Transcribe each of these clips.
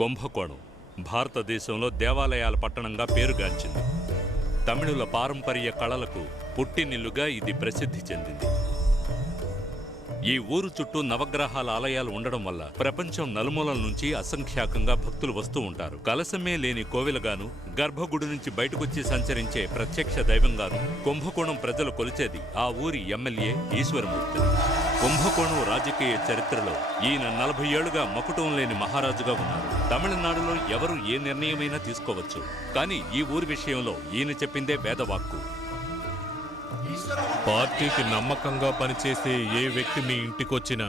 కుంభకోణం భారతదేశంలో దేవాలయాల పట్టణంగా పేరుగాంచింది. తమిళుల పారంపర్య కళలకు పుట్టినిల్లుగా ఇది ప్రసిద్ధి చెందింది. ఈ ఊరు చుట్టూ నవగ్రహాల ఆలయాలు ఉండడం వల్ల ప్రపంచం నలుమూలల నుంచి అసంఖ్యాకంగా భక్తులు వస్తూ ఉంటారు. కలసమే లేని కోవిలగాను, గర్భగుడి నుంచి బయటకొచ్చి సంచరించే ప్రత్యక్ష దైవంగాను కుంభకోణం ప్రజలు కొలిచేది ఆ ఊరి ఎమ్మెల్యే ఈశ్వరమూర్తిని. కుంభకోణం రాజకీయ చరిత్రలో ఈయన 40 ఏళ్లుగా మకుటం లేని మహారాజుగా ఉన్నారు. తమిళనాడులో ఎవరు ఏ నిర్ణయమైనా తీసుకోవచ్చు, కానీ ఈ ఊరి విషయంలో ఈయన చెప్పిందే వేదవాక్కు. పార్టీకి నమ్మకంగా పనిచేసే ఏ వ్యక్తి మీ ఇంటికొచ్చినా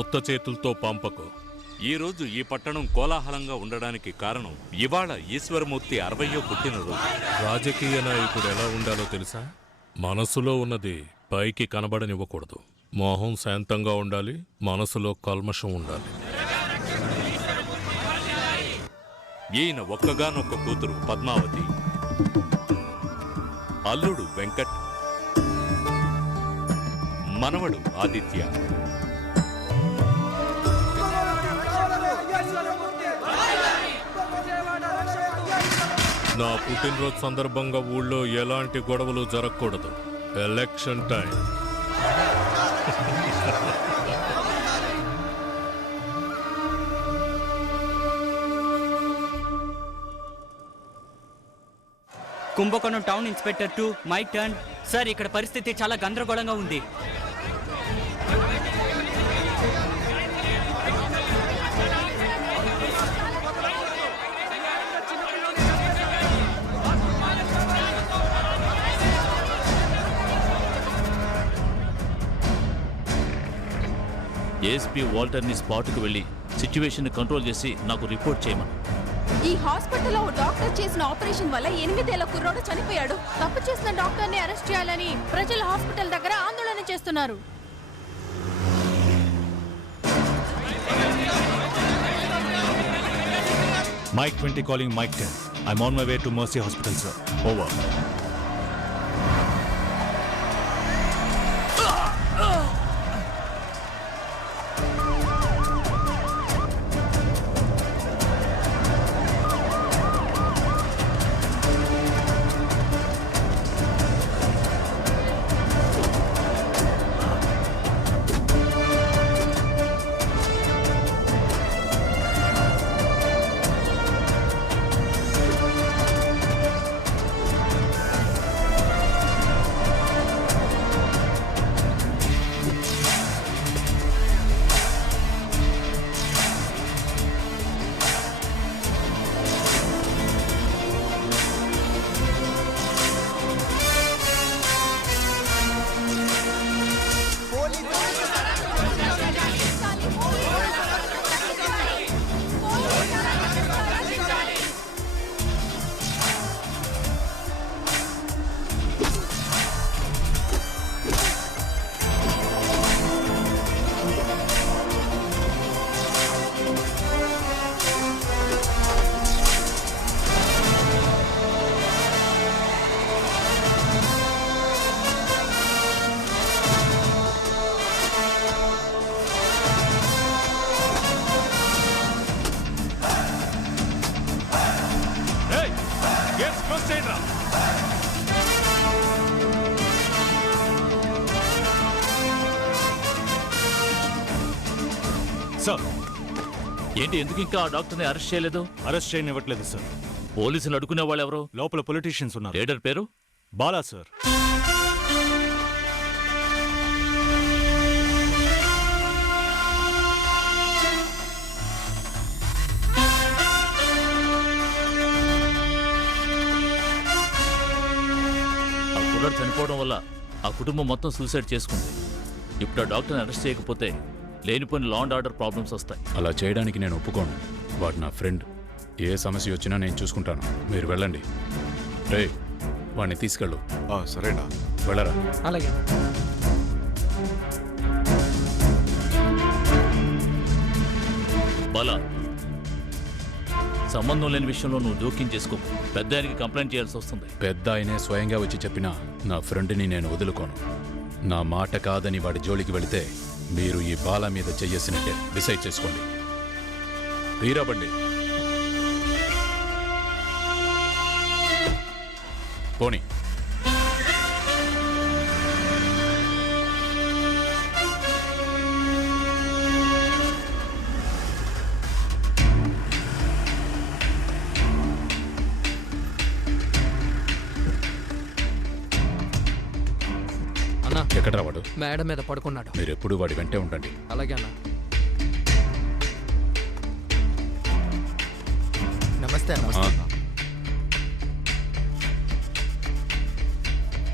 ఉత్త చేతులతో పంపకు. ఈరోజు ఈ పట్టణం కోలాహలంగా ఉండడానికి కారణం ఇవాళ ఈశ్వరమూర్తి 60వ పుట్టినరోజు. రాజకీయ నాయకుడు ఎలా ఉండాలో తెలుసా? మనసులో ఉన్నది పైకి కనబడనివ్వకూడదు. మోహం శాంతంగా ఉండాలి, మనసులో కల్మషం ఉండాలి. ఈయన ఒక్కగానొక్క కూతురు పద్మావతి, అల్లుడు వెంకట్, మనవడు ఆదిత్య. నా పుట్టినరోజు సందర్భంగా ఊళ్ళో ఎలాంటి గొడవలు జరగకూడదు. Election time. Kumbakonam town inspector 2 my turn. Sir, ఇక్కడ పరిస్థితి చాలా గందరగోళంగా ఉంది. ఏఎస్పీ వాల్టర్ని స్పాట్కు వెళ్ళి సిచ్యువేషన్ కంట్రోల్ చేసి నాకు రిపోర్ట్ చేయమని. ఈ హాస్పిటల్లో డాక్టర్ చేసిన ఆపరేషన్ వల్ల 8 ఏళ్ల కుర్రోడు చనిపోయాడు. తప్పు చేసిన డాక్టర్ని అరెస్ట్ చేయాలని ప్రజలు హాస్పిటల్ దగ్గర ఆందోళన చేస్తున్నారు. Mike 20 calling Mike 10. I'm on my way to Mercy Hospital, sir. Over. Sir, ఏంటి ఎందుకు ఇంకా ఆ డాక్టర్ని అరెస్ట్ చేయలేదు? అరెస్ట్ చేయనివ్వట్లేదు సార్. పోలీసులు అడుగునే వాళ్ళు ఎవరు? లోపల పొలిటీషియన్స్ ఉన్నారు. లీడర్ పేరు బాలా సార్. ఆ కుర్రాడు చనిపోవడం వల్ల ఆ కుటుంబం మొత్తం సూసైడ్ చేసుకుంది. ఇప్పుడు ఆ డాక్టర్ని అరెస్ట్ చేయకపోతే లేనిపోయిన లా అండ్ ఆర్డర్ ప్రాబ్లమ్స్ వస్తాయి. అలా చేయడానికి నేను ఒప్పుకోను. వాడు నా ఫ్రెండ్. ఏ సమస్య వచ్చినా నేను చూసుకుంటాను. మీరు వెళ్ళండి. రే, వాడిని తీసుకెళ్ళు. సరేనా, వెళ్ళరా. అలాగే. బాలా, సంబంధం లేని విషయంలో నువ్వు జోక్యం చేసుకో. పెద్ద ఆయనకి కంప్లైంట్ చేయాల్సి వస్తుంది. పెద్ద ఆయనే స్వయంగా వచ్చి చెప్పినా నా ఫ్రెండ్ని నేను వదులుకోను. నా మాట కాదని వాడి జోలికి వెళితే మీరు ఈ బాల మీద చెయ్యేసినట్టే. డిసైడ్ చేసుకోండి. తీరా బండి. పోనీ. అన్నా ఎక్కడ రావాడు? మేడ మీద పడుకున్నాడు. మీరెప్పుడు వాడి వెంటే ఉండండి. అలాగే అన్నా. నమస్తే అన్న.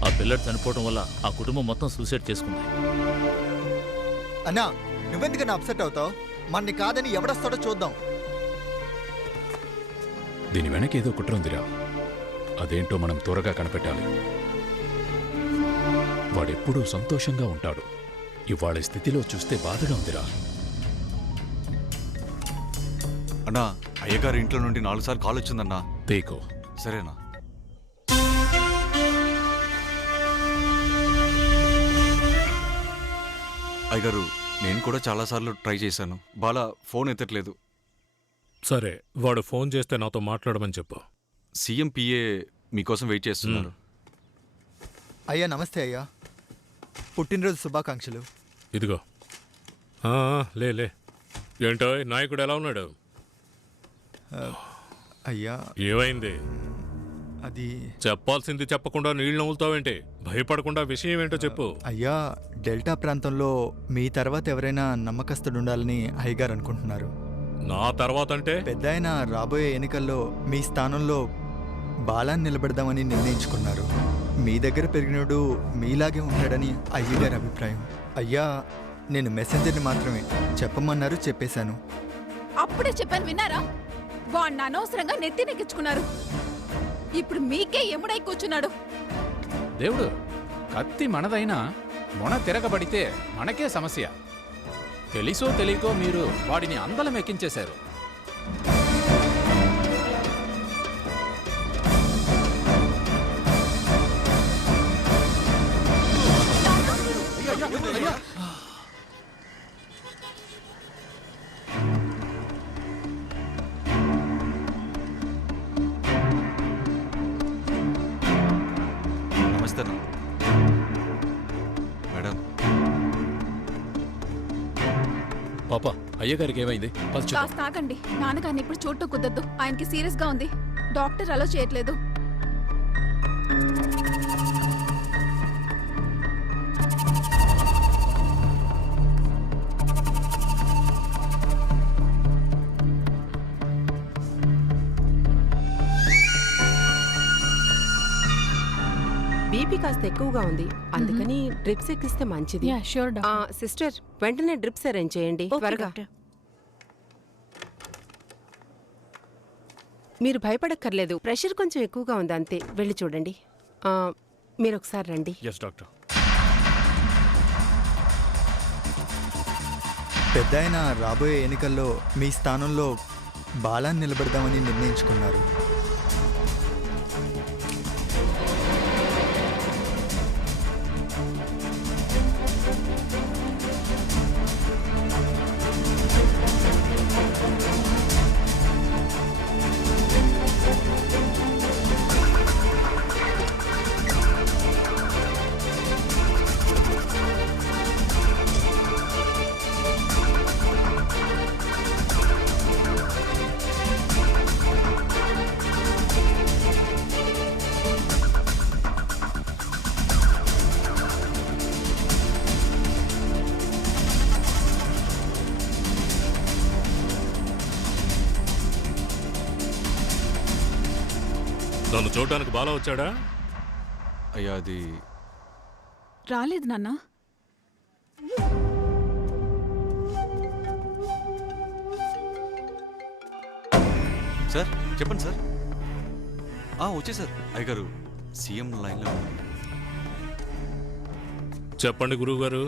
ఆ పిల్లడు చనిపోవడం వల్ల ఆ కుటుంబం మొత్తం సూసైడ్ చేసుకుంది. అన్నా నువ్వెందుకన్నా అప్సెట్ అవుతావు? మన్ని కాదని ఎవడొస్తాడో చూద్దాం. దీని వెనక ఏదో కుట్ర ఉందిరా. అదేంటో మనం త్వరగా కనిపెట్టాలి. వాడెప్పుడూ సంతోషంగా ఉంటాడు. ఇవాళ స్థితిలో చూస్తే బాధగా ఉందిరా. అన్నా అయ్యగారి ఇంట్లో నుండి 4 సార్లు కాల్ వచ్చిందన్నా. తేకో. సరేనా? అయ్యగారు నేను కూడా చాలాసార్లు ట్రై చేశాను. బాలా ఫోన్ ఎత్తట్లేదు. సరే, వాడు ఫోన్ చేస్తే నాతో మాట్లాడమని చెప్పు. సీఎం పిఏ మీకోసం వెయిట్ చేస్తున్నారు. అయ్యా నమస్తే అయ్యా. పుట్టినరోజు శుభాకాంక్షలు. ఇదిగో. లే లే. ఏంటో నాయకుడు ఎలా ఉన్నాడు? అయ్యా ఏమైంది? అది చెప్పాల్సింది చెప్పకుండా నీళ్ళు నవ్వులుతావేంటి? భయపడకుండా విషయం ఏంటో చెప్పు. అయ్యా డెల్టా ప్రాంతంలో మీ తర్వాత ఎవరైనా నమ్మకస్తుడు ఉండాలని అయ్యగారు అనుకుంటున్నారు. నా తర్వాత అంటే? పెద్ద ఆయన రాబోయే ఎన్నికల్లో మీ స్థానంలో బాలాన్ని నిలబెడదామని నిర్ణయించుకున్నారు. మీ దగ్గర పెరిగినోడు మీలాగే ఉంటాడని అయ్యగారి అభిప్రాయం. అయ్యా నేను మెసెంజర్ని మాత్రమే చెప్పమన్నారు, చెప్పేశాను. అప్పుడే చెప్పాను విన్నారా? వాణ్ణి అనవసరంగా నెత్తినెక్కించుకున్నారు. ఇప్పుడు మీకే ఎముడై కూర్చున్నాడు. దేవుడు, కత్తి మనదైనా మొన తిరగబడితే మనకే సమస్య. తెలిసో తెలియకో మీరు వాడిని అందలం ఎక్కించేశారు. నమస్తే మేడం. పాప అయ్యగారికి ఏమైంది? కాస్త ఆగండి. నాన్నగారిని ఇప్పుడు చూడటం కుదరదు. ఆయనకి సీరియస్ గా ఉంది. డాక్టర్ అలో చేయట్లేదు. బీపీ కాస్త ఎక్కువగా ఉంది, అందుకని డ్రిప్స్ ఎక్కిస్తే మంచిది. సిస్టర్ వెంటనే డ్రిప్స్ అరేంజ్ చేయండి త్వరగా. మీరు భయపడక్కర్లేదు, ప్రెషర్ కొంచెం ఎక్కువగా ఉంది అంతే. వెళ్ళి చూడండి. మీరు ఒకసారి రండి. డాక్టర్. పెద్ద ఆయన రాబోయే ఎన్నికల్లో మీ స్థానంలో బాలాన్ని నిలబెడదామని నిర్ణయించుకున్నారు. నన్ను చూడడానికి బాలా వచ్చాడా? అయ్యా అది రాలేదు నాన్న. సార్ చెప్పండి సార్. వచ్చేసారు అయ్యగారు. సీఎం లైన్లో. చెప్పండి గురువుగారు.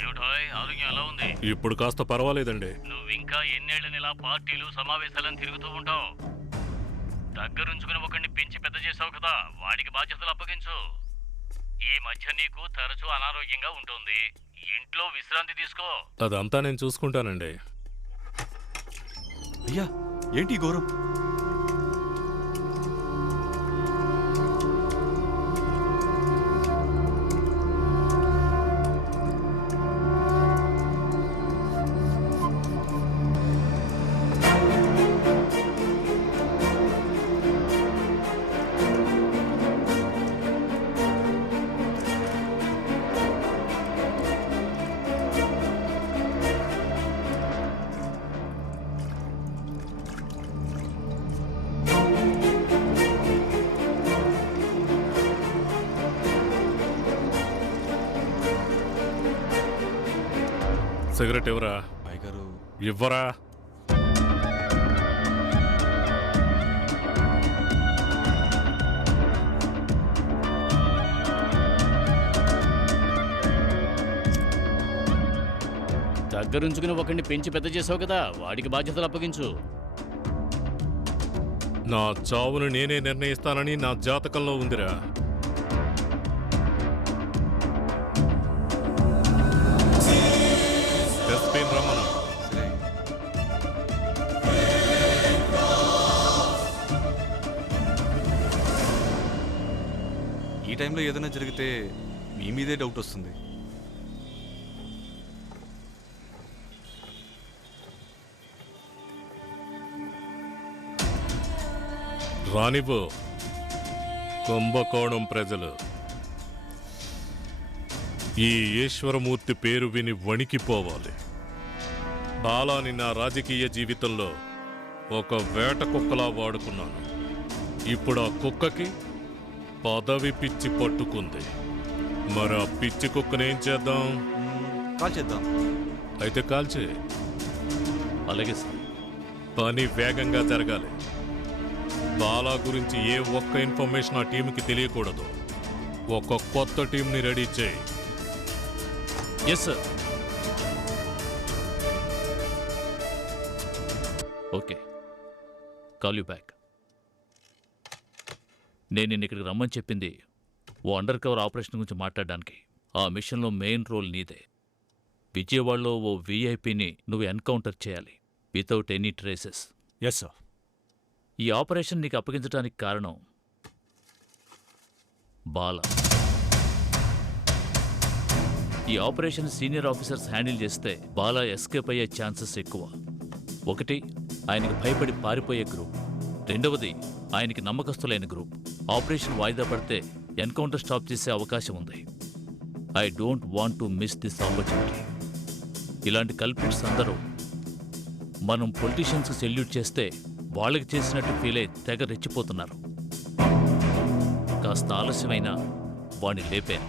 ఏమిటోయ్, ఆరోగ్యం ఎలా ఉంది? ఇప్పుడు కాస్త పర్వాలేదండి. నువ్వు ఇంకా ఎన్నేళ్ళని ఇలా పార్టీలు సమావేశాలను తిరుగుతూ ఉంటావు? దగ్గరుంచుకుని ఒకడిని పెంచి పెద్ద చేసావు కదా, వాడికి బాధ్యతలు అప్పగించు. ఈ మధ్య నీకు తరచూ అనారోగ్యంగా ఉంటుంది. ఇంట్లో విశ్రాంతి తీసుకో. అదంతా నేను చూసుకుంటానండి. అయ్యా ఏంటి ఈ ఘోరం? సిగరెట్ ఇవ్వరా. అయ్యగారు ఇవ్వరా. దగ్గరుంచుకుని ఒకరిని పెంచి పెద్ద చేసావు కదా, వాడికి బాధ్యతలు అప్పగించు. నా చావును నేనే నిర్ణయిస్తానని నా జాతకంలో ఉందిరా. రమ్మను. ఈ టైంలో ఏదైనా జరిగితే మీ మీదే డౌట్ వస్తుంది. రానివ్వు. కుంభకోణం ప్రజలు ఈ ఈశ్వరమూర్తి పేరు విని వణికిపోవాలి. బాలాని నా రాజకీయ జీవితంలో ఒక వేట కుక్కలా వాడుకున్నాను. ఇప్పుడు ఆ కుక్కకి పదవి పిచ్చి పట్టుకుంది. మరి ఆ పిచ్చి కుక్కనేం చేద్దాం? కాల్చేద్దాం. అయితే కాల్చే. అలాగే పని వేగంగా జరగాలి. బాలా గురించి ఏ ఒక్క ఇన్ఫర్మేషన్ ఆ టీంకి తెలియకూడదు. ఒక కొత్త టీంని రెడీ చేయి. Yes sir. Okay, call you back. నేను నిన్ను ఇక్కడికి రమ్మని చెప్పింది ఓ అండర్ కవర్ ఆపరేషన్ గురించి మాట్లాడడానికి. ఆ మిషన్లో మెయిన్ రోల్ నీదే. విజయవాడలో ఓ వీఐపీని నువ్వు ఎన్కౌంటర్ చేయాలి without any traces. Yes sir. ఈ ఆపరేషన్ నీకు అప్పగించడానికి కారణం బాల. ఈ ఆపరేషన్ సీనియర్ ఆఫీసర్స్ హ్యాండిల్ చేస్తే బాలా ఎస్కేప్ అయ్యే ఛాన్సెస్ ఎక్కువ. ఒకటి, ఆయనకి భయపడి పారిపోయే గ్రూప్. రెండవది, ఆయనకి నమ్మకస్తులైన గ్రూప్. ఆపరేషన్ వాయిదా పడితే ఎన్కౌంటర్ స్టాప్ చేసే అవకాశం ఉంది. I don't want to miss this opportunity. ఇలాంటి కల్పిట్స్ అందరూ మనం పొలిటీషియన్స్ సెల్యూట్ చేస్తే వాళ్ళకి చేసినట్టు ఫీల్ అయి తెగ రెచ్చిపోతున్నారు. కాస్త ఆలస్యమైనా వాణ్ణి లేపాను.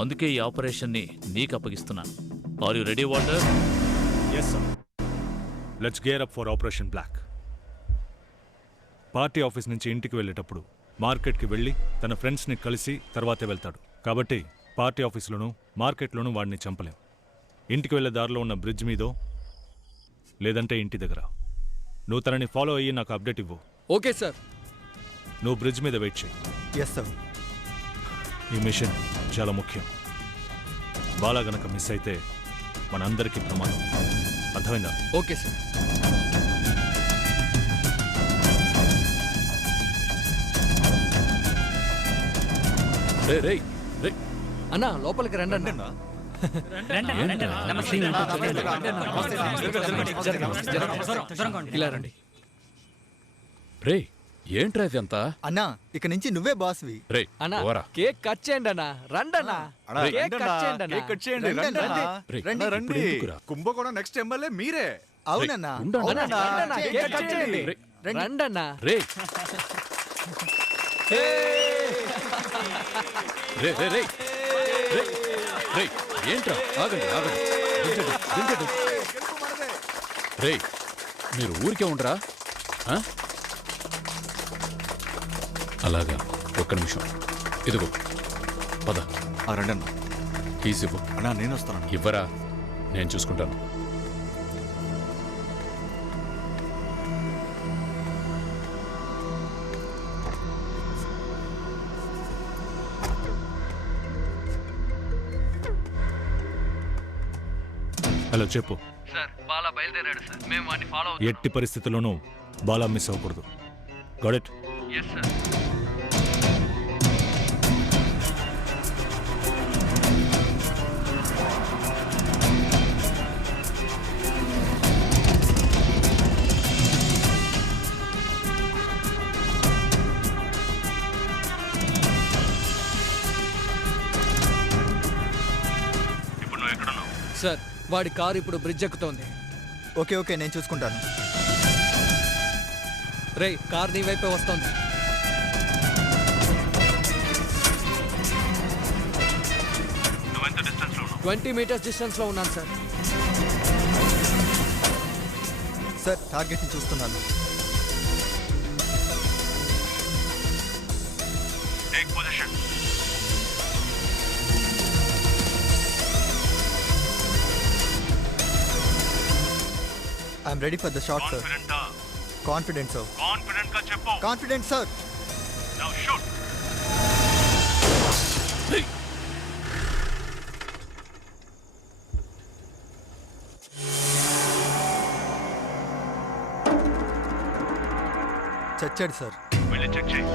అందుకే ఈ ఆపరేషన్ని నీకు అప్పగిస్తున్నాను. Are you ready Walter? Yes sir. Let's gear up for operation black. Party office నుంచి ఇంటికి వెళ్ళేటప్పుడు మార్కెట్కి వెళ్ళి తన ఫ్రెండ్స్ని కలిసి తర్వాతే వెళ్తాడు. కాబట్టి పార్టీ ఆఫీసులోనూ మార్కెట్లోనూ వాడిని చంపలేం. ఇంటికి వెళ్ళే దారిలో ఉన్న బ్రిడ్జ్ మీదో లేదంటే ఇంటి దగ్గర నువ్వు తనని ఫాలో అయ్యి నాకు అప్డేట్ ఇవ్వు. Okay sir. నువ్వు బ్రిడ్జ్ మీద వెయిట్ చేయి. Yes sir. ఈ మిషన్ చాలా ముఖ్యం. బాలా గనక మిస్ అయితే మనందరికీ ప్రమాదం. అర్థమైందా? Okay sir. అన్నా లోపలికి రండి అన్న. ఇలా రండి. రే ఏంట్రా ఇదంతా? అన్నా ఇక నుంచి నువ్వే బాస్వి. రే అన్నా ఓరా. కేక్ కట్ చేయండి అన్న. రండి అన్న. కేక్ కట్ చేయండి అన్న. కేక్ కట్ చేయండి. రండి, రండి. రండి. అన్నా, రండి. ఎందుకురా? కుంభకోణం నెక్స్ట్ ఎమ్మెల్యే మీరే. అవునన్నా. అన్న, రండి అన్న, కేక్ కట్ చేయండి. రండి అన్న. రే రే రే రే రే రే ఏంట్రా? ఆగండి ఆగండి. దించండి, దించండి. రే మీరు ఊరికే ఉండరా? ఆ? అలాగా, ఒక్క నిమిషం. ఇదిగో పద. రండి అన్న. కీస్ ఇవ్వు. అన్నా నేను వస్తాను. ఇవ్వరా, నేను చూసుకుంటాను. హలో చెప్పు. సార్ బాలా బయలుదేరాడు సార్. మేము వాడిని ఫాలో ఎట్టి పరిస్థితుల్లోనూ బాలా మిస్ అవ్వకూడదు. Got it? Yes sir. Sir వాడి కారు ఇప్పుడు బ్రిడ్జ్ ఎక్కుతోంది. ఓకే ఓకే, నేను చూసుకుంటాను. రే కార్ నీ వైపే వస్తోంది. నువ్వెంత డిస్టెన్స్ లో ఉన్నావు? 20 మీటర్స్ డిస్టెన్స్ లో ఉన్నాను సార్. సార్ టార్గెట్ని చూస్తున్నాను. Take position. I'm ready for the shot sir. Confident sir. Confident గా చెప్పు. Confident sir. Now shoot. చచ్చాడు సార్. వెళ్ళి చెక్ చేయి.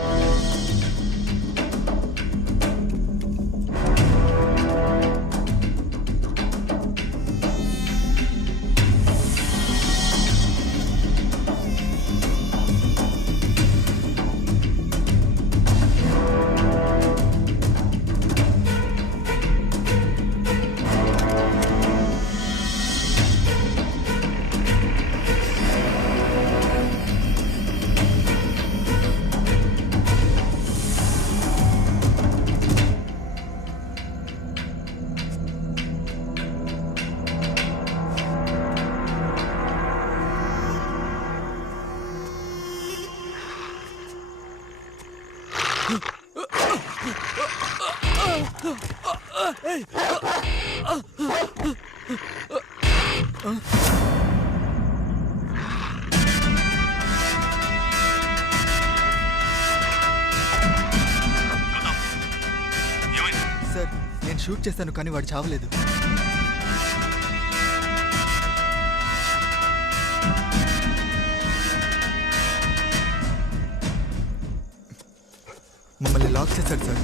సార్ నేను షూట్ చేశాను కానీ వాడు చావలేదు. మమ్మల్ని లాక్ చేశాడు sir.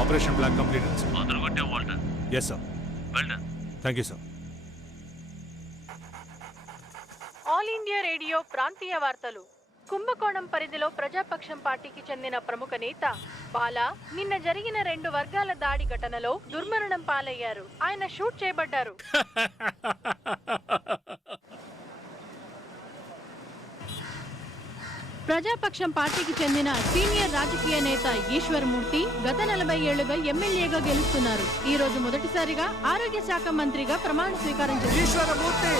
Operation black completed sir. అదరగొట్టే Walter. Yes sir. Well done. Thank you sir. All India Radio ప్రాంతీయ వార్తలు. కుంభకోణం పరిధిలో ప్రజాపక్షం పార్టీకి చెందిన ప్రముఖ నేత బాలా నిన్న జరిగిన 2 వర్గాల దాడి ఘటనలో దుర్మరణం పాలయ్యారు. ఆయన షూట్ చేయబడ్డారు. ప్రజాపక్షం పార్టీకి చెందిన సీనియర్ రాజకీయ నేత ఈశ్వర్మూర్తి గత 40 ఏళ్లుగా ఎమ్మెల్యేగా గెలుస్తున్నారు. ఈ రోజు మొదటిసారిగా ఆరోగ్య శాఖ మంత్రిగా ప్రమాణ స్వీకారం చేశారు. ఈశ్వరమూర్తి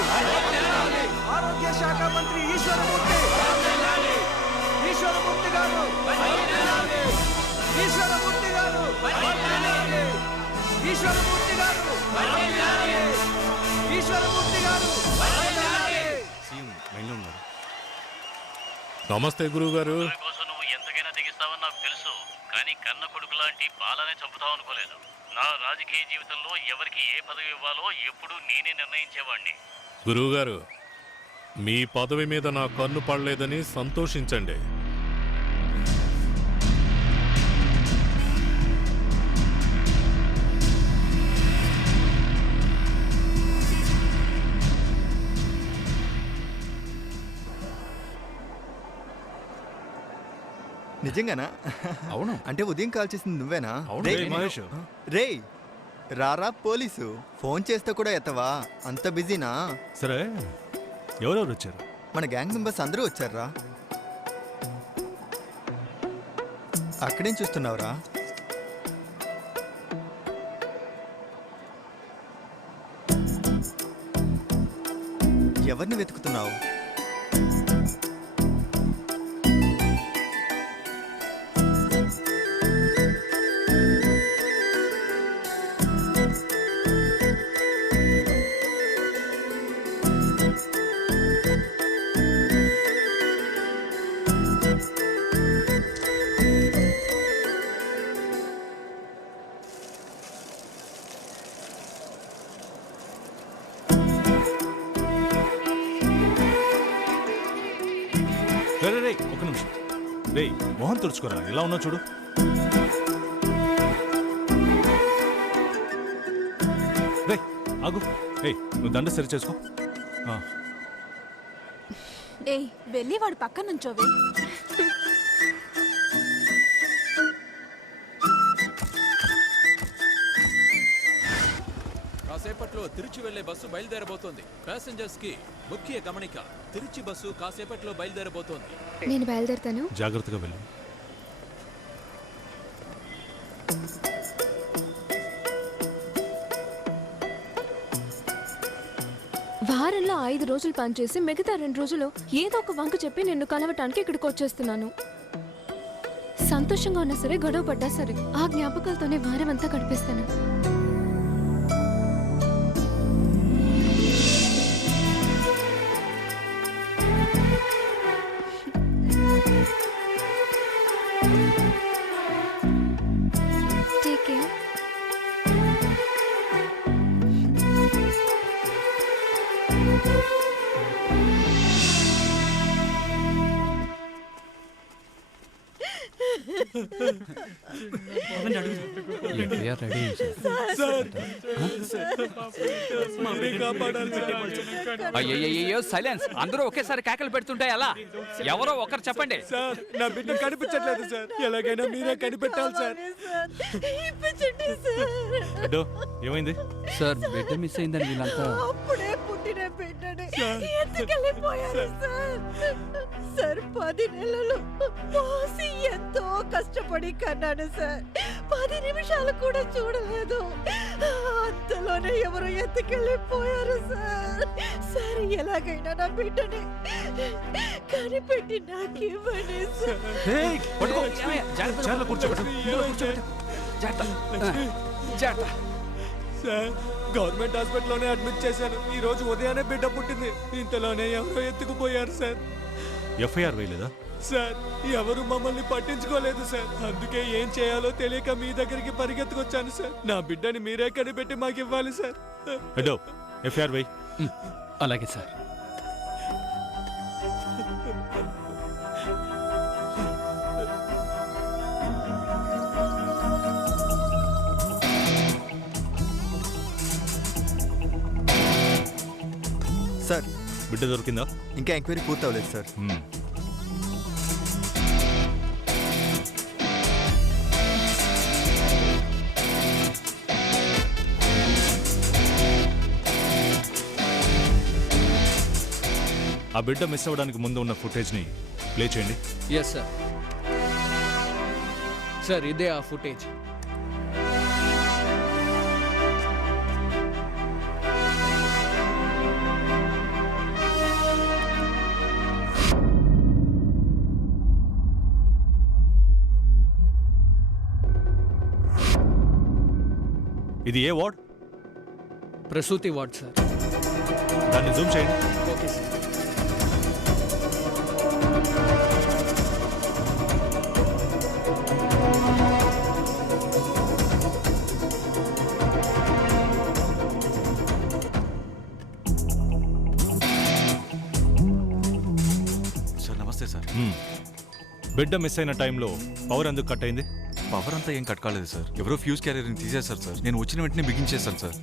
ఆరోగ్య శాఖ మంత్రి ఈశ్వరమూర్తి. ఈశ్వరమూర్తి గారు ఈశ్వరమూర్తి గారు ఈశ్వరమూర్తి గారు ఈశ్వరమూర్తి గారు. నమస్తే గురువుగారు. కోసం నువ్వు ఎంతకైనా తెగిస్తావని నాకు తెలుసు, కానీ కన్న కొడుకు లాంటి బాలనే చంపుతావు అనుకోలేదు. నా రాజకీయ జీవితంలో ఎవరికి ఏ పదవి ఇవ్వాలో ఎప్పుడూ నేనే నిర్ణయించేవాడిని. గురువుగారు, మీ పదవి మీద నా కన్ను పడలేదని సంతోషించండి. నిజంగానా? అవును. అంటే ఉదయం కాల్ చేసింది నువ్వేనా? అవును. రేయ్, మహేష్. రేయ్ రారా పోలీసు, ఫోన్ చేస్తే కూడా ఎత్తవా? అంత బిజీనా? సరే, ఎవరెవరు వచ్చారు? మన గ్యాంగ్ మెంబర్స్ అందరూ వచ్చారా? అక్కడేం చూస్తున్నావురా? ఎవరిని వెతుకుతున్నావు? రే ఒక నిమిషం. రే మోహన్ తుడుచుకోరా, ఎలా ఉన్నా చూడు. రే ఆగు. రే నువ్వు దండ సరి చేసుకో. ఏయ్ వెళ్ళి వాడు పక్క నుంచోవే. కాసేపట్లో తిరుచి వెళ్లే బస్సు బయలుదేరబోతోంది. ప్యాసింజర్స్ కి ముఖ్య గమనిక, తిరుచి బస్సు కాసేపట్లో బయలుదేరబోతోంది. నేను బయలుదేరుతాను. జాగ్రత్తగా వెళ్ళు. వారంలో 5 రోజులు పనిచేసి మిగతా 2 రోజులు ఏదో ఒక వంక చెప్పి నిన్ను కలవటానికి ఇక్కడికి వచ్చేస్తున్నాను. సంతోషంగా ఉన్నా సరే, గొడవ పడ్డా సరే, ఆ జ్ఞాపకాలతోనే వారం అంతా గడిపేస్తాను. Take care. అయ్యో సైలెన్స్. అందరూ ఒకేసారి కేకలు పెడుతుంటే ఎలా? ఎవరో ఒకరు చెప్పండి. సార్ నా బిడ్డ కనిపించట్లేదు సార్, ఎలాగైనా మీరే కనిపెట్టాలి సార్. ఏమైంది సార్? బిడ్డ మిస్ అయిందని వీళ్ళంతా అప్పుడే పుట్టిన బిడ్డని ఎత్తుకెళ్ళిపోయారు సార్. సార్ 10 నెలలు పోసి ఎంతో కష్టపడి కన్నాను సార్. 10 నిమిషాలు కూడా చూడలేదు. అంతలోనే ఎవరు ఎత్తుకెళ్ళిపోయారు సార్. సార్ ఎలాగైనా నా బిడ్డని కనిపెట్టి నాకు ఇవ్వండి సార్. గవర్నమెంట్ హాస్పిటల్లోనే అడ్మిట్ చేశాను. ఈ రోజు ఉదయాన్నే బిడ్డ పుట్టింది. ఇంతలోనే ఎవరో ఎత్తుకుపోయారు సార్. ఎఫ్ఐఆర్ వేయలేదా? సార్ ఎవరు మమ్మల్ని పట్టించుకోలేదు సార్. అందుకే ఏం చేయాలో తెలియక మీ దగ్గరికి పరిగెత్తుకొచ్చాను సార్. నా బిడ్డని మీరే కనిపెట్టి మాకు ఇవ్వాలి సార్. హెడో ఎఫ్ఐఆర్ వేయి. అలాగే సార్. సార్ బిడ్డ దొరికిందా? ఇంకా ఎంక్వైరీ పూర్తవలేదు సార్. ఆ బిడ్డ మిస్ అవ్వడానికి ముందు ఉన్న ఫుటేజ్ని ప్లే చేయండి. Yes sir. సార్ ఇదే ఆ ఫుటేజ్. ఇది ఏ వార్డ్? ప్రసూతి వార్డ్ సార్. దాన్ని జూమ్ చేయండి. Okay sir. Sir namaste sir. బిడ్డ మిస్ అయిన టైంలో పవర్ ఎందుకు కట్ అయింది? పవర్ అంతా ఏం కట్ కాలేదు సార్. ఎవరో ఫ్యూజ్ క్యారియర్ని తీసేశారు సార్. నేను వచ్చిన వెంటనే బిగించేశాను సార్.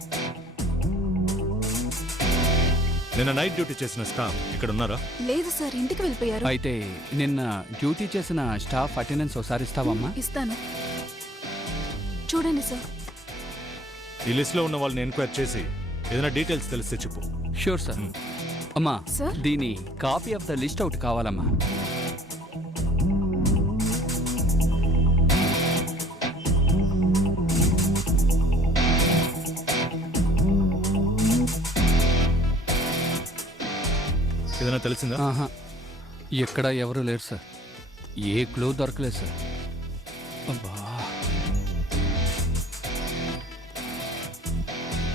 నిన్న నైట్ డ్యూటీ చేసిన స్టాఫ్ ఇక్కడ ఉన్నారా? లేదు సార్, ఇంటికి వెళ్ళిపోయారు. అయితే నిన్న డ్యూటీ చేసిన స్టాఫ్ అటెండెన్స్ ఒకసారి ఇస్తావమ్మా? ఇస్తాను. చూడండి సార్. ఈ లిస్ట్లో ఉన్న వాళ్ళని ఎంక్వైరీ చేసి ఏదైనా డీటెయిల్స్ తెలిస్తే చెప్పు. Sure sir. అమ్మా దీని copy of the list out కావాలమ్మా. ఏదైనా తెలిసిందా? ఎక్కడ ఎవరు లేరు సార్. ఏ క్లూ దొరకలేదు సార్. అబ్బా.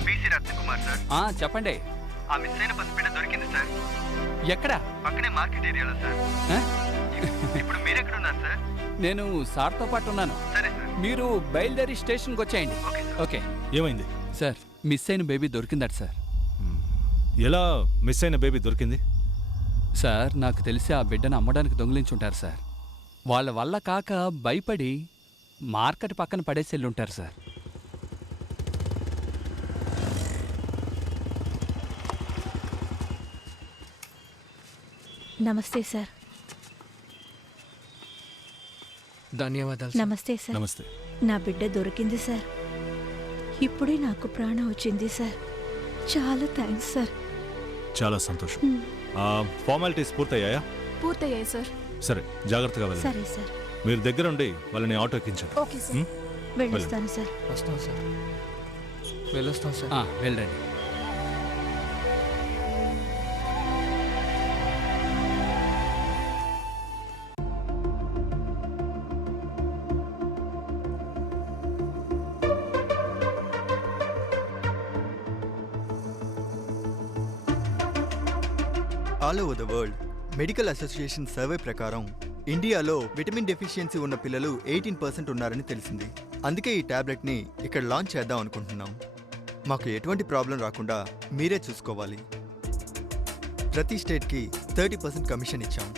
PC Ratnakumar sir. చెప్పండి. ఆ మిస్ అయిన పసిబిడ్డ దొరికింది సార్. ఎక్కడ? పక్కనే మార్కెట్ ఏరియాలో సార్. ఇప్పుడు మీరెక్కడున్నారు సార్? నేను సార్తో పాటు ఉన్నాను. సరే సార్. మీరు బయలుదేరి స్టేషన్కి వచ్చేయండి. ఓకే. ఏమైంది సార్? మిస్ అయిన బేబీ దొరికిందట సార్. ఎలా మిస్ అయిన బేబీ దొరికింది? సార్ నాకు తెలిసి ఆ బిడ్డను అమ్మడానికి దొంగిలించుంటారు సార్. వాళ్ళ వల్ల కాక భయపడి మార్కెట్ పక్కన పడేసి వెళ్ళుంటారు సార్. నమస్తే సార్. ధన్యవాదాలు. నమస్తే సార్. నమస్తే. నా బిడ్డ దొరికింది సార్. ఇప్పుడే నాకు ప్రాణం వచ్చింది సార్. చాలా థ్యాంక్స్ సార్. చాలా సంతోషం. ఫార్మాలిటీస్ పూర్తయ్యాయా? పూర్తయ్యాయి సార్. సరే, జాగ్రత్తగా వెళ్ళండి. సరే సార్. మీరు దగ్గర ఉండి వాళ్ళని ఆటో ఎక్కించండి. Okay sir. వెళ్ళొస్తాను సార్. వస్తాం సార్. వెళ్ళొస్తాం సార్. వెళ్ళండి. All over the world medical association survey ప్రకారం ఇండియాలో విటమిన్ డెఫిషియన్సీ ఉన్న పిల్లలు 18% ఉన్నారని తెలిసింది. అందుకే ఈ టాబ్లెట్ని ఇక్కడ లాంచ్ చేద్దాం అనుకుంటున్నాం. మాకు ఎటువంటి ప్రాబ్లం రాకుండా మీరే చూసుకోవాలి. ప్రతి స్టేట్కి 30% కమిషన్ ఇచ్చాం.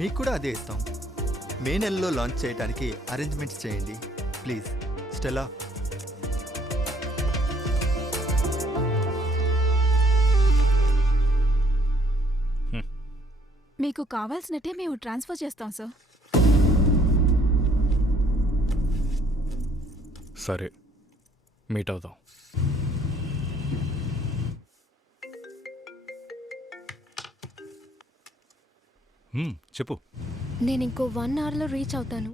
మీకు కూడా అదే ఇస్తాం. మే నెలలో లాంచ్ చేయడానికి అరేంజ్మెంట్స్ చేయండి ప్లీజ్. స్టెలా. మీకు కావాల్సినట్టే మేము ట్రాన్స్ఫర్ చేస్తాం సార్. సరే, మీట్ అవుదాం. చెప్పు. నేను ఇంకో 1 అవర్లో రీచ్ అవుతాను.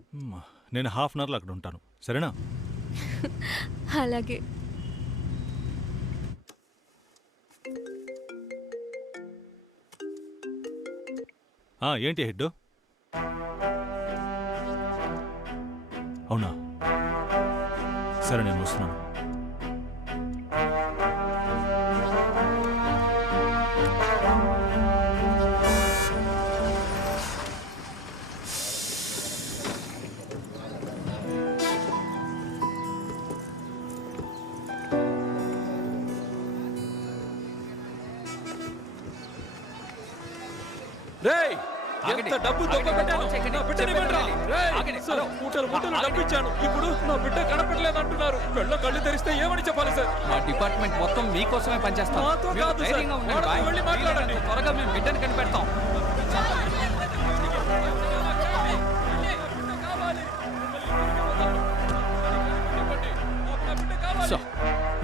నేను హాఫ్ అన్ అవర్లో అక్కడ ఉంటాను. సరేనా? అలాగే. ఏంటి హెడ్? అవునా? సరే, నేను వస్తున్నాను. ఎంత డబ్బు దొంగబెట్టాను. నా బిడ్డని ఇవ్వండిరా. సార్, మూటలు డబ్బు ఇచ్చాను. ఇప్పుడు నా బిడ్డ కనపడలేదు అంటున్నారు. కళ్ళు తెరిస్తే ఏమని చెప్పాలి సార్? మా డిపార్ట్మెంట్ మొత్తం మీకోసమే పనిచేస్తాం. మాతో కాదు సార్. వెళ్ళి మాట్లాడండి. త్వరగా మేము బిడ్డని కనిపెడతాం.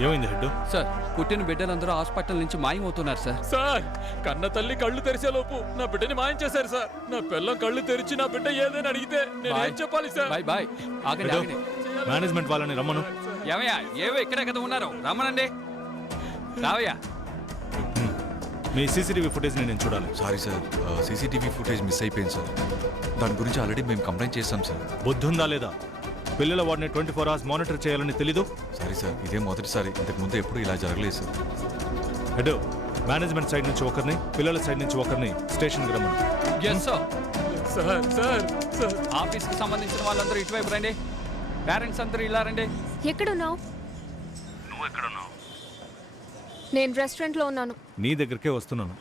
ఏమైంది హెడ్? సార్, పుట్టిన బిడ్డలందరూ హాస్పిటల్ నుంచి మాయమవుతున్నారు సార్. సార్, కన్న తల్లి కళ్ళు తెరిసే లోపు నా బిడ్డని మాయం చేశారు సార్. నా పిల్లం కళ్ళు తెరిచి నా బిడ్డ ఏదైనా అడిగితే నేను ఏం చెప్పాలి సార్? బాయ్. ఆగండి. మేనేజ్మెంట్ వాళ్ళని రమ్మను. ఏమయ్యా, ఏవో ఇక్కడే కదా ఉన్నారు, రమ్మనండి. రావయ్యా. మీ సీసీటీవీ ఫుటేజ్ నేను చూడాలి. Sorry sir, CCTV footage miss అయిపోయింది సార్. దాని గురించి ఆల్రెడీ మేము కంప్లైంట్ చేస్తాం సార్. బుద్ధి ఉందా లేదా? పిల్లల వాడిని 24 hours మానిటర్ చేయాలని తెలీదు? సారీ సార్, ఇదే మొదటిసారి. ఇంతకు ముందు ఎప్పుడు ఇలా జరగలేదు సార్. హెడ్, మేనేజ్మెంట్ సైడ్ నుంచి ఒకరిని, పిల్లల సైడ్ నుంచి ఒకరిని స్టేషన్కి రమ్మను. సార్, ఆఫీస్కి సంబంధించిన వాళ్ళందరూ ఇటువైపు రండి. పేరెంట్స్ అందరూ ఇలా రండి. ఎక్కడున్నావు? నువ్వు ఎక్కడున్నావు? నేను రెస్టారెంట్లో ఉన్నాను. నీ దగ్గరికే వస్తున్నాను.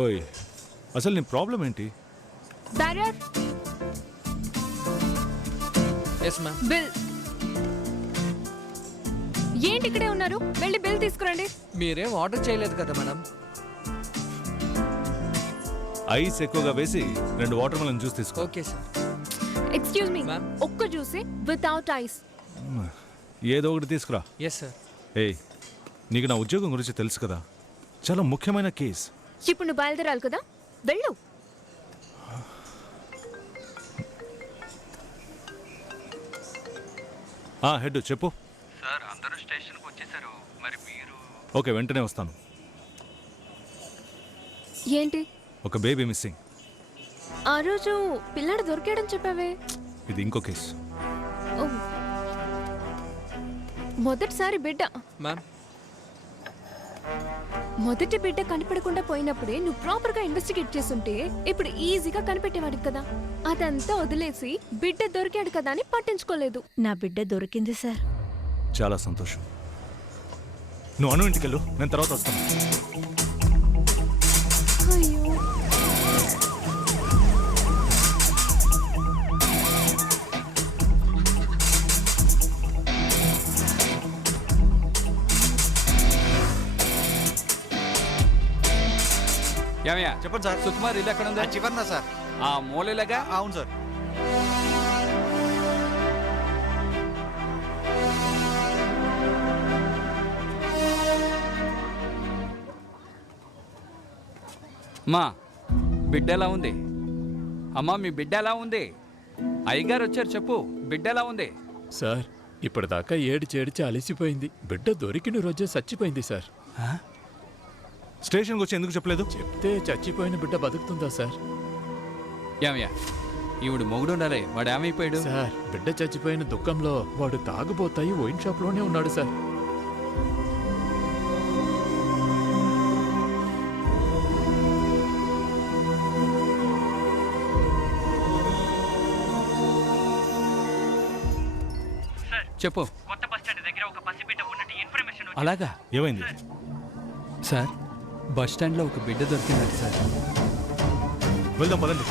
ఓయ్, అసలు నీ ప్రాబ్లం ఏంటి? Bearer yes ma'am. బిల్. ఏంటి ఇక్కడే ఉన్నారు? వెళ్ళి బిల్ తీసుకురండి. మీరేం ఆర్డర్ చేయలేదు కదా మేడం. ఐస్ ఎక్కువగా వేసి 2 వాటర్ మెలన్ జ్యూస్ తీసుకో. Okay sir. ఎక్స్క్యూజ్ మీ, ఒక్క జ్యూసే వితౌట్ ఐస్. ఏదో ఒకటి తీసుకురా. Yes sir. ఏయ్, నీకు నా ఉద్యోగం గురించి తెలుసు కదా, చాలా ముఖ్యమైన కేస్. ఇప్పుడు నువ్వు బయలుదేరాలి కదా, వెళ్ళు. హెడ్ చెప్పు. సార్ అందరూ స్టేషన్కి వచ్చేసారు, మరి మీరు? ఓకే, వెంటనే వస్తాను. ఏంటి? ఒక బేబీ మిస్సింగ్. ఆ రోజు పిల్లాడు దొరికాడని చెప్పావే. ఇది ఇంకో కేసు. ఓ, మొదటిసారి బిడ్డ. మ్యామ్, మొదటి బిడ్డ కనిపెడకుండా పోయినప్పుడే నువ్వు ప్రాపర్ గా ఇన్వెస్టిగేట్ చేస్తుంటే ఇప్పుడు ఈజీగా కనిపెట్టేవాడివి కదా. అదంతా వదిలేసి బిడ్డ దొరికాడు కదా అని పట్టించుకోలేదు. నా బిడ్డ దొరికింది సార్. చాలా సంతోషం. నువ్వు అను ఇంటికి వెళ్ళు, నేను తర్వాత వస్తాను. అయ్యో, ఏమయ్యా? చెప్పండి సార్. సుకుమార్ ఇల్లు ఎక్కడ ఉంది? చివరినా సార్. ఆ మూలలాగా? అవును సార్. మా బిడ్డ ఎలా ఉంది? అమ్మా, మీ బిడ్డ ఎలా ఉంది? అయ్యగారు వచ్చారు, చెప్పు, బిడ్డ ఎలా ఉంది? సార్, ఇప్పటిదాకా ఏడిచి అలసిపోయింది. బిడ్డ దొరికిన రోజే చచ్చిపోయింది సార్. స్టేషన్కి వచ్చి ఎందుకు చెప్పలేదు? చెప్తే చచ్చిపోయిన బిడ్డ బతుకుతుందా సార్? ఏమయ్యా, ఈవిడ మొగుడు ఉండాలి, వాడు ఏమైపోయాడు? సార్, బిడ్డ చచ్చిపోయిన దుఃఖంలో వాడు తాగుబోతాయి వైన్ షాప్లోనే ఉన్నాడు సార్. చెప్పు. కొత్త బస్ స్టాండ్ దగ్గర ఒక పసిబిడ్డ ఉన్నట్టు ఇన్ఫర్మేషన్. అలాగా? ఏమైంది సార్? బస్ స్టాండ్లో ఒక బిడ్డ దొరికిందండి సార్. వెళ్దాం పదండి.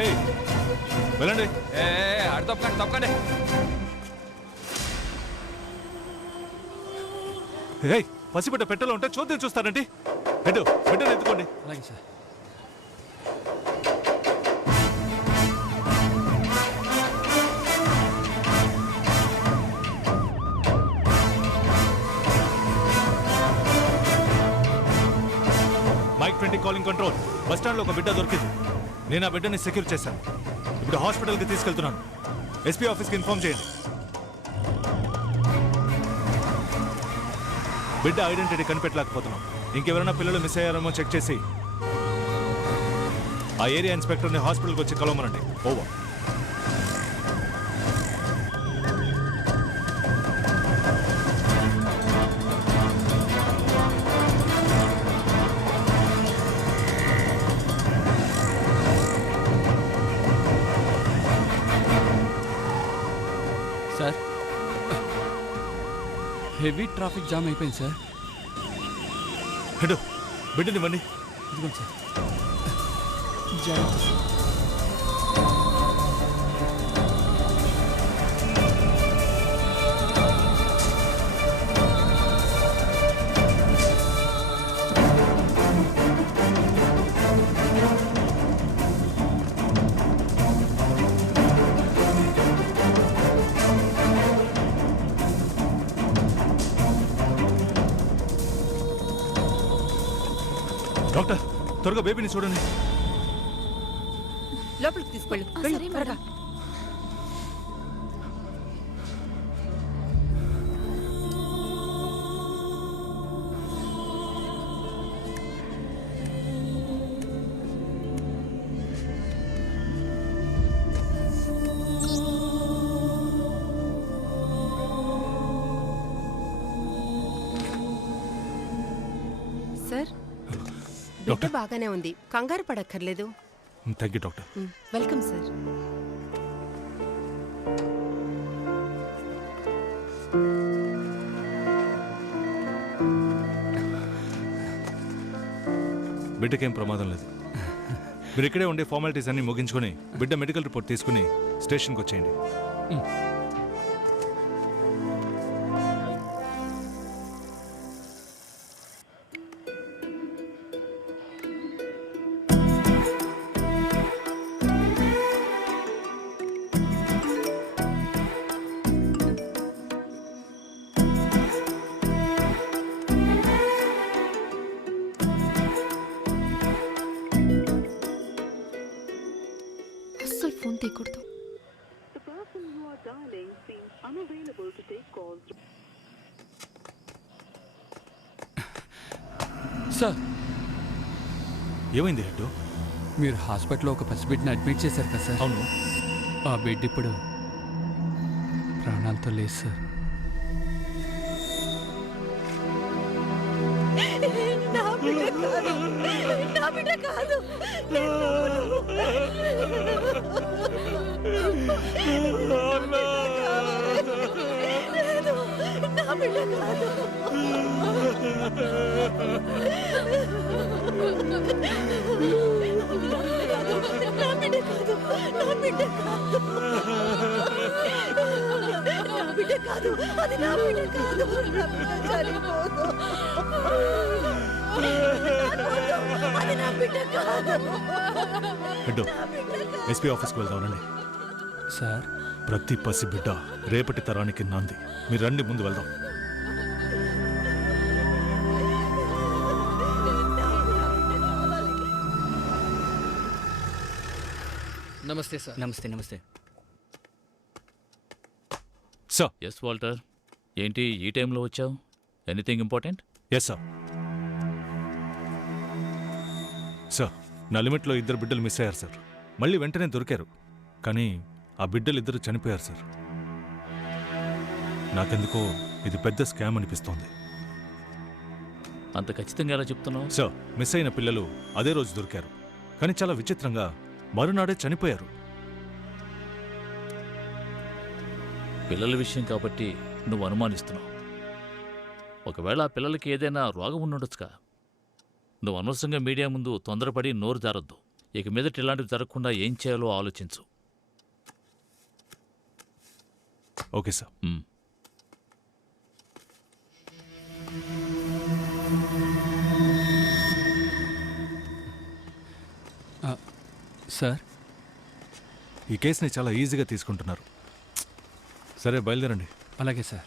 ఏయ్, వెళ్ళండి. అడు తప్పకండి, తప్పకండి. ఏయ్, పసిబిడ్డ పెట్టెలో ఉంటే చూద్దాం చూస్తారండి. ఎటు బిడ్డను ఎత్తుకోండి. అలాగే సార్. Mike 20 calling control. బస్ స్టాండ్లో ఒక బిడ్డ దొరికింది. నేను ఆ బిడ్డని సెక్యూర్ చేశాను. ఇప్పుడు హాస్పిటల్కి తీసుకెళ్తున్నాను. ఎస్పీ ఆఫీస్కి ఇన్ఫార్మ్ చేయండి. బిడ్డ ఐడెంటిటీ కనిపెట్టలేకపోతున్నాం. ఇంకెవరైనా పిల్లలు మిస్ అయ్యారేమో చెక్ చేసి ఆ ఏరియా ఇన్స్పెక్టర్ని హాస్పిటల్కి వచ్చి కలవమనండి. Over. Sir, heavy traffic jam అయిపోయింది సార్. హెడ్, బిడ్డనివ్వండి. ఇదిగోండి సార్. జాగ్రత్త సార్. డాక్టర్, త్వరగా బేబీని చూడండి. లోపలికి తీసుకెళ్ళు, వెళ్ళు త్వరగా. సార్ బిడ్డ బాగానే ఉంది, కంగారు పడక్కర్లేదు. Thank you doctor. Welcome sir. బిడ్డకేం ప్రమాదం లేదు. మీరు ఇక్కడే ఉండే ఫార్మాలిటీస్ అన్ని ముగించుకొని బిడ్డ మెడికల్ రిపోర్ట్ తీసుకుని స్టేషన్కి వచ్చేయండి. అస్సలు ఫోన్ తీయకూడదు. సార్ ఏమైంది హెడ్? మీరు హాస్పిటల్లో ఒక పసిబిడ్డని అడ్మిట్ చేశారు కదా సార్? అవును. ఆ బిడ్డ ఇప్పుడు ప్రాణాలతో లేదు సార్. నా బిడ్డ కాదు, నా బిడ్డ కాదు. నా బిడ్డ కాదు. కాదు, అది నా బిడ్డ కాదు. నా బిడ్డ చనిపోదు. అది నా బిడ్డ కాదు. హెడ్, ఎస్పీ ఆఫీస్కి వెళ్దామనండి. సార్, ప్రతి పసి బిడ్డ రేపటి తరానికి నాంది. మీరు రండి, ముందు వెళ్దాం. నమస్తే సార్. నమస్తే. నమస్తే సార్. ఎస్ వాల్టర్, ఏంటి ఈ టైంలో వచ్చావు? Anything important? Yes sir. Sir, నా లిమిట్లో 2 బిడ్డలు మిస్ అయ్యారు సార్. మళ్ళీ వెంటనే దొరికారు, కానీ ఆ బిడ్డలు 2 చనిపోయారు సార్. నాకెందుకో ఇది పెద్ద స్కామ్ అనిపిస్తోంది. అంత ఖచ్చితంగా ఎలా చెప్తున్నావు? సార్, మిస్ అయిన పిల్లలు అదే రోజు దొరికారు, కానీ చాలా విచిత్రంగా మరునాడే చనిపోయారు. పిల్లల విషయం కాబట్టి నువ్వు అనుమానిస్తున్నావు. ఒకవేళ ఆ పిల్లలకి ఏదైనా రోగం ఉండుండొచ్చుగా. నువ్వు అనవసరంగా మీడియా ముందు తొందరపడి నోరు జారొద్దు. ఇక మీదట ఇలాంటివి జరగకుండా ఏం చేయాలో ఆలోచించు. Okay sir. సార్, ఈ కేసుని చాలా ఈజీగా తీసుకుంటున్నారు. సరే, బయలుదేరండి. అలాగే సార్.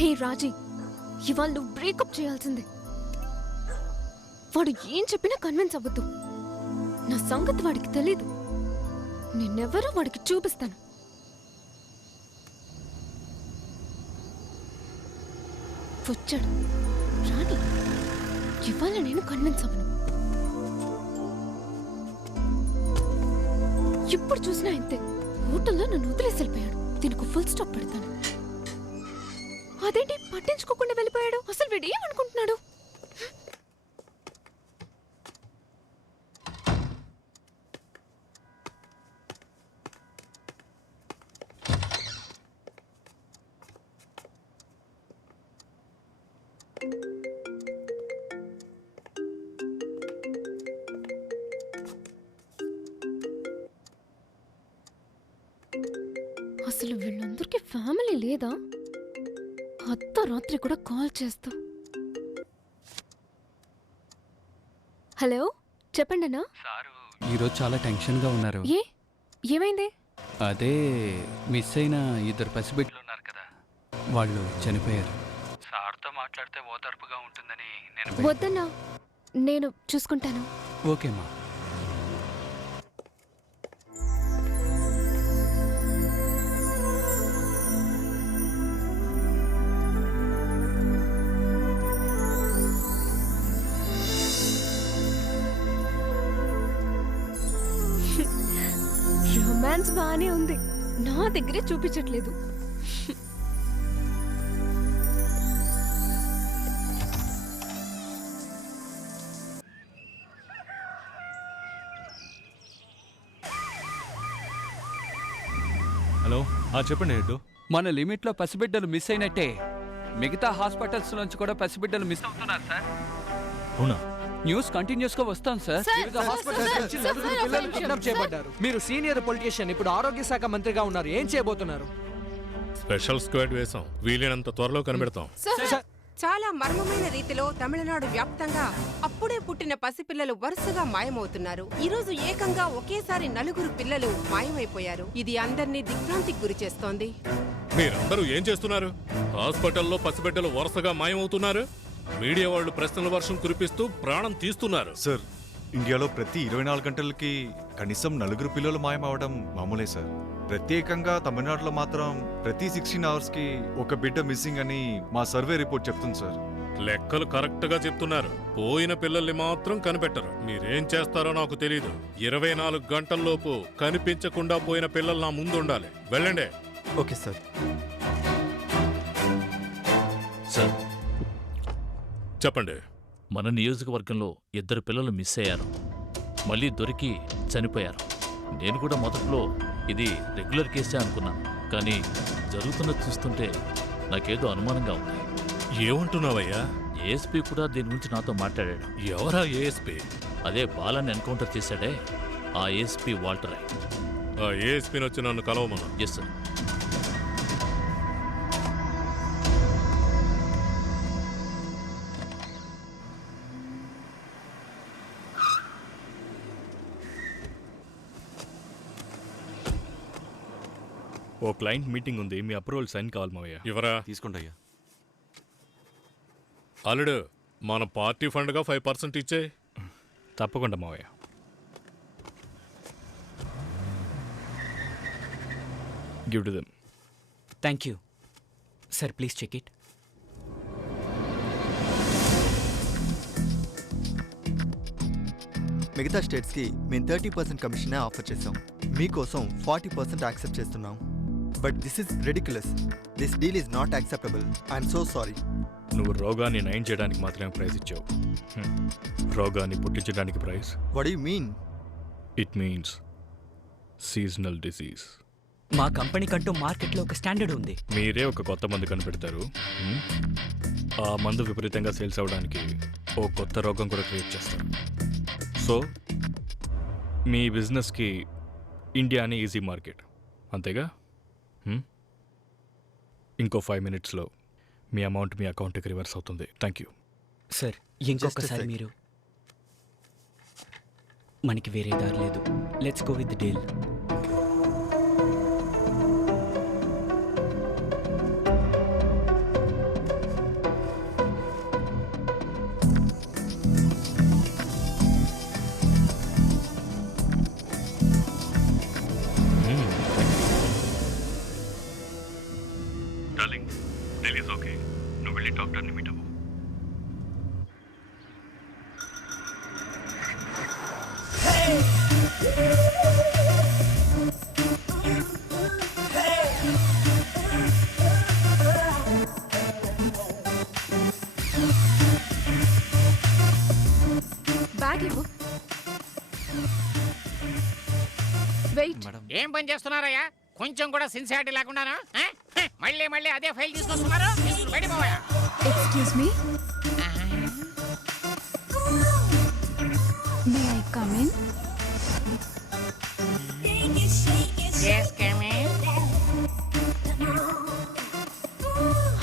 హే రాజీ, ఇవాళ నువ్వు బ్రేకప్ చేయాల్సిందే. వాడు ఏం చెప్పినా కన్విన్స్ అవ్వద్దు. నా సంగతి వాడికి తెలీదు. నిన్నెవరో వాడికి చూపిస్తాను. వచ్చాడు రాణి. ఇవాళ నేను కన్విన్స్ అవ్వను. ఇప్పుడు చూసినా ఇంతే. హోటల్లో నన్ను వదిలేసి వెళ్ళిపోయాడు. దీనికి ఫుల్ స్టాప్ పెడతాను. అదేంటి పట్టించుకోకుండా వెళ్ళిపోయాడు? అసలు వీడు ఏమనుకుంటున్నాడు? అసలు వీళ్ళందరికీ ఫ్యామిలీ లేదా? అర్ధరాత్రి కూడా కాల్ చేస్తా. హలో, చెప్పండి అన్నా. ఈరోజు చాలా టెన్షన్గా ఉన్నారు. ఏమైంది? అదే మిస్ అయిన 2 పసిబిడ్డలు ఉన్నారు కదా, వాళ్ళు చనిపోయారు. సార్తో మాట్లాడితే ఓదార్పుగా ఉంటుందని నేను. వద్దన్నా, నేను చూసుకుంటాను. ఓకేమ్మా. డాన్స్ బానే ఉంది, నా దగ్గరే చూపించట్లేదు. హలో చెప్పండి హెడ్. మన లిమిట్లో పసిబిడ్డలు మిస్ అయినట్టే మిగతా హాస్పిటల్స్ నుంచి కూడా పసిబిడ్డలు మిస్ అవుతున్నారు సార్. అవునా? న్యూస్ కంటిన్యూస్ గా వస్తాం సార్. వివిధ హాస్పిటల్స్ నుంచి 9 పిల్లలు కిడ్నాప్ చేయబడ్డారు. మీరు సీనియర్ పొలిటీషియన్, ఇప్పుడు ఆరోగ్య శాఖ మంత్రిగా ఉన్నారు, ఏం చేయబోతున్నారు? స్పెషల్ స్క్వాడ్ వేసాం, వీలైనంత త్వరలో కనిపెడతాం. చాలా మర్మమైన రీతిలో తమిళనాడు వ్యాప్తంగా అప్పుడే పుట్టిన పసిపిల్లలు వరుసగా మాయమవుతున్నారు. ఈ రోజు ఏకంగా ఒకేసారి 4 పిల్లలు మాయమైపోయారు. ఇది అందర్నీ దిగ్భ్రాంతికి గురి చేస్తోంది. మీరందరూ ఏం చేస్తున్నారు? హాస్పిటల్లో పసిబిడ్డలు వరుసగా మాయమవుతున్నారు. మీడియా వాళ్ళు ప్రశ్నల వర్షం కురిపిస్తూ ప్రాణం తీస్తున్నారు. సార్, ఇండియాలో ప్రతి 24 గంటలకి కనీసం 4 పిల్లలు మాయమవడం మామూలే సార్. ప్రత్యేకంగా తమిళనాడులో మాత్రం ప్రతి 16 అవర్స్కి ఒక బిడ్డ మిస్సింగ్ అని మా సర్వే రిపోర్ట్ చెప్తుంది సార్. లెక్కలు కరెక్ట్ గా చెప్తున్నారు. పోయిన పిల్లల్ని మాత్రం కనిపెట్టరు. మీరేం చేస్తారో నాకు తెలీదు. 24 గంటల్లోపు కనిపించకుండా పోయిన పిల్లలు నా ముందు ఉండాలి. వెళ్ళండి. Okay sir. సార్, చెప్పండి. మన నియోజకవర్గంలో 2 పిల్లలు మిస్ అయ్యారు, మళ్ళీ దొరికి చనిపోయారు. నేను కూడా మొదట్లో ఇది రెగ్యులర్ కేసే అనుకున్నాను, కానీ జరుగుతున్నది చూస్తుంటే నాకేదో అనుమానంగా ఉంది. ఏమంటున్నావయ్యా? ఏఎస్పీ కూడా దీని గురించి నాతో మాట్లాడాడు. ఎవరా ఏఎస్పీ? అదే బాలాన్ని ఎన్కౌంటర్ చేశాడే, ఆ ఏఎస్పీ వాల్టర్. ఆ ఏఎస్పీని వచ్చి నన్ను కలవమను. Yes sir. ఓ క్లయింట్ మీటింగ్ ఉంది, మీ అప్రూవల్ సైన్ కావాలి మావయ్య. ఎవరా? తీసుకోండి అయ్యా. అల్లుడు, మన పార్టీ ఫండ్గా 5% ఇచ్చే. తప్పకుండా మావయ్య. Give to them. Thank you sir. Please check it. మిగతా స్టేట్స్కి మేము 30% కమిషనే ఆఫర్ చేసాం. మీకోసం 40% యాక్సెప్ట్ చేస్తున్నాం. But this is ridiculous. This deal is not acceptable. I'm so sorry. నువ్వు రోగాన్ని నయం చేయడానికి మాత్రమే ప్రైజ్ ఇచ్చావు, రోగాన్ని పుట్టించడానికి prize. What you mean? It means seasonal disease. మా కంపెనీకంటూ మార్కెట్లో ఒక స్టాండర్డ్ ఉంది. మీరే ఒక కొత్త మందు కనిపెడతారు, ఆ మందు విపరీతంగా సేల్స్ అవ్వడానికి ఓ కొత్త రోగం కూడా క్రియేట్ చేస్తారు. సో మీ బిజినెస్కి ఇండియానే ఈజీ మార్కెట్, అంతేగా? ఇంకో 5 minutesలో మీ అమౌంట్ మీ అకౌంట్కి రివర్స్ అవుతుంది. Thank you sir. ఇంకొకసారి మీరు, మనకి వేరే దారి లేదు. Let's go with the deal. Darling, deal is okay. నువ్వు వెళ్ళి డాక్టర్ని మీట్ అవ్వు. బ్యాగ్ ఇవ్వు. వెయిట్. ఏం పని చేస్తున్నారయ్యా? కొంచెం కూడా సిన్సియారిటీ లేకుండానా? మళ్ళీ మళ్ళీ అదే ఫైల్ తీసుకొస్తున్నారు. బయటపోయా. Excuse me, may I come in? Yes, come in.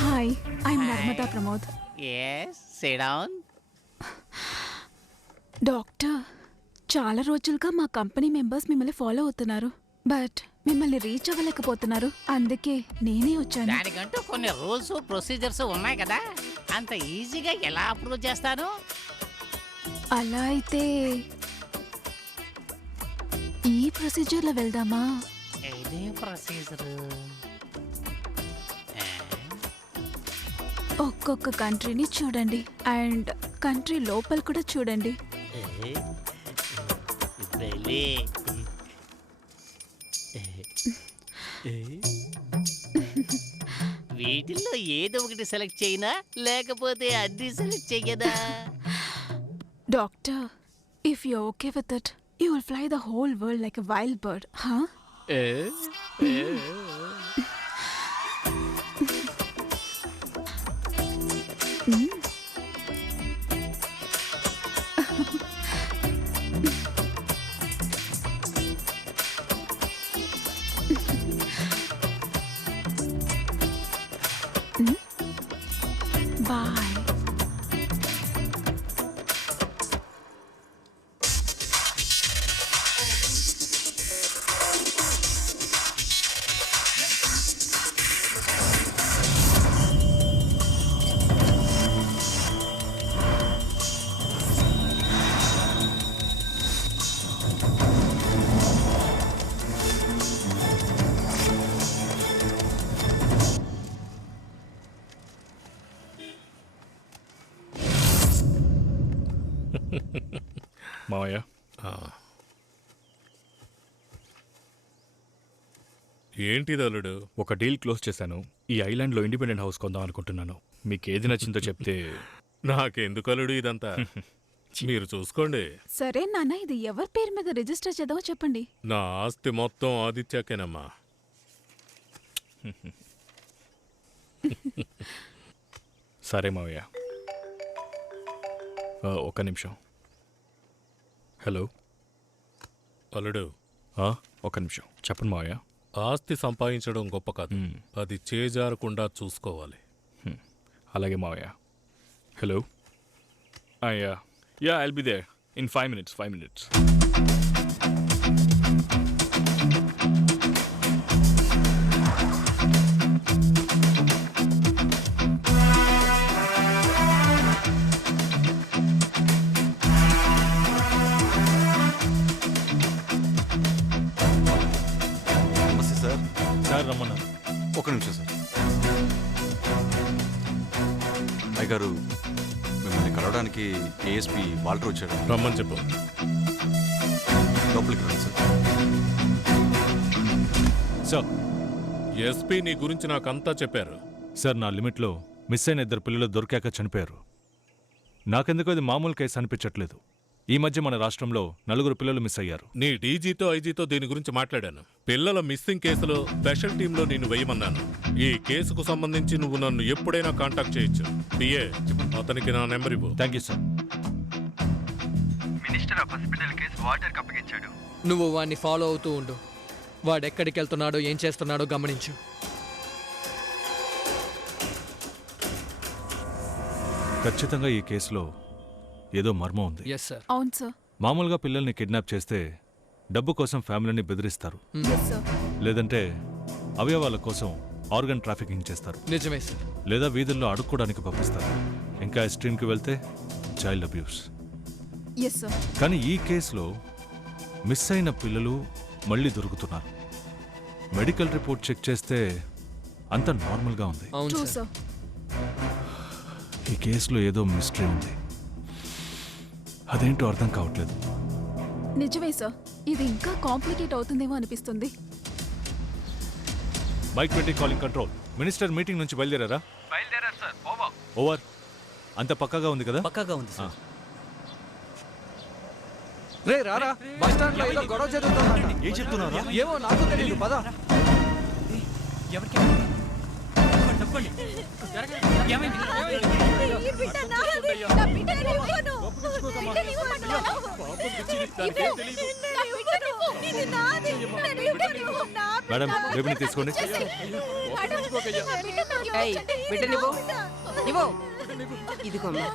Hi, I'm Narmada Pramod. Yes, sit down. Doctor, చాలా రోజులుగా మా కంపెనీ మెంబర్స్ మిమ్మల్ని ఫాలో అవుతున్నారు, బట్ మిమ్మల్ని రీచ్ అవ్వలేకపోతున్నారు. అందుకే నేనే వచ్చాను. దానికంటూ కొన్ని రూల్స్ ప్రొసీజర్స్ ఉన్నాయి కదా, అంత ఈజీగా ఎలా అప్రూవ్ చేస్తాను? అలా అయితే ఈ ప్రొసీజర్లో వెళ్దామా? ఇదే ప్రొసీజర్. ఒక్కొక్క కంట్రీని చూడండి అండ్ కంట్రీ లోపల కూడా చూడండి. వీటిల్లో ఏదో ఒకటి సెలెక్ట్ చేయనా లేకపోతే అన్ని select చెయ్యదా? Doctor, if you're okay with it, you will fly the whole world like a wild bird, huh? Bye. మావయ్య, ఏంటిది అల్లుడు? ఒక డీల్ క్లోజ్ చేశాను. ఈ ఐలాండ్లో ఇండిపెండెంట్ హౌస్ కొందాం అనుకుంటున్నాను. మీకు ఏది నచ్చిందో చెప్తే. నాకెందుకు అల్లుడు ఇదంతా? మీరు చూసుకోండి. సరే నాన్న, ఇది ఎవరి పేరు మీద రిజిస్టర్ చేద్దామో చెప్పండి. నా ఆస్తి మొత్తం ఆదిత్యకేనమ్మా. సరే మావయ్య, ఒక నిమిషం. హలో అల్లుడు, ఒక నిమిషం చెప్పండి మావయ్య. ఆస్తి సంపాదించడం గొప్ప కాదు, అది చేజారకుండా చూసుకోవాలి. అలాగే మావయ్య. Hello, yeah I'll be there in 5 minutes. 5 minutes. Sir రమ్మన్నారు. ఒక నిమిషం సార్. అయ్యగారు, మిమ్మల్ని కలవడానికి ఏఎస్పీ వాల్టర్ వచ్చారు. రమ్మని చెప్పు. లోపలికి రండి సార్. సార్, ఎస్పీ నీ గురించి నాకంతా చెప్పారు. సార్, నా లిమిట్లో మిస్ అయిన 2 పిల్లలు దొరికాక చనిపోయారు. నాకెందుకు అది మామూలు కేసు అనిపించట్లేదు. ఈ మధ్య మన రాష్ట్రంలో 4 పిల్లలు మిస్ అయ్యారు. నీ డీజీతో ఐజీతో దీని గురించి మాట్లాడాను. పిల్లల మిస్సింగ్ కేసులో స్పెషల్ టీంలో నిన్ను వేయమన్నాను. ఈ కేసుకు సంబంధించి నువ్వు నన్ను ఎప్పుడైనా కాంటాక్ట్ చేయొచ్చు. పిఏ, అతనికి నా నెంబర్ ఇవ్వు. Thank you sir. Minister hospital case వాటర్కి అప్పగించాడు. నువ్వు వాడిని ఫాలో అవుతూ ఉండు. వాడు ఎక్కడికి వెళ్తున్నాడో ఏం చేస్తున్నాడో గమనించు. ఖచ్చితంగా ఈ కేసులో ఏదో మర్మం ఉంది. అవును సార్. మామూలుగా పిల్లల్ని కిడ్నాప్ చేస్తే డబ్బు కోసం ఫ్యామిలీని బెదిరిస్తారు, లేదంటే అవయవాల కోసం ఆర్గన్ ట్రాఫికింగ్ చేస్తారు. నిజమే సార్. లేదా వీధుల్లో అడుక్కోవడానికి పంపిస్తారు. ఇంకా ఎక్స్ట్రీమ్కి వెళ్తే చైల్డ్ అబ్యూస్. కానీ ఈ కేసులో మిస్ అయిన పిల్లలు మళ్ళీ దొరుకుతున్నారు. మెడికల్ రిపోర్ట్ చెక్ చేస్తే అంత నార్మల్గా ఉంది. ఈ కేసులో ఏదో మిస్టరీ ఉంది. అదేంటో అర్థం కావట్లేదు. నిజమే సార్, ఇది ఇంకా కాంప్లికేట్ అవుతుందేమో అనిపిస్తుంది. Mike 20 calling control. Minister meeting నుంచి బయలుదేరారా? బయలుదేరారు సార్. ఓవర్. అంత పక్కాగా ఉంది కదా? పక్కాగా ఉంది సార్. రే రారా, బస్ స్టాండ్ లో ఏదో గొడవ జరుగుతుంది. ఏం చెప్తున్నారా? ఏమో నాకు తెలియదు. పద. మేడం, బేబీని తీసుకోండి. ఇదిగోమ్మా.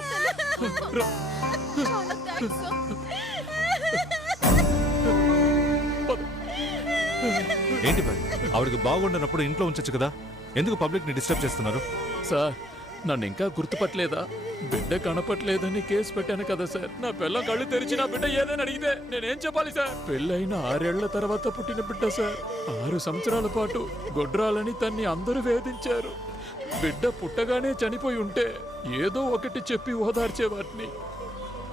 ఏంటి భాయ్, ఆవిడకి బాగుండనప్పుడు ఇంట్లో ఉంచొచ్చు కదా, ఎందుకు పబ్లిక్ ని డిస్టర్బ్ చేస్తున్నారు? సార్, నన్ను ఇంకా గుర్తుపట్టలేదా? బిడ్డ కనపట్లేదని కేసు పెట్టాను కదా సార్. నా పిల్ల కళ్ళు తెరిచి నా బిడ్డ ఏదని అడిగితే నేనేం చెప్పాలి సార్? పెళ్ళైన 6 ఏళ్ల తర్వాత పుట్టిన బిడ్డ సార్. 6 సంవత్సరాల పాటు గొడ్రాలని తన్ని అందరూ వేధించారు. బిడ్డ పుట్టగానే చనిపోయి ఉంటే ఏదో ఒకటి చెప్పి ఓదార్చేవాటిని.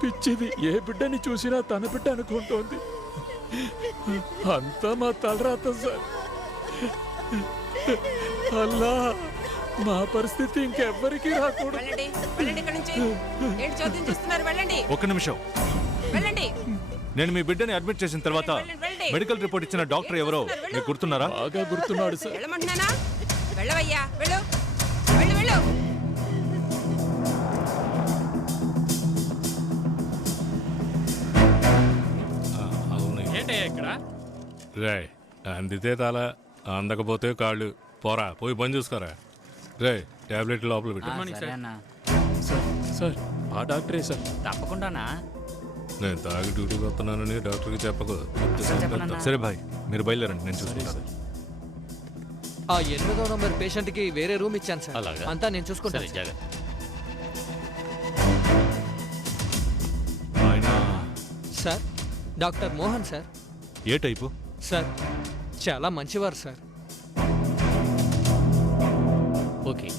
పిచ్చిది, ఏ బిడ్డని చూసినా తన బిడ్డ అనుకుంటోంది. అంతా మా తలరాత సార్. అల్లా మా పరిస్థితి ఇంకెవ్వరికీ రాకూడదు. వెళ్ళండి వెళ్ళండి ఇక్కడి నుంచి. ఏంటి చోద్యం చూస్తున్నారు? వెళ్ళండి ఒక్క నిమిషం. వెళ్ళండి. నేను మీ బిడ్డని అడ్మిట్ చేసిన తర్వాత మెడికల్ రిపోర్ట్ ఇచ్చిన డాక్టర్ ఎవరో మీకు గుర్తున్నారా? బాగా గుర్తున్నాడు సార్. వెళ్ళమంటున్నానా? వెళ్ళవయ్యా, వెళ్ళు వెళ్ళు వెళ్ళు. ఏంటయ్యా ఇక్కడ? రే అందితే తల, అందకపోతే కాళ్ళు. పోరా పోయి పని చూసుకోరా. రే టాబ్లెట్ లోపల పెట్టు. సార్ ఆ డాక్టరే సార్. తప్పకుండానా? నేను తాగి డ్యూటీకి వస్తున్నానని డాక్టర్కి చెప్పకు. సరే భాయ్, మీరు బయలుదేరండి, నేను చూసుకుంటాను. ఆ 8వ నంబర్ పేషెంట్ కి వేరే రూమ్ ఇచ్చాను సార్. అలాగా? అంతా నేను చూసుకుంటాను. సరే, జాగ్రత్త. ఆయన సార్ డాక్టర్ మోహన్ సార్. ఏ టైపు? సార్ చాలా మంచివారు సార్. ఓకే.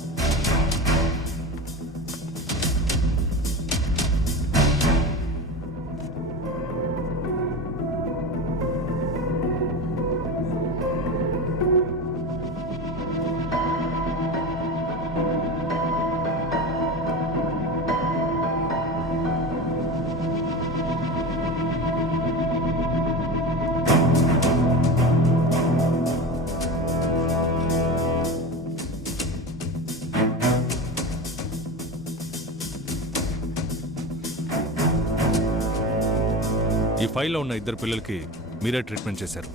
ఈ ఫైల్లో ఉన్న ఇద్దరు పిల్లలకి మీరే ట్రీట్మెంట్ చేశారు.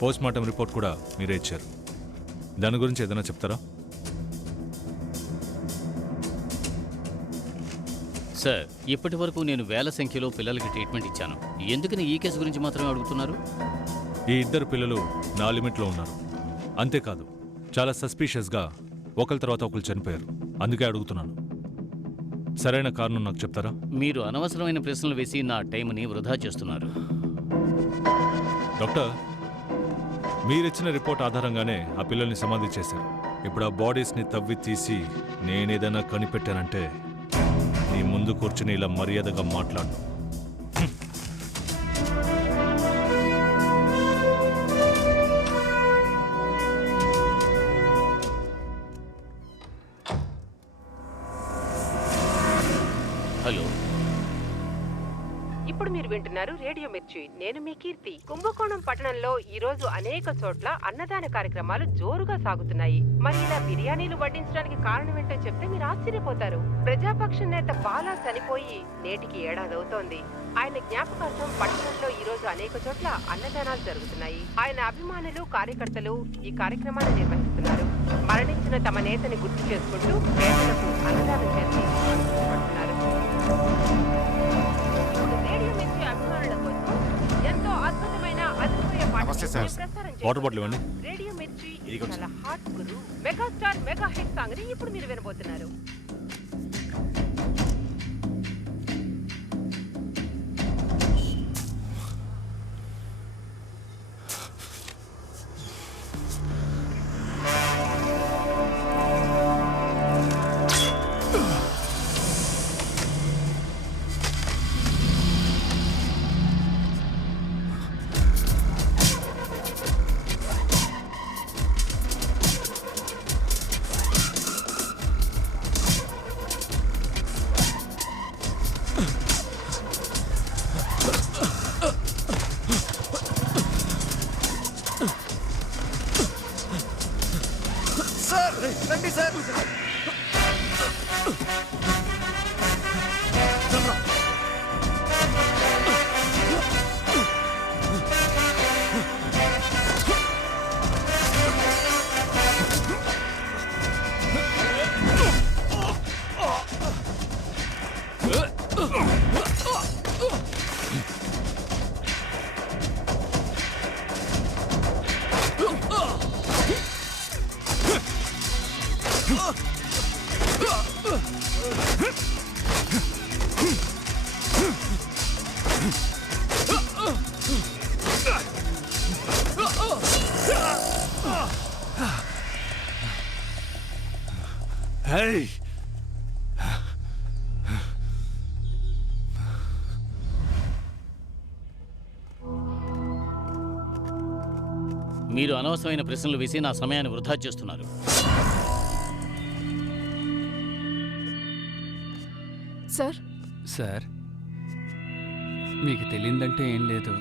పోస్ట్ మార్టం రిపోర్ట్ కూడా మీరే ఇచ్చారు. దాని గురించి ఏదైనా చెప్తారా? సార్, ఇప్పటి వరకు నేను వేల సంఖ్యలో పిల్లలకి ట్రీట్మెంట్ ఇచ్చాను. ఎందుకని ఈ కేసు గురించి మాత్రమే అడుగుతున్నారు? ఈ ఇద్దరు పిల్లలు నా లిమిట్లో ఉన్నారు. అంతేకాదు, చాలా సస్పీషియస్గా ఒకరి తర్వాత ఒకరు చనిపోయారు. అందుకే అడుగుతున్నాను. సరైన కారణం నాకు చెప్తారా? మీరు అనవసరమైన ప్రశ్నలు వేసి నా టైంని వృధా చేస్తున్నారు. డాక్టర్, మీరిచ్చిన రిపోర్ట్ ఆధారంగానే ఆ పిల్లల్ని సమాధి చేశారు. ఇప్పుడు ఆ బాడీస్ని తవ్వి తీసి నేనేదైనా కనిపెట్టానంటే నీ ముందు కూర్చుని ఇలా మర్యాదగా మాట్లాడు. హలో, ఇప్పుడు మీరు వింటున్నారు రేడియో మిర్చి. నేను మీ కీర్తి. కుంభకోణం పట్టణంలో ఈ రోజు అనేక చోట్ల అన్నదాన కార్యక్రమాలు జోరుగా సాగుతున్నాయి. మరి ఇలా బిర్యానీలు వడ్డించడానికి కారణం ఏంటో చెప్తే మీరు ఆశ్చర్యపోతారు. ప్రజాపక్ష నేత బాలా చనిపోయి నేటికి ఏడాది అవుతోంది. ఆయన జ్ఞాపకార్థం పట్టణంలో ఈ రోజు అనేక చోట్ల అన్నదానాలు జరుగుతున్నాయి. ఆయన అభిమానులు, కార్యకర్తలు ఈ కార్యక్రమాన్ని నిర్వహిస్తున్నారు. మరణించిన తమ నేతని గుర్తు చేసుకుంటూ పేదలకు అన్నదానం చేసి పడుతున్నారు. అభిమానుల కోసం ఎంతో అద్భుతమైన అద్భుతమైన వాటర్ బాటిల్ ఇవ్వండి. రేడియో మిర్చి చాలా హాట్ గురు మెగాస్టార్ మెగా హిట్ సాంగ్ ని ఇప్పుడు మీరు వినబోతున్నారు. సార్ రండి సార్. Hey! మీరు అనవసరమైన ప్రశ్నలు వేసి నా సమయాన్ని వృధా చేస్తున్నారు. సార్ సార్ మీకు తెలియదంటే ఏం లేదు.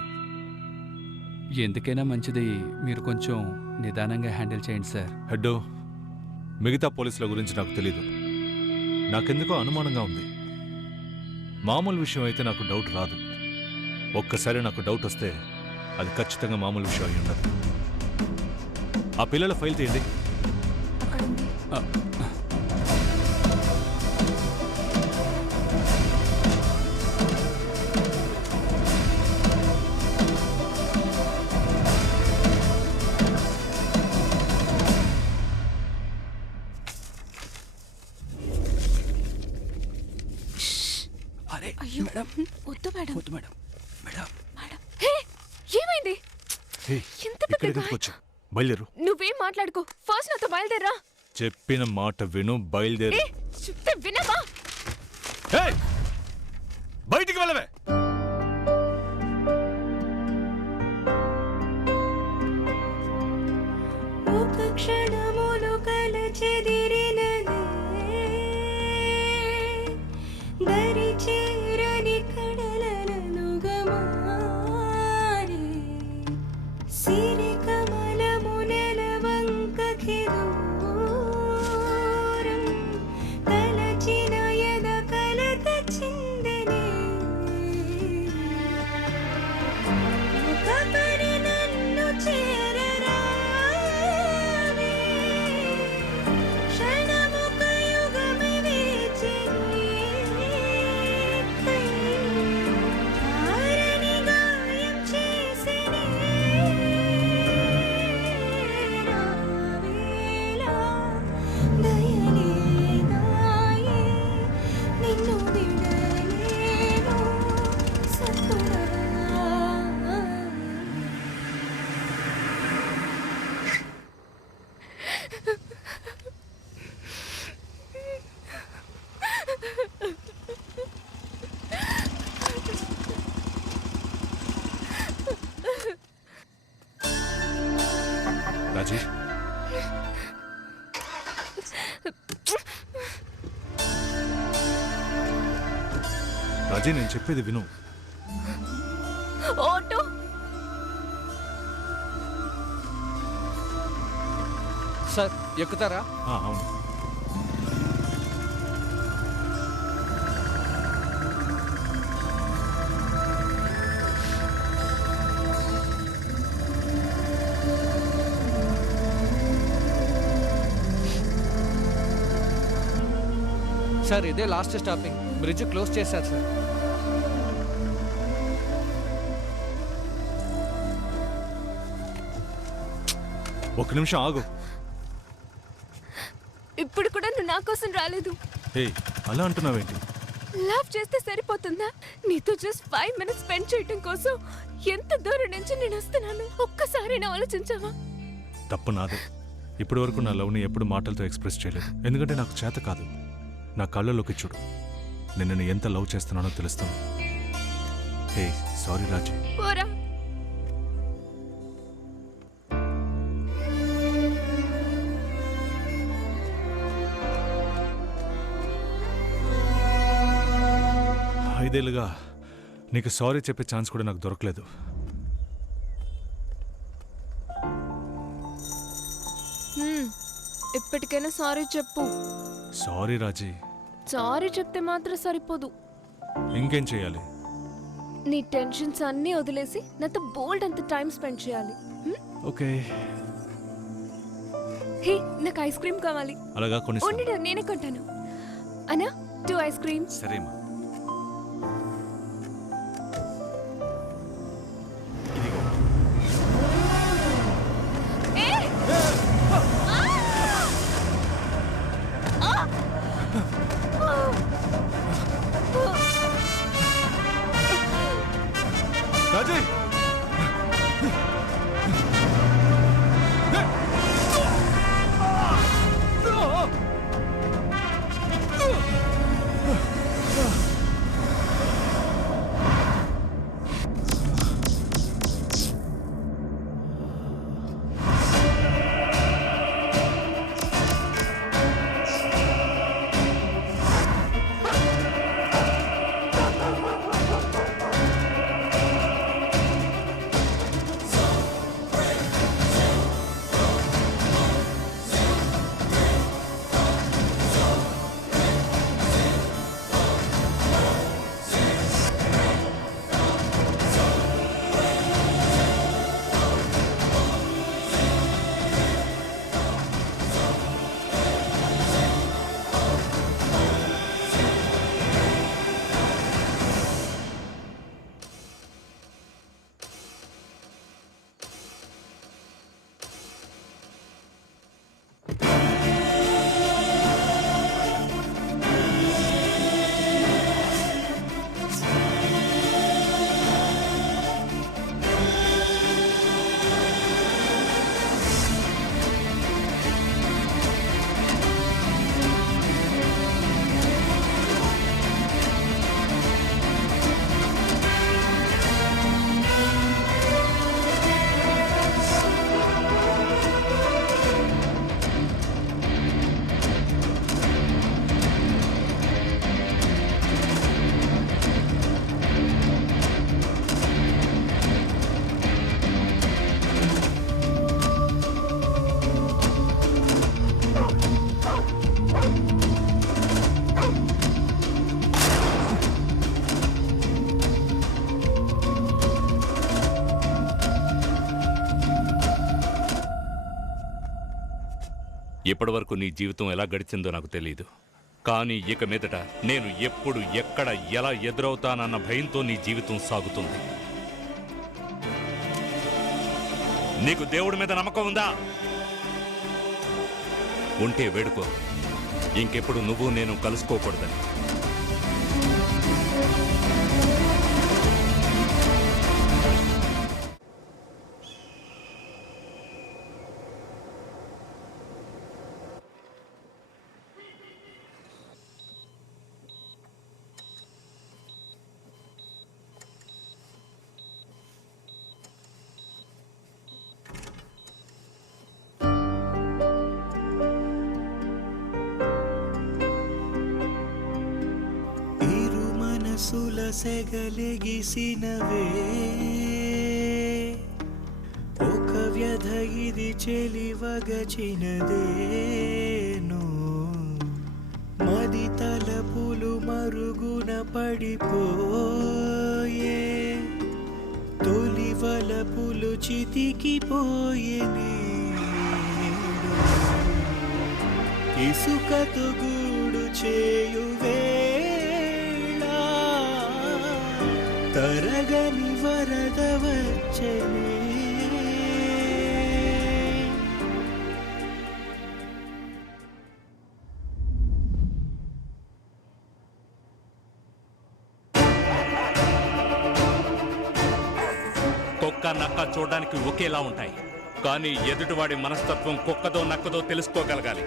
ఎందుకైనా మంచిది మీరు కొంచెం నిదానంగా హ్యాండిల్ చేయండి సార్. హెడ్డో, మిగతా పోలీసుల గురించి నాకు తెలీదు. నాకెందుకో అనుమానంగా ఉంది. మామూలు విషయం అయితే నాకు డౌట్ రాదు. ఒక్కసారి నాకు డౌట్ వస్తే అది ఖచ్చితంగా మామూలు విషయం అయి ఉండదు. ఆ పిల్లల ఫైల్ తీయండి. అయ్యో వద్దు మేడం. వద్దు మేడం. మేడం హే, ఏమైంది? హే, ఎంత పెద్ద ఇక్కడికి గాయం. వచ్చావు? బయలుదేరు. నువ్వేం మాట్లాడుకో, ఫస్ట్ నాతో బయలుదేరా. చెప్పిన మాట విను, బయలుదేరు. ఏ, చెప్తే వినవా? ఏయ్, బయటికి వెళ్ళవే. ఒక క్షణములు కలచెదిరినదే దరి చేరని కడలలను గమారే సిరి కమలము నెలవంకకి దూరం తలచిన ఎద కలత చిందనే ఒక పరి నన్ను చేరరావే క్షణముక యుగమే వేచిని ఆరని గాయం చేసినే రావేలా దయలేదాయే నిన్ను విడలేను సకుడా. రాజీ, రాజీ, నేను చెప్పేది విను. ఆటో సార్ ఎక్కుతారా? అవును. సార్ ఇదే లాస్ట్ స్టాపింగ్. బ్రిడ్జ్ క్లోజ్ చేశారు సార్. ఒక్క నిమిషం ఆగు. ఇప్పుడు కూడా నువ్వు నా కోసం రాలేదు. హే, అలా అంటున్నావేంటి? లవ్ చేస్తే సరిపోతుందా? నీతో జస్ట్ 5 minutes స్పెండ్ చేయడం కోసం ఎంత దూరం నుంచి నేను వస్తున్నాను. ఒక్కసారైనా ఆలోచించావా? తప్పు నాదే. ఇప్పటి వరకు నా లవ్ని ఎప్పుడు మాటలతో ఎక్స్ప్రెస్ చేయలేదు. ఎందుకంటే నాకు చేత కాదు. నా కళ్ళలోకి చూడు, నిన్ను ఎంత లవ్ చేస్తున్నానో తెలుస్తుంది. హే, సారీ రాజీ. పోరా. ఐదేళ్ళుగా నీకు సారీ చెప్పే ఛాన్స్ కూడా నాకు దొరకలేదు. ఇప్పటికైనా సారీ చెప్పు. సారీ రాజీ. సారీ చెప్తే మాత్రం సరిపోదు. ఇంకేం చేయాలి? నీ టెన్షన్స్ అన్నీ వదిలేసి నాతో బోల్డ్ అంత టైం స్పెండ్ చేయాలి. ఓకే. హే, నాకు ఐస్ క్రీమ్ కావాలి. అలాగా కొన్ని ఉండు, నేనే కొంటాను. అన్నా 2 ఐస్ క్రీమ్స్. సరేమా. రాజీ, ఇప్పటివరకు నీ జీవితం ఎలా గడిచిందో నాకు తెలియదు, కానీ ఇక మీదట నేను ఎప్పుడు ఎక్కడ ఎలా ఎదురవుతానన్న భయంతో నీ జీవితం సాగుతుంది. నీకు దేవుడి మీద నమ్మకం ఉందా? ఉంటే వేడుకో, ఇంకెప్పుడు నువ్వు నేను కలుసుకోకూడదని. సెగలిగిసినవే ఒక వ్యధ ఇది చెలివగచినదేను మది తలపులు మరుగున పడిపోయే తొలి వలపులు చితికిపోయేనే ఇసుకతో గూడు చేయువే తరగని వరద వచ్చనే కుక్క నక్క చూడడానికి ఒకేలా ఉంటాయి, కానీ ఎదుటివాడి మనస్తత్వం కుక్కదో నక్కదో తెలుసుకోగలగాలి.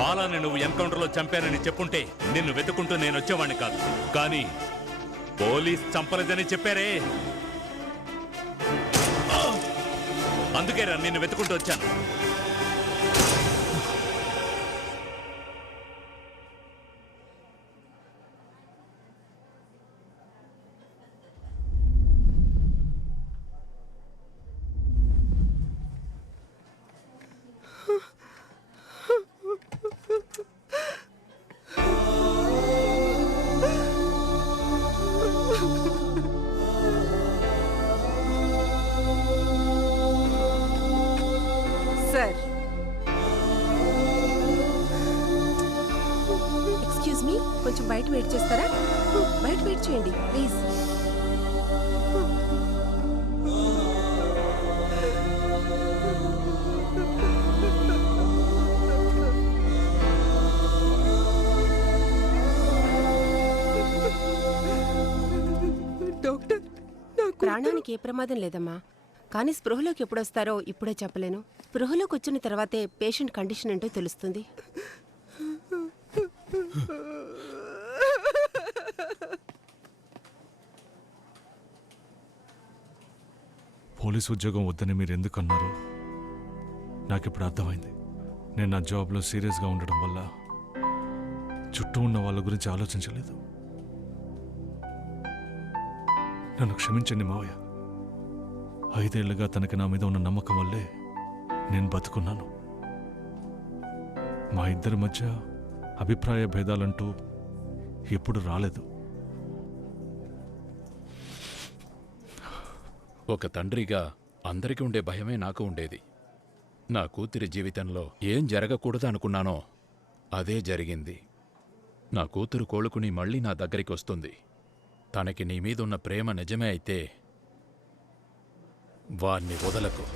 బాలాని నువ్వు ఎన్కౌంటర్లో చంపానని చెప్పుంటే నిన్ను వెతుకుంటూ నేను వచ్చేవాడిని కాదు, కానీ పోలీస్ చంపలేదని చెప్పారే, అందుకేరా నిన్ను వెతుకుంటూ వచ్చాను. ఎక్స్క్యూజ్ మీ, కొంచెం బయట వెయిట్ చేస్తారా? బయట వెయిట్ చేయండి ప్లీజ్. డాక్టర్, ప్రాణానికి ఏ ప్రమాదం లేదమ్మా, కానీ స్పృహలోకి ఎప్పుడొస్తారో ఇప్పుడే చెప్పలేను. స్పృహలోకి వచ్చిన తర్వాతే పేషెంట్ కండిషన్ ఏంటో తెలుస్తుంది. పోలీసు ఉద్యోగం వద్దని మీరు ఎందుకు అన్నారు నాకు ఇప్పుడు అర్థమైంది. నేను నా జాబ్లో సీరియస్గా ఉండడం వల్ల చుట్టూ ఉన్న వాళ్ళ గురించి ఆలోచించలేదు. నన్ను క్షమించండి మావయ్య. 5 ఏళ్లుగా తనకి నా మీద ఉన్న నమ్మకం వల్లే నేను బతుకున్నాను. మా ఇద్దరి మధ్య అభిప్రాయ భేదాలంటూ ఎప్పుడు రాలేదు. ఒక తండ్రిగా అందరికీ ఉండే భయమే నాకు ఉండేది. నా కూతురి జీవితంలో ఏం జరగకూడదు అనుకున్నానో అదే జరిగింది. నా కూతురు కోలుకుని మళ్ళీ నా దగ్గరికి వస్తుంది. తనకి నీ మీదున్న ప్రేమ నిజమే అయితే వాణ్ణి వదలకు.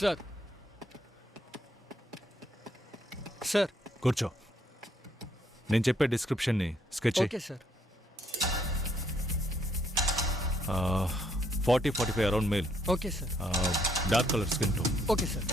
సార్ సార్ కూర్చో. నేను చెప్పే డిస్క్రిప్షన్ని sketch okay sir. 40-45 around male. Okay sir. Dark colour skin tone. Okay sir.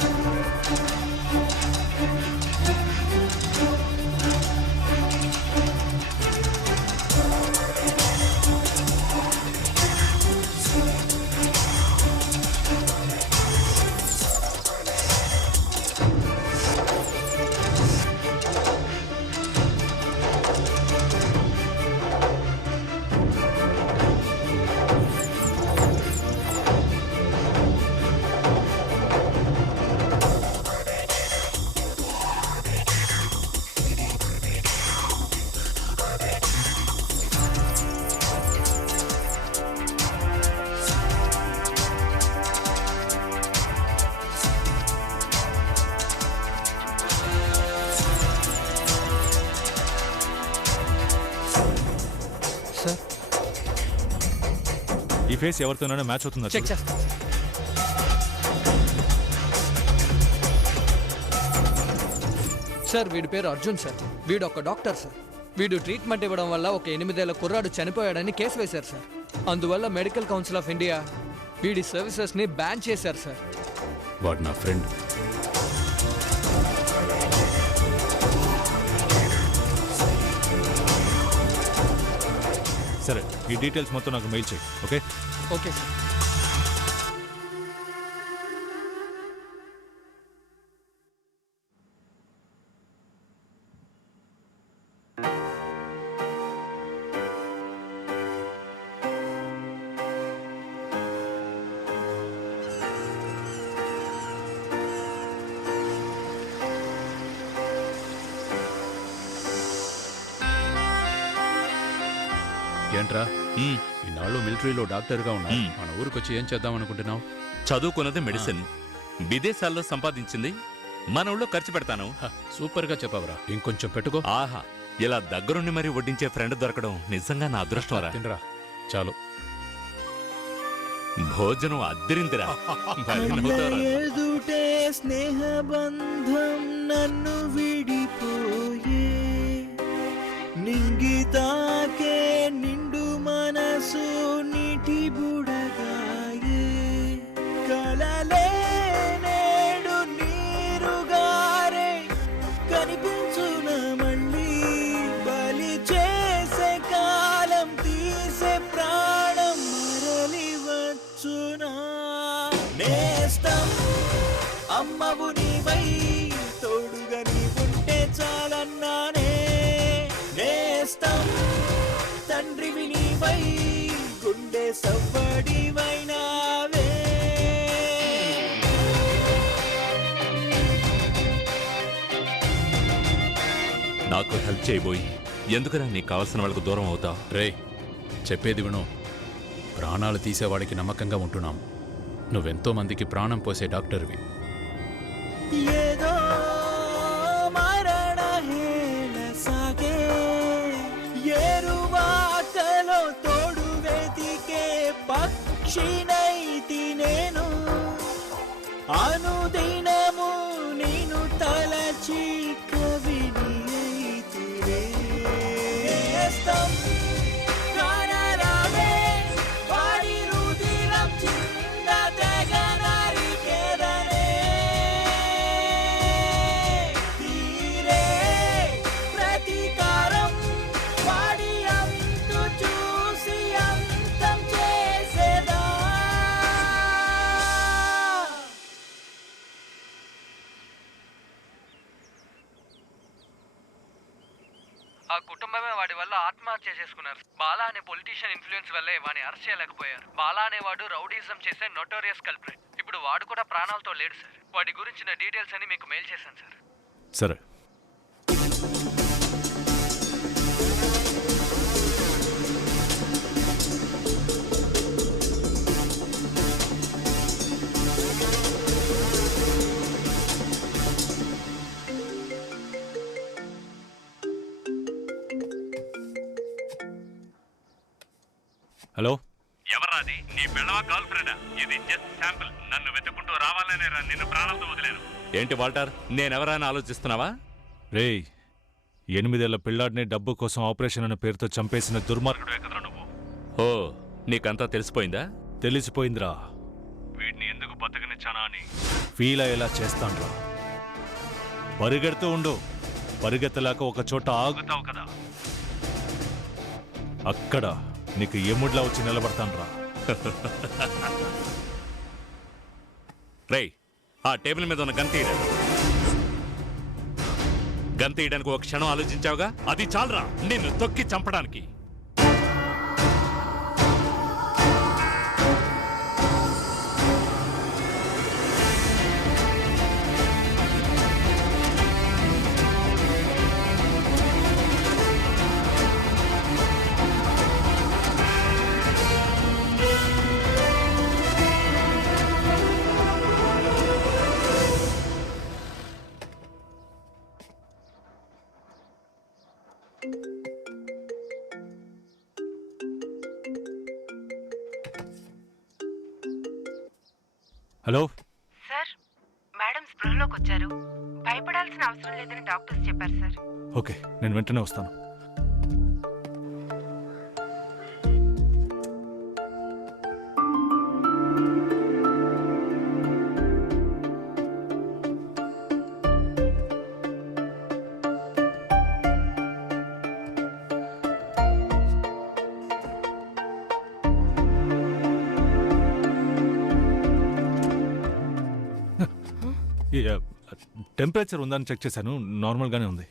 ఈ ఫేస్ ఎవరితోనైనా మ్యాచ్ అవుతుందా? చెక్ చేస్తా. సార్ వీడి పేరు అర్జున్ సార్. వీడు ఒక డాక్టర్ సార్. వీడు ట్రీట్మెంట్ ఇవ్వడం వల్ల ఒక 8 ఏళ్ల కుర్రాడు చనిపోయాడని కేసు వేశారు సార్. అందువల్ల మెడికల్ కౌన్సిల్ ఆఫ్ ఇండియా వీడి సర్వీసెస్ని బ్యాన్ చేశారు సార్. వాడు నా ఫ్రెండ్. సరే, ఈ డీటెయిల్స్ మొత్తం నాకు మెయిల్ చేయి. Okay okay sir. ఏంట్రా ఈనాళ్ళు మిలిటరీలో డాక్టర్గా ఉన్నావు, మన ఊరికొచ్చి ఏం చేద్దాం అనుకుంటున్నావు? చదువుకున్నది మెడిసిన్, విదేశాల్లో సంపాదించింది మన ఊళ్ళో ఖర్చు పెడతాను. సూపర్గా చెప్పవరా, ఇంకొంచెం పెట్టుకో. ఆహా, ఇలా దగ్గరుండి మరీ వడ్డించే ఫ్రెండ్ దొరకడం నిజంగా నా అదృష్టం. తినరా చాలు. భోజనం అద్దరిందిరా. ఎదుటే స్నేహబంధం నన్ను విడిపోయే, నింగితాకే నిండు మనసు నీటి బుడగాయే, కలలే నేడు నీరుగారే కనిపించున మళ్ళీ, బలి చేసే కాలం తీసే ప్రాణం మరలి వచ్చునా. నేస్తం అమ్మవు నీవై తోడుగా నీవుంటే చాలన్నానే, నేస్తం తండ్రివి నీవై గుండె సవ్వడివైనావే. నాకు హెల్ప్ చేయబోయి ఎందుకురా నీకు కావాల్సిన వాళ్ళకు దూరం అవుతావు? రే చెప్పేది విను, ప్రాణాలు తీసేవాడికి నమ్మకంగా ఉంటున్నాం. నువ్వెంతో మందికి ప్రాణం పోసే డాక్టర్వి. ఏదో మరణ హేళ సాగే, ఏరువాకలో తోడు వెతికే పక్షినైతి నేను, అనుదినము నేను తలచి కవిని అయితిరే. నేస్తం కానరాదే వాడి రుధిరం చిన్న తెగ నరికెదనే, తీరే ప్రతీకారం వాడి అంతు చూసి అంతం చేసేదా. ఆ కుటుంబమే వాడి వల్ల ఆత్మహత్య చేసుకున్నారు. బాలా అనే పొలిటీషియన్ ఇన్ఫ్లుయెన్స్ వల్లే వాడిని అరెస్ట్ చేయలేకపోయారు. బాలా అనేవాడు రౌడీజం చేసే నోటోరియస్ కల్ప్రిట్. ఇప్పుడు వాడు కూడా ప్రాణాలతో లేడు సార్. వాడి గురించిన డీటెయిల్స్ అని మీకు మెయిల్ చేశాను సార్. సరే. హలో, ఎవరాది? నీ పెళ్ళవా గర్ల్ ఫ్రెండా? ఇది జస్ట్ శాంపుల్. నన్ను వెతుక్కుంటూ రావాలనే నిన్ను ప్రాణాలతో వదిలేను. ఏంటి వాల్టర్, నేనెవరైనా ఆలోచిస్తున్నావా? రేయ్, 8 ఏళ్ల పిల్లాడిని డబ్బు కోసం ఆపరేషన్ అనే పేరుతో చంపేసిన దుర్మార్గుడు కదరా నువ్వు. ఓ, నీకంతా తెలిసిపోయిందా? తెలిసిపోయిందిరా. వీడిని ఎందుకు బతకనిచ్చానా అని ఫీల్ అయ్యేలా చేస్తాన్రా. పరిగెడుతూ ఉండు, పరిగెత్తలేక ఒక చోట ఆగుతావు కదా, అక్కడ నీకు ఎముడ్లా వచ్చి నిలబడతాన్రా. రేయ్, ఆ టేబుల్ మీద ఉన్న గన్ తీయరా. గన్ తీయడానికి ఒక క్షణం ఆలోచించావుగా, అది చాలరా నిన్ను తొక్కి చంపడానికి. హలో. సార్ మేడం స్పృహలోకి వచ్చారు. భయపడాల్సిన అవసరం లేదని డాక్టర్స్ చెప్పారు సార్. ఓకే, నేను వెంటనే వస్తాను. టెంపరేచర్ ఉందని చెక్ చేశాను, నార్మల్గానే ఉంది.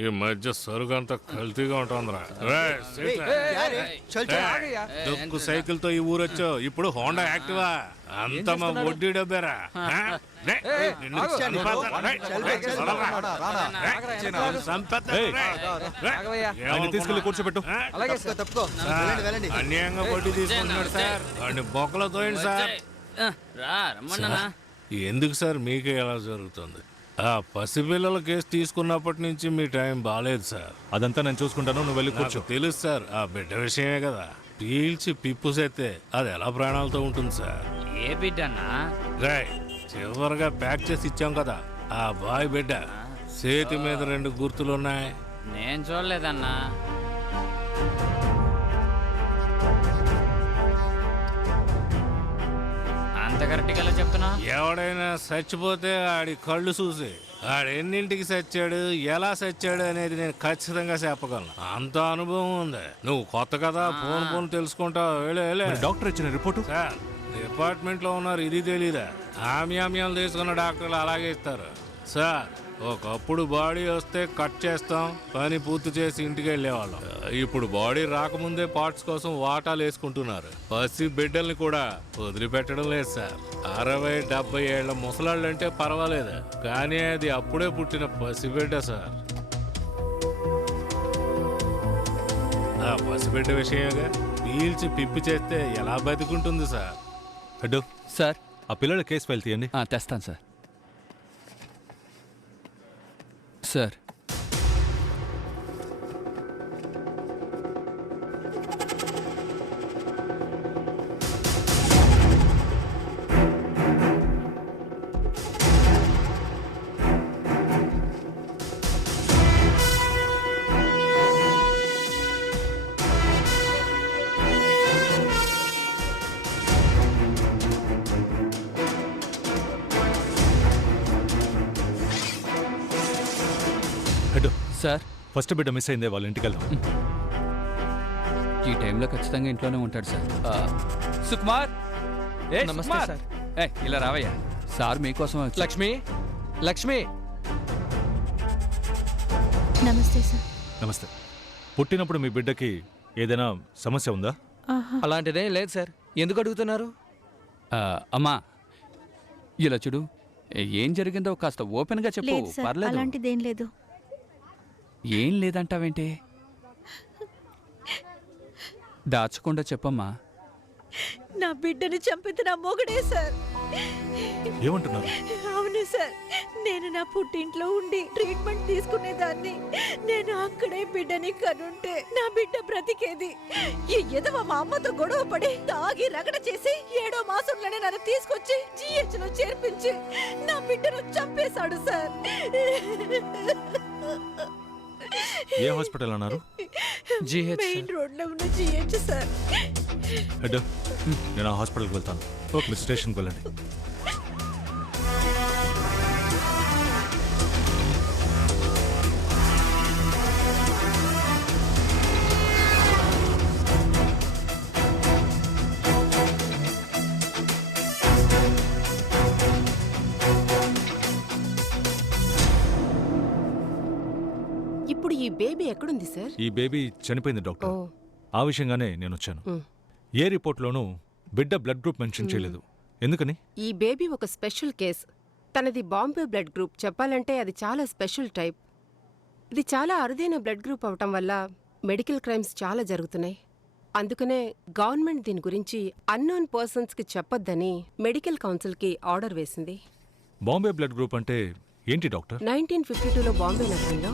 ఈ మధ్య సరుకు అంతా కల్తీగా ఉంటుందిరా. డొక్కు సైకిల్ తో ఈ ఊరు వచ్చావు, ఇప్పుడు హోండా యాక్టివా అంతా మా వడ్డీ డబ్బేరా. తీసుకెళ్ళి కూర్చోబెట్టు. అన్యాయంగా వడ్డీ తీసుకుంటున్నాడు సార్, వాడిని బొక్కలో తోయండి సార్. ఎందుకు సార్ మీకే ఎలా జరుగుతుంది? ఆ పసిపిల్లల కేసు తీసుకున్నప్పటి నుంచి మీ టైం బాగాలేదు సార్. అదంతా నేను చూసుకుంటాను, నువ్వు వెళ్ళి కూర్చో. తెలుసు సార్, ఆ బిడ్డ విషయమే కదా. పీల్చి పిప్పుసైతే అది ఎలా ప్రాణాలతో ఉంటుంది సార్? ఏ బిడ్డన్నా? రాయ్ చివరిగా ప్యాక్ చేసి ఇచ్చాం కదా, ఆ బాయ్ బిడ్డ. చేతి మీద 2 గుర్తులున్నాయి. నేను చూడలేదన్నా. అంత కరెక్ట్గా ఎలా చెప్తున్నా? ఎవడైనా చచ్చిపోతే ఆడి కళ్ళు చూసి ఆడు ఎన్నింటికి చచ్చాడు, ఎలా చచ్చాడు అనేది నేను ఖచ్చితంగా చెప్పగలను. అంత అనుభవం ఉంది. నువ్వు కొత్త కదా, ఫోన్ తెలుసుకుంటావు. డాక్టర్ ఇచ్చిన రిపోర్టు సార్, డిపార్ట్మెంట్ లో ఉన్నారు, ఇది తెలీదా? ఆమ్యామ్యాలు తీసుకున్న డాక్టర్లు అలాగే ఇస్తారు సార్. ఒకప్పుడు బాడీ వస్తే కట్ చేస్తాం, పని పూర్తి చేసి ఇంటికి వెళ్ళేవాళ్ళం. ఇప్పుడు బాడీ రాకముందే పార్ట్స్ కోసం వాటాలు వేసుకుంటున్నారు. పసి బిడ్డల్ని కూడా వదిలిపెట్టడం లేదు సార్. 60-70 ఏళ్ల ముసలాళ్ళు అంటే పర్వాలేదు, కానీ అది అప్పుడే పుట్టిన పసిబిడ్డ సార్. ఆ పసిబిడ్డ విషయంగా పీల్చి పిప్పి చేస్తే ఎలా బతికుంటుంది సార్? హెడ్ సార్, ఆ పిల్లల కేసు ఫైల్ తీయండి. తెస్తాను సార్. సార్, సార్, ఫస్ట్ బిడ్డ మిస్ అయిందే, వాళ్ళ ఇంటికి వెళ్దాం. ఈ టైంలో ఖచ్చితంగా ఇంట్లోనే ఉంటాడు సార్. సుకుమార్, నమస్తే సార్. ఇలా రావయ్యా, సార్ మీకోసం వచ్చారు. లక్ష్మి, లక్ష్మి. నమస్తే సార్. నమస్తే. పుట్టినప్పుడు మీ బిడ్డకి ఏదైనా సమస్య ఉందా? అలాంటిదేం లేదు సార్. ఎందుకు అడుగుతున్నారు? అమ్మా, ఇలా చూడు, ఏం జరిగిందో కాస్త ఓపెన్గా చెప్పు. లేదు సార్, పర్లేదు. అలాంటిదేం లేదు. ఏం లేదంటావేంటి? దాచకుండా చెప్పమ్మా. నా బిడ్డని చంపితే నా మొగుడే సార్. ఏమంటున్నారు? అవును సార్, నేను నా పుట్టింట్లో ఉండి ట్రీట్మెంట్ తీసుకునేదాన్ని. నేను అక్కడే బిడ్డని కనుంటే నా బిడ్డ బ్రతికేది. ఈ ఎదవ మా అమ్మతో గొడవ పడి తాగి రగడ చేసి 7వ మాసంలోనే నన్ను తీసుకొచ్చి GH లో చేర్పించి నా బిడ్డను చంపేశాడు సార్. ఏ హాస్పిటల్ అన్నారు? మెయిన్ రోడ్ లో ఉన్న GH సార్. హెడ్, నేను ఆ హాస్పిటల్కి వెళ్తాను. మీరు స్టేషన్కి వెళ్ళండి. ఇప్పుడు ఈ బేబీ ఎక్కడుంది సార్? ఈ బేబీ చనిపోయింది డాక్టర్. ఆ విషయంగానే నేను వచ్చాను. ఏ రిపోర్ట్లోనూ బిడ్డ బ్లడ్ గ్రూప్ మెన్షన్ చేయలేదు. ఎందుకని? ఈ బేబీ ఒక స్పెషల్ కేస్. తనది బాంబే బ్లడ్ గ్రూప్. చెప్పాలంటే అది చాలా స్పెషల్ టైప్. ఇది చాలా అరుదైన బ్లడ్ గ్రూప్ అవటం వల్ల మెడికల్ క్రైమ్స్ చాలా జరుగుతున్నాయి. అందుకనే గవర్నమెంట్ దీని గురించి అన్నోన్ పర్సన్స్కి చెప్పొద్దని మెడికల్ కౌన్సిల్కి ఆర్డర్ వేసింది. బాంబే బ్లడ్ గ్రూప్ అంటే ఏంటి డాక్టర్? 1952లో బాంబే నగరంలో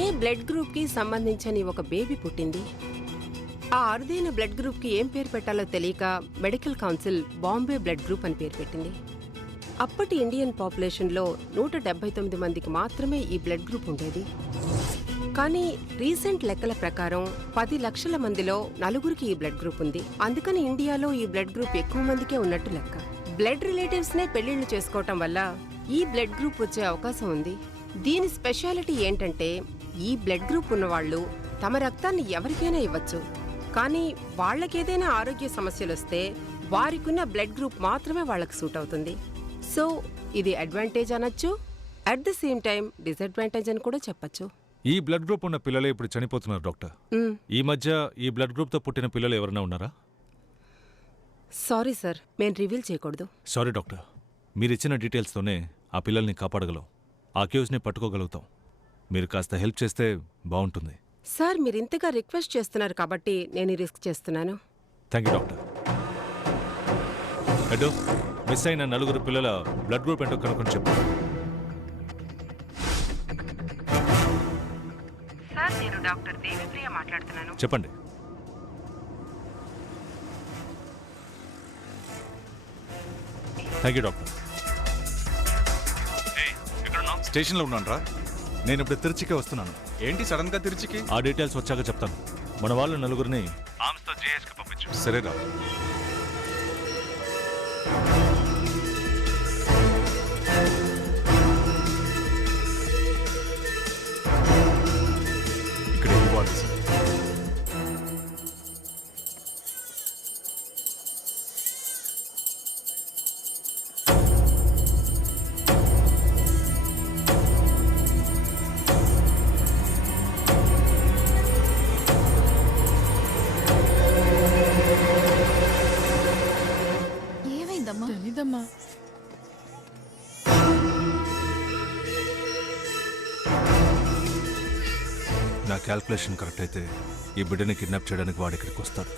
ఏ బ్లడ్ గ్రూప్ కి సంబంధించని ఒక బేబీ పుట్టింది. ఆ అరుదైన బ్లడ్ గ్రూప్ కి ఏం పేరు పెట్టాలో తెలియక medical council Bombay blood group అని పేరు పెట్టింది. అప్పటి ఇండియన్ పాపులేషన్లో 179 మందికి మాత్రమే ఈ బ్లడ్ గ్రూప్ ఉండేది. కానీ రీసెంట్ లెక్కల ప్రకారం 10 లక్షల మందిలో 4గురికి ఈ బ్లడ్ గ్రూప్ ఉంది. అందుకని ఇండియాలో ఈ బ్లడ్ గ్రూప్ ఎక్కువ మందికే ఉన్నట్టు లెక్క. బ్లడ్ రిలేటివ్స్ నే పెళ్లిళ్లు చేసుకోవటం వల్ల ఈ బ్లడ్ గ్రూప్ వచ్చే అవకాశం ఉంది. దీని స్పెషాలిటీ ఏంటంటే ఈ బ్లడ్ గ్రూప్ ఉన్నవాళ్లు తమ రక్తాన్ని ఎవరికైనా ఇవ్వచ్చు. కానీ వాళ్లకేదైనా ఆరోగ్య సమస్యలు వస్తే వారికున్న బ్లడ్ గ్రూప్ మాత్రమే వాళ్లకు సూట్ అవుతుంది. సో ఇది అడ్వాంటేజ్ అనొచ్చు, at the same time disadvantage అని కూడా చెప్పచ్చు. ఈ బ్లడ్ గ్రూప్ ఉన్న పిల్లలే ఇప్పుడు చనిపోతున్నారు డాక్టర్. ఈ మధ్య ఈ బ్లడ్ గ్రూప్తో పుట్టిన పిల్లలు ఎవరైనా ఉన్నారా? సారీ సార్, మేము రివీల్ చేయకూడదు. సారీ డాక్టర్, మీరిచ్చిన డీటెయిల్స్తోనే ఆ పిల్లల్ని కాపాడగలం, ఆ అక్యూజ్ని పట్టుకోగలుగుతాం. మీరు కాస్త హెల్ప్ చేస్తే బాగుంటుంది. సార్, మీరు ఇంతగా రిక్వెస్ట్ చేస్తున్నారు కాబట్టి నేను ఈ రిస్క్ చేస్తున్నాను. Thank you doctor. Head, miss అయిన 4 పిల్లల బ్లడ్ గ్రూప్ ఏంటో కనుక్కొని చెప్పు. సార్, నేను డాక్టర్ దేవిప్రియ మాట్లాడుతున్నాను. చెప్పండి. Thank you doctor. స్టేషన్లో ఉన్నాను రా. నేను ఇప్పుడు తిరుచికే వస్తున్నాను. ఏంటి సడన్ గా తిరుచికి? ఆ డీటెయిల్స్ వచ్చాక చెప్తాను. మన వాళ్ళు 4గురిని ఆర్మ్స్తో జేఎస్కి పంపించు. సరేరా. ఇక్కడ ఇవ్వాలి సార్. తెలీదమ్మా. నా క్యాల్కులేషన్ కరెక్ట్ అయితే ఈ బిడ్డని కిడ్నాప్ చేయడానికి వాడు ఇక్కడికి వస్తాడు.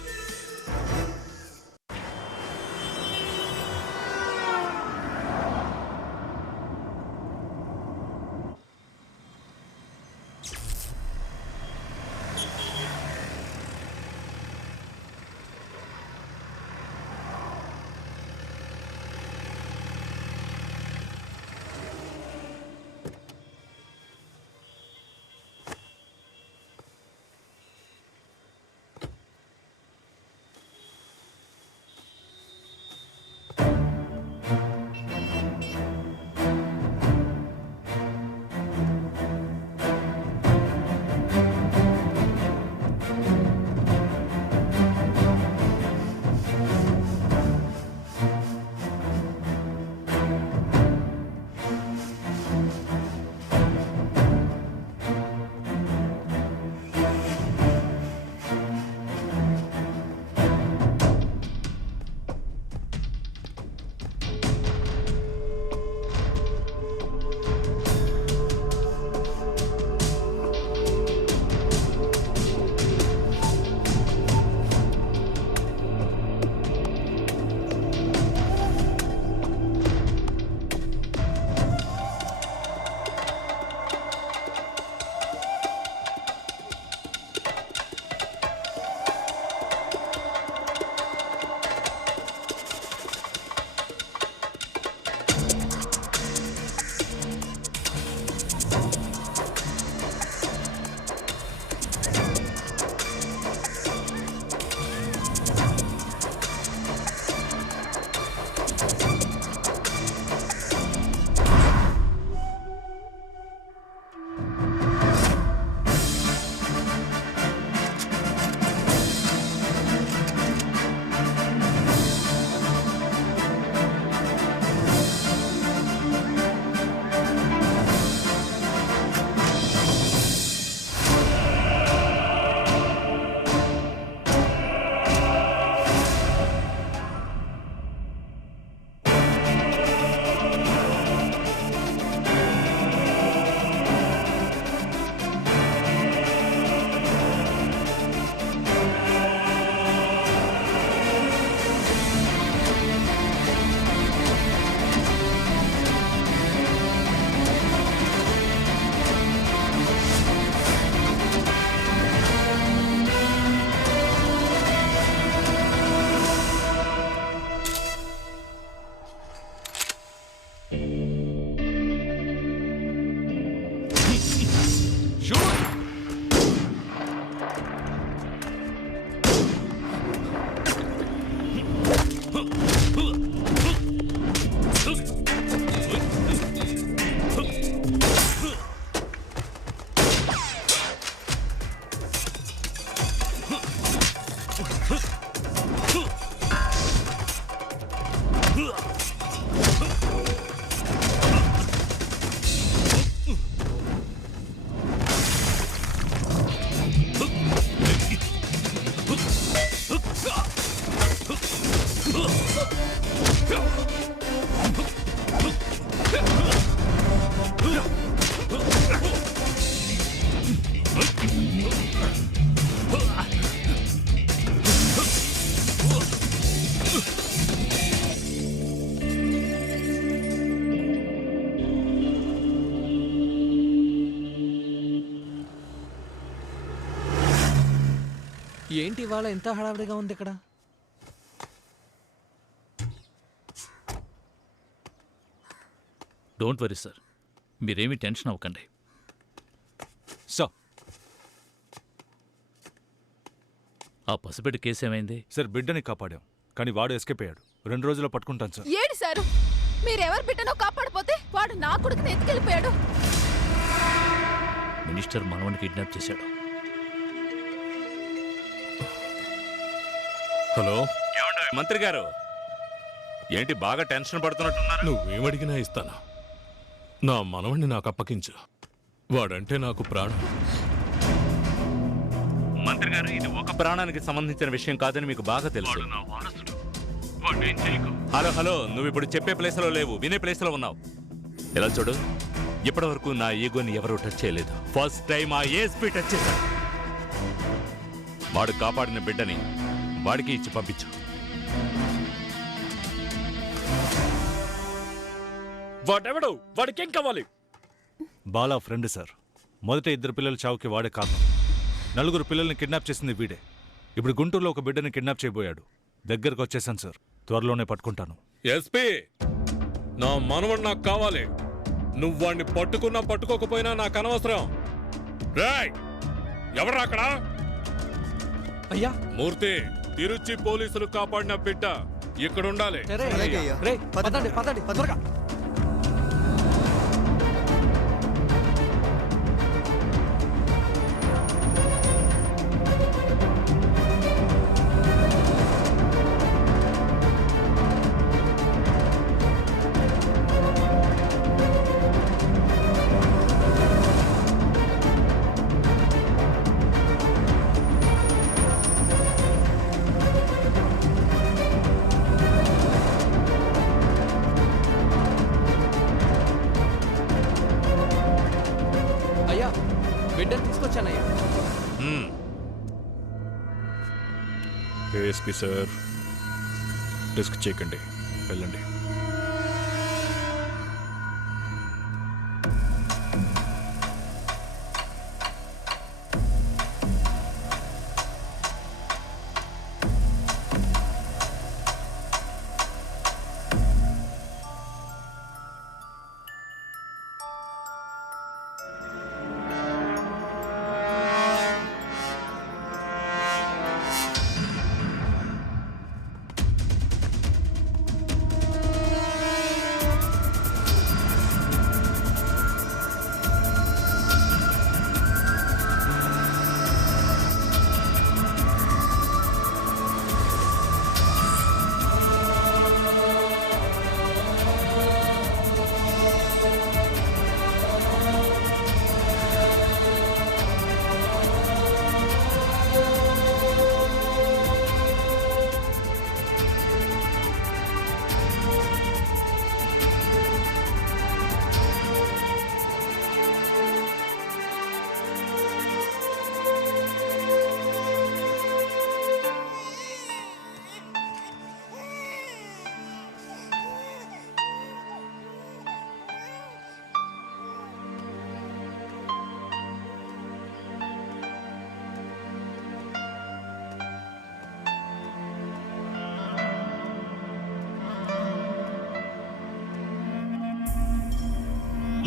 ఏంటి ఇవాళ ఎంత హడావిడిగా ఉంది ఇక్కడ? డోంట్ వరీ సార్, మీరేమీ టెన్షన్ అవ్వకండి. సార్, ఆ పసిబిడ్డ కేసు ఏమైంది? సార్ బిడ్డని కాపాడాం, కానీ వాడు ఎస్కేప్ అయ్యాడు. 2 రోజుల్లో పట్టుకుంటాను సార్. ఏడు సారు, మీరెవరు బిడ్డనో కాపాడిపోతే వాడు నా కొడుకుని ఎత్తుకెళ్ళిపోయాడు. మినిస్టర్ మనవని కిడ్నాప్ చేశాడు. హలో మంత్రి గారు, ఏంటి బాగా టెన్షన్ పడుతున్నట్టున్నారు? నువ్వేమడిగినా ఇస్తాను. నా మనవణ్ణి నాకు అప్పగించు. వాడంటే నాకు ప్రాణం. మంత్రి గారు, ఇది ఒక ప్రాణానికి సంబంధించిన విషయం కాదని మీకు బాగా తెలుసు. హలో హలో, నువ్వు ఇప్పుడు చెప్పే ప్లేస్లో లేవు, వినే ప్లేస్లో ఉన్నావు. ఎలా చూడు, ఇప్పటి వరకు నా ఈగోని ఎవరూ టచ్ చేయలేదు. ఫస్ట్ టైం ఆ ఏఎస్పీ టచ్ చేశాడు. వాడు కాపాడిన బిడ్డని వాడికి ఇచ్చి పంపించు. వాడెవడు? వాడికి ఏం కావాలి? Bala friend sir. మొదట 2 పిల్లల చావుకి వాడే కారణం. 4 పిల్లల్ని కిడ్నాప్ చేసింది వీడే. ఇప్పుడు గుంటూరులో ఒక బిడ్డని కిడ్నాప్ చేయబోయాడు. దగ్గరకు వచ్చేసాను సార్, త్వరలోనే పట్టుకుంటాను. ఎస్పీ, నా మనవడు నాకు కావాలి. నువ్వు వాడిని పట్టుకున్నా పట్టుకోకపోయినా నాకు అనవసరం. రేయ్, ఎవరా అక్కడ? అయ్యా మూర్తి, తిరుచి పోలీసులు కాపాడిన బిడ్డ ఇక్కడ ఉండాలి. పదండి పదండి త్వరగా. బిడ్డను తీసుకొచ్చానయ్యా. ఏఎస్పీ సార్, రిస్క్ చేయకండి, వెళ్ళండి.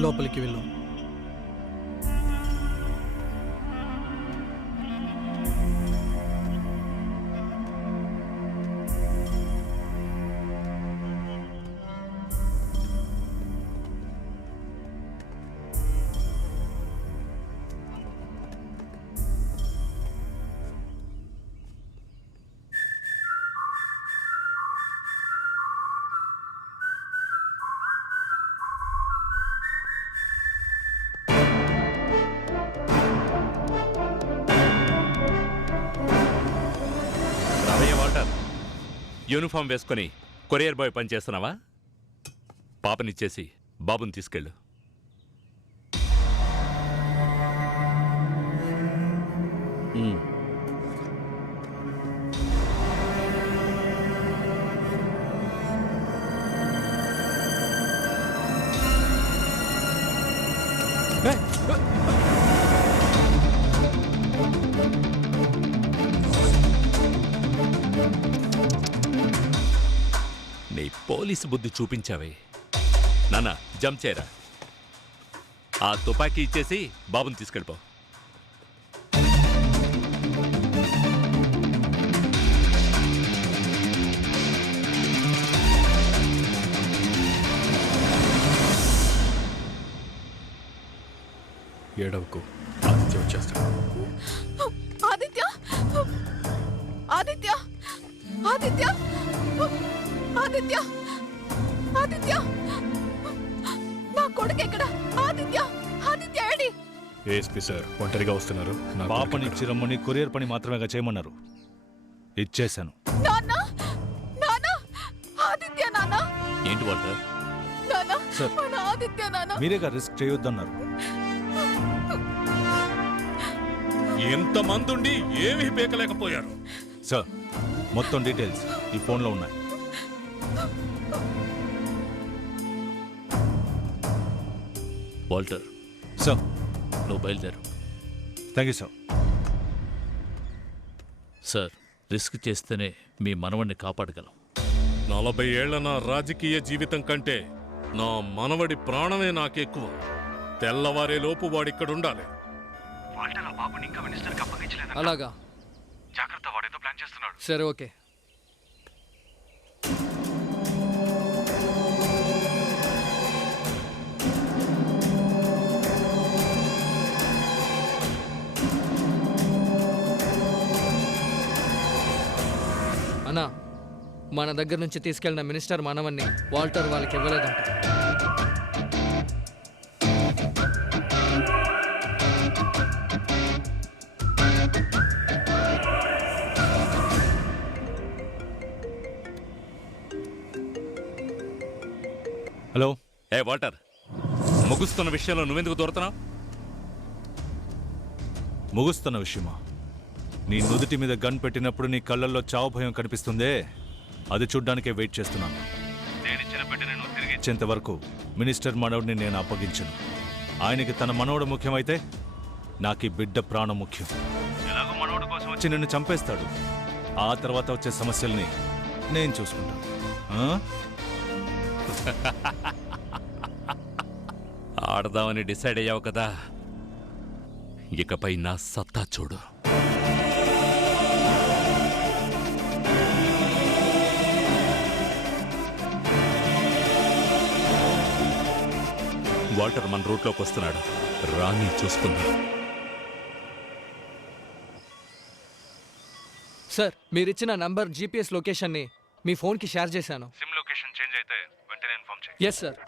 లోపలికి వెళ్ళు. యూనిఫామ్ వేసుకుని కొరియర్ బాయ్ పని చేస్తున్నావా? పాపనిచ్చేసి బాబుని తీసుకెళ్ళు. నీ పోలీసు బుద్ధి చూపించావే. నాన్న జంప్ చేయరా. ఆ తుపాకీ ఇచ్చేసి బాబుని తీసుకెళ్ళిపో. ఏడవకు, ఆదిత్య వచ్చేస్తాడు. ఆదిత్య ఆదిత్య ఆదిత్య ఆదిత్య ఆదిత్య నా కొడుకు ఎక్కడ? Aditya Aditya AD? ASP sir ఒంటరిగా వస్తున్నారు. పాపని ఇచ్చి రమ్మని కొరియర్ పని మాత్రమేగా చేయమన్నారు. ఇచ్చేశాను. నాన్న నాన్న ఆదిత్య నాన్న. ఏంటి వాల్టర్? నాన్న సార్. మన ఆదిత్య నాన్న. మీరేగా రిస్క్ చేయొద్దన్నారు. ఎంతమంది ఉండి ఏమీ పీకలేకపోయారు. సార్ మొత్తం డీటెయిల్స్ ఈ ఫోన్లో ఉన్నాయి. Walter sir. నువ్వు బయలుదేరు. Thank you sir. Sir risk చేస్తేనే మీ మనవడిని కాపాడగలం. 40 ఏళ్ల నా రాజకీయ జీవితం కంటే నా మనవడి ప్రాణమే నాకెక్కువ. తెల్లవారేలోపు వాడిక్కడుండాలి. అలాగా? జాగ్రత్త, వాడేదో ప్లాన్ చేస్తున్నాడు. సరే, ఓకే. అన్నా, మన దగ్గర నుంచి తీసుకెళ్ళిన మినిస్టర్ మనవన్ని వాల్టర్ వాళ్ళకి ఇవ్వలేదంట. హలో. ఏ వాల్టర్, ముగుస్తున్న విషయంలో నువ్వెందుకు దూరుతున్నావు? ముగుస్తున్న విషయమా? నీ నుదుటి మీద గన్ పెట్టినప్పుడు నీ కళ్ళల్లో చావు భయం కనిపిస్తుందే, అది చూడ్డానికే వెయిట్ చేస్తున్నాను. నేనిచ్చిన బిడ్డని నువ్వు తిరిగి ఇచ్చేంత వరకు మినిస్టర్ మనవడిని నేను అప్పగించను. ఆయనకి తన మనవడు ముఖ్యమైతే నాకు ఈ బిడ్డ ప్రాణం ముఖ్యం. ఎలాగో మనవడు కోసం వచ్చి నిన్ను చంపేస్తాడు. ఆ తర్వాత వచ్చే సమస్యల్ని నేను చూసుకుంటాను. ఆడదామని డిసైడ్ అయ్యావు కదా, ఇకపై నా సత్తా చూడు. వాల్టర్ మన రూట్లోకి వస్తున్నాడు. రాని చూసుకుందాం. సార్, మీరిచ్చిన నంబర్ జీపీఎస్ లొకేషన్ని మీ ఫోన్కి షేర్ చేశాను. సిమ్ లొకేషన్ చేంజ్ అయితే వెంటనే ఇన్ఫార్మ్ చేయి. Yes sir.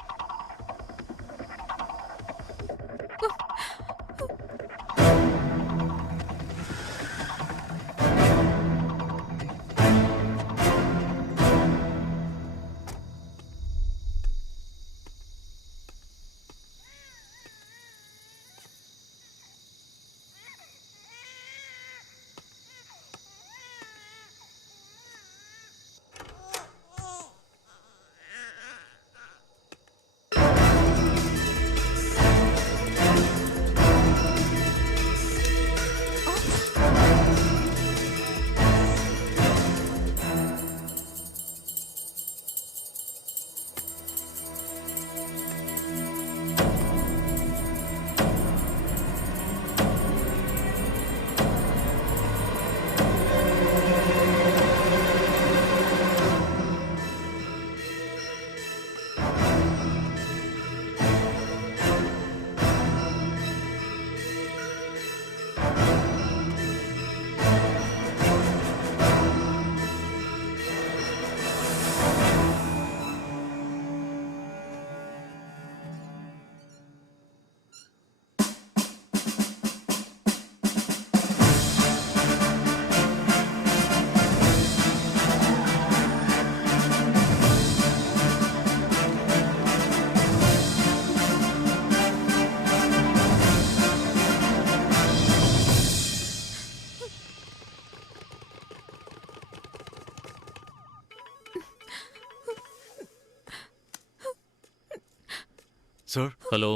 సార్ హలో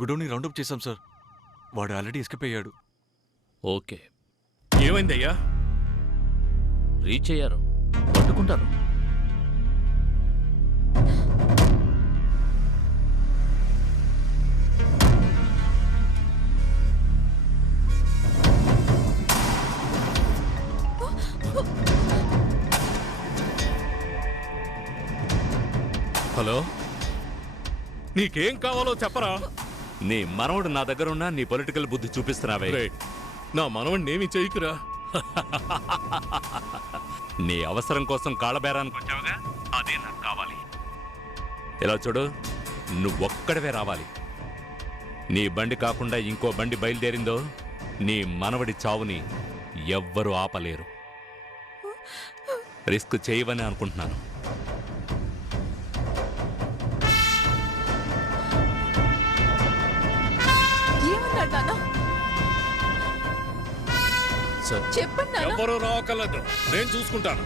గుడౌని రౌండప్ చేశాం సార్. వాడు ఆల్రెడీ ఎస్కేప్ అయ్యాడు. ఓకే. ఏమైందయ్యా? రీచ్ అయ్యారు, పట్టుకుంటారు. హలో, నీకేం కావాలో చెప్పరా? నీ మనవడు నా దగ్గర ఉన్నా నీ పొలిటికల్ బుద్ధి చూపిస్తున్నావే. నా మనవడిని ఏమి చేయకురా. నీ అవసరం కోసం కాళ్ళబేరానికి వచ్చావుగా, అదే నాకు కావాలి. ఇలా చూడు, నువ్వొక్కడవే రావాలి. నీ బండి కాకుండా ఇంకో బండి బయలుదేరిందో నీ మనవడి చావుని ఎవ్వరూ ఆపలేరు. రిస్క్ చేయవని అనుకుంటున్నాను. చెప్పండి. ఎవరు రాకలేదు, నేను చూసుకుంటాను.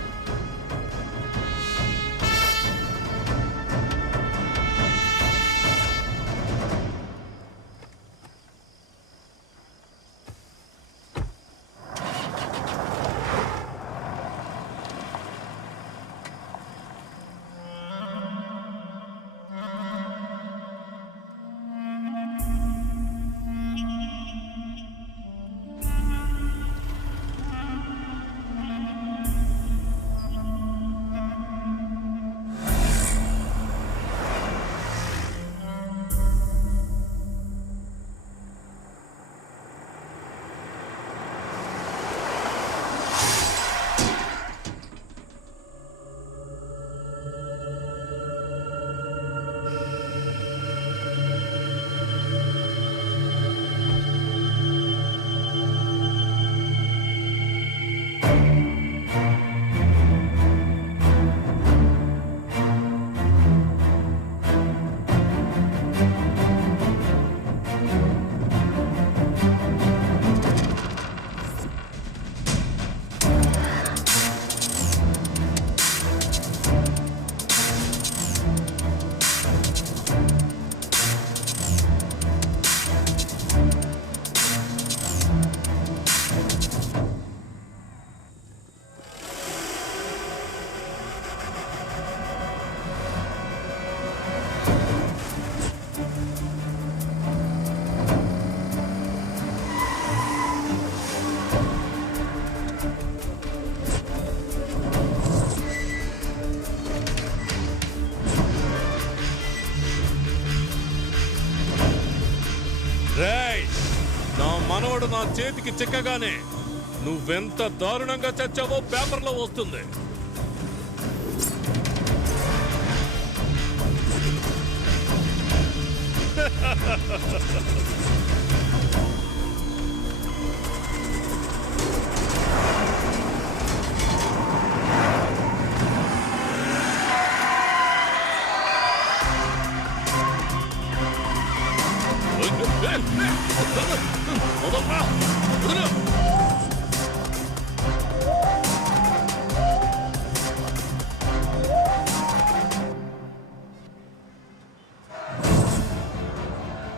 నా మనవడు నా చేతికి చిక్కగానే నువ్వెంత దారుణంగా చచ్చావో పేపర్లో వస్తుంది.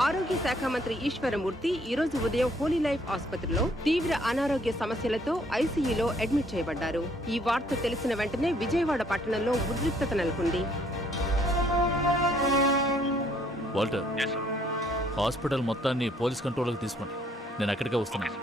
ఆరోగ్య శాఖ మంత్రి ఈశ్వరమూర్తి ఈ రోజు ఉదయం హోలీ లైఫ్ ఆసుపత్రిలో తీవ్ర అనారోగ్య సమస్యలతో ఐసీయూలో అడ్మిట్ చేయబడ్డారు. ఈ వార్త తెలిసిన వెంటనే విజయవాడ పట్టణంలో ఉద్రిక్తత నెలకొంది. వాల్టర్, హాస్పిటల్ మొత్తాన్ని పోలీస్ కంట్రోల్లోకి తీసుకోండి. నేను అక్కడికే వస్తున్నాను.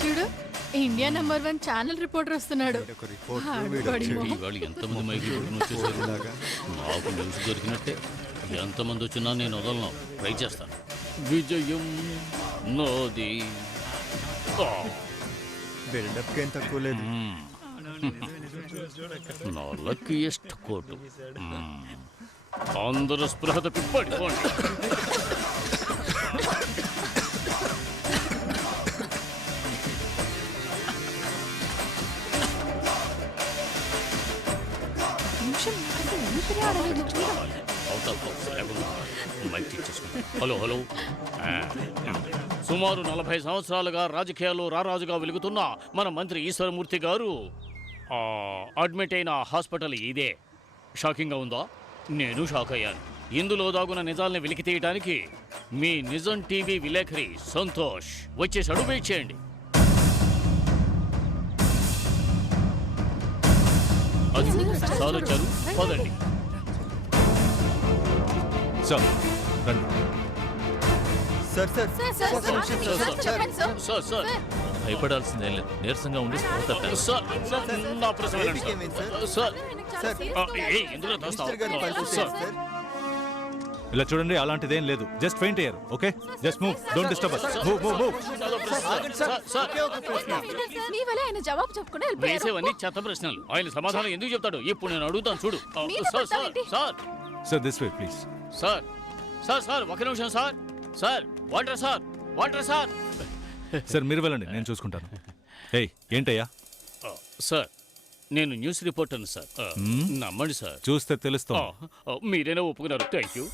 చూడు, ఇండియా నంబర్ 1 ఛానల్ రిపోర్టర్ వస్తున్నాడు. ఇవాళ ఎంతమంది మైకి వచ్చేసారు. నాకు న్యూస్ దొరికినట్టే. ఎంతమంది వచ్చినా నేను వదలను, ట్రై చేస్తాను. విజయం నోది. బిల్డప్ ఏం తక్కువ లేదు. నా లక్కీయెస్ట్ కోటు. అందరూ స్పృహ తప్పి పడిపోండి. అవుట్ ఆఫ్ హౌస్ లేకుండా మైక్ తీసేసుకుంటాను. హలో హలో సుమారు 40 సంవత్సరాలుగా రాజకీయాల్లో రారాజుగా వెలుగుతున్న మన మంత్రి ఈశ్వరమూర్తి గారు అడ్మిట్ అయిన హాస్పిటల్ ఇదే. షాకింగ్గా ఉందా? నేను షాక్ అయ్యాను. ఇందులో దాగున్న నిజాల్ని వెలికి తీయడానికి మీ నిజం టీవీ విలేకరి సంతోష్ వచ్చేసాడు. వెయిట్ చేయండి. అది సార్ వచ్చారు, పదండి. సార్ రండి. సార్ భయపడాల్సిందేం లేదు. నీరసంగా ఉండి సార్ నా ప్రశ్న సార్ ఎందులో ఇలా చూడండి, అలాంటిదేం లేదు. జస్ట్ ఫెయింట్ అయ్యారు. Okay, just move, don't disturb us. Move. నీ వల్ల ఆయన జవాబు చెప్పుకుని వేసేవన్నీ చెత్త ప్రశ్నలు. ఆయన సమాధానం ఎందుకు చెప్తాడు? ఇప్పుడు నేను అడుగుతాను చూడు. Sir this way please. Sir ఒక నిమిషం సార్ వాటర్ సార్ సార్ మీరు వెళ్ళండి, నేను చూసుకుంటాను. ఏయ్ ఏంటయ్యా? సార్ నేను న్యూస్ రిపోర్టర్ని సార్. నమ్మండి సార్, చూస్తే తెలుస్తా. మీరేనా ఒప్పుకున్నారు? Thank you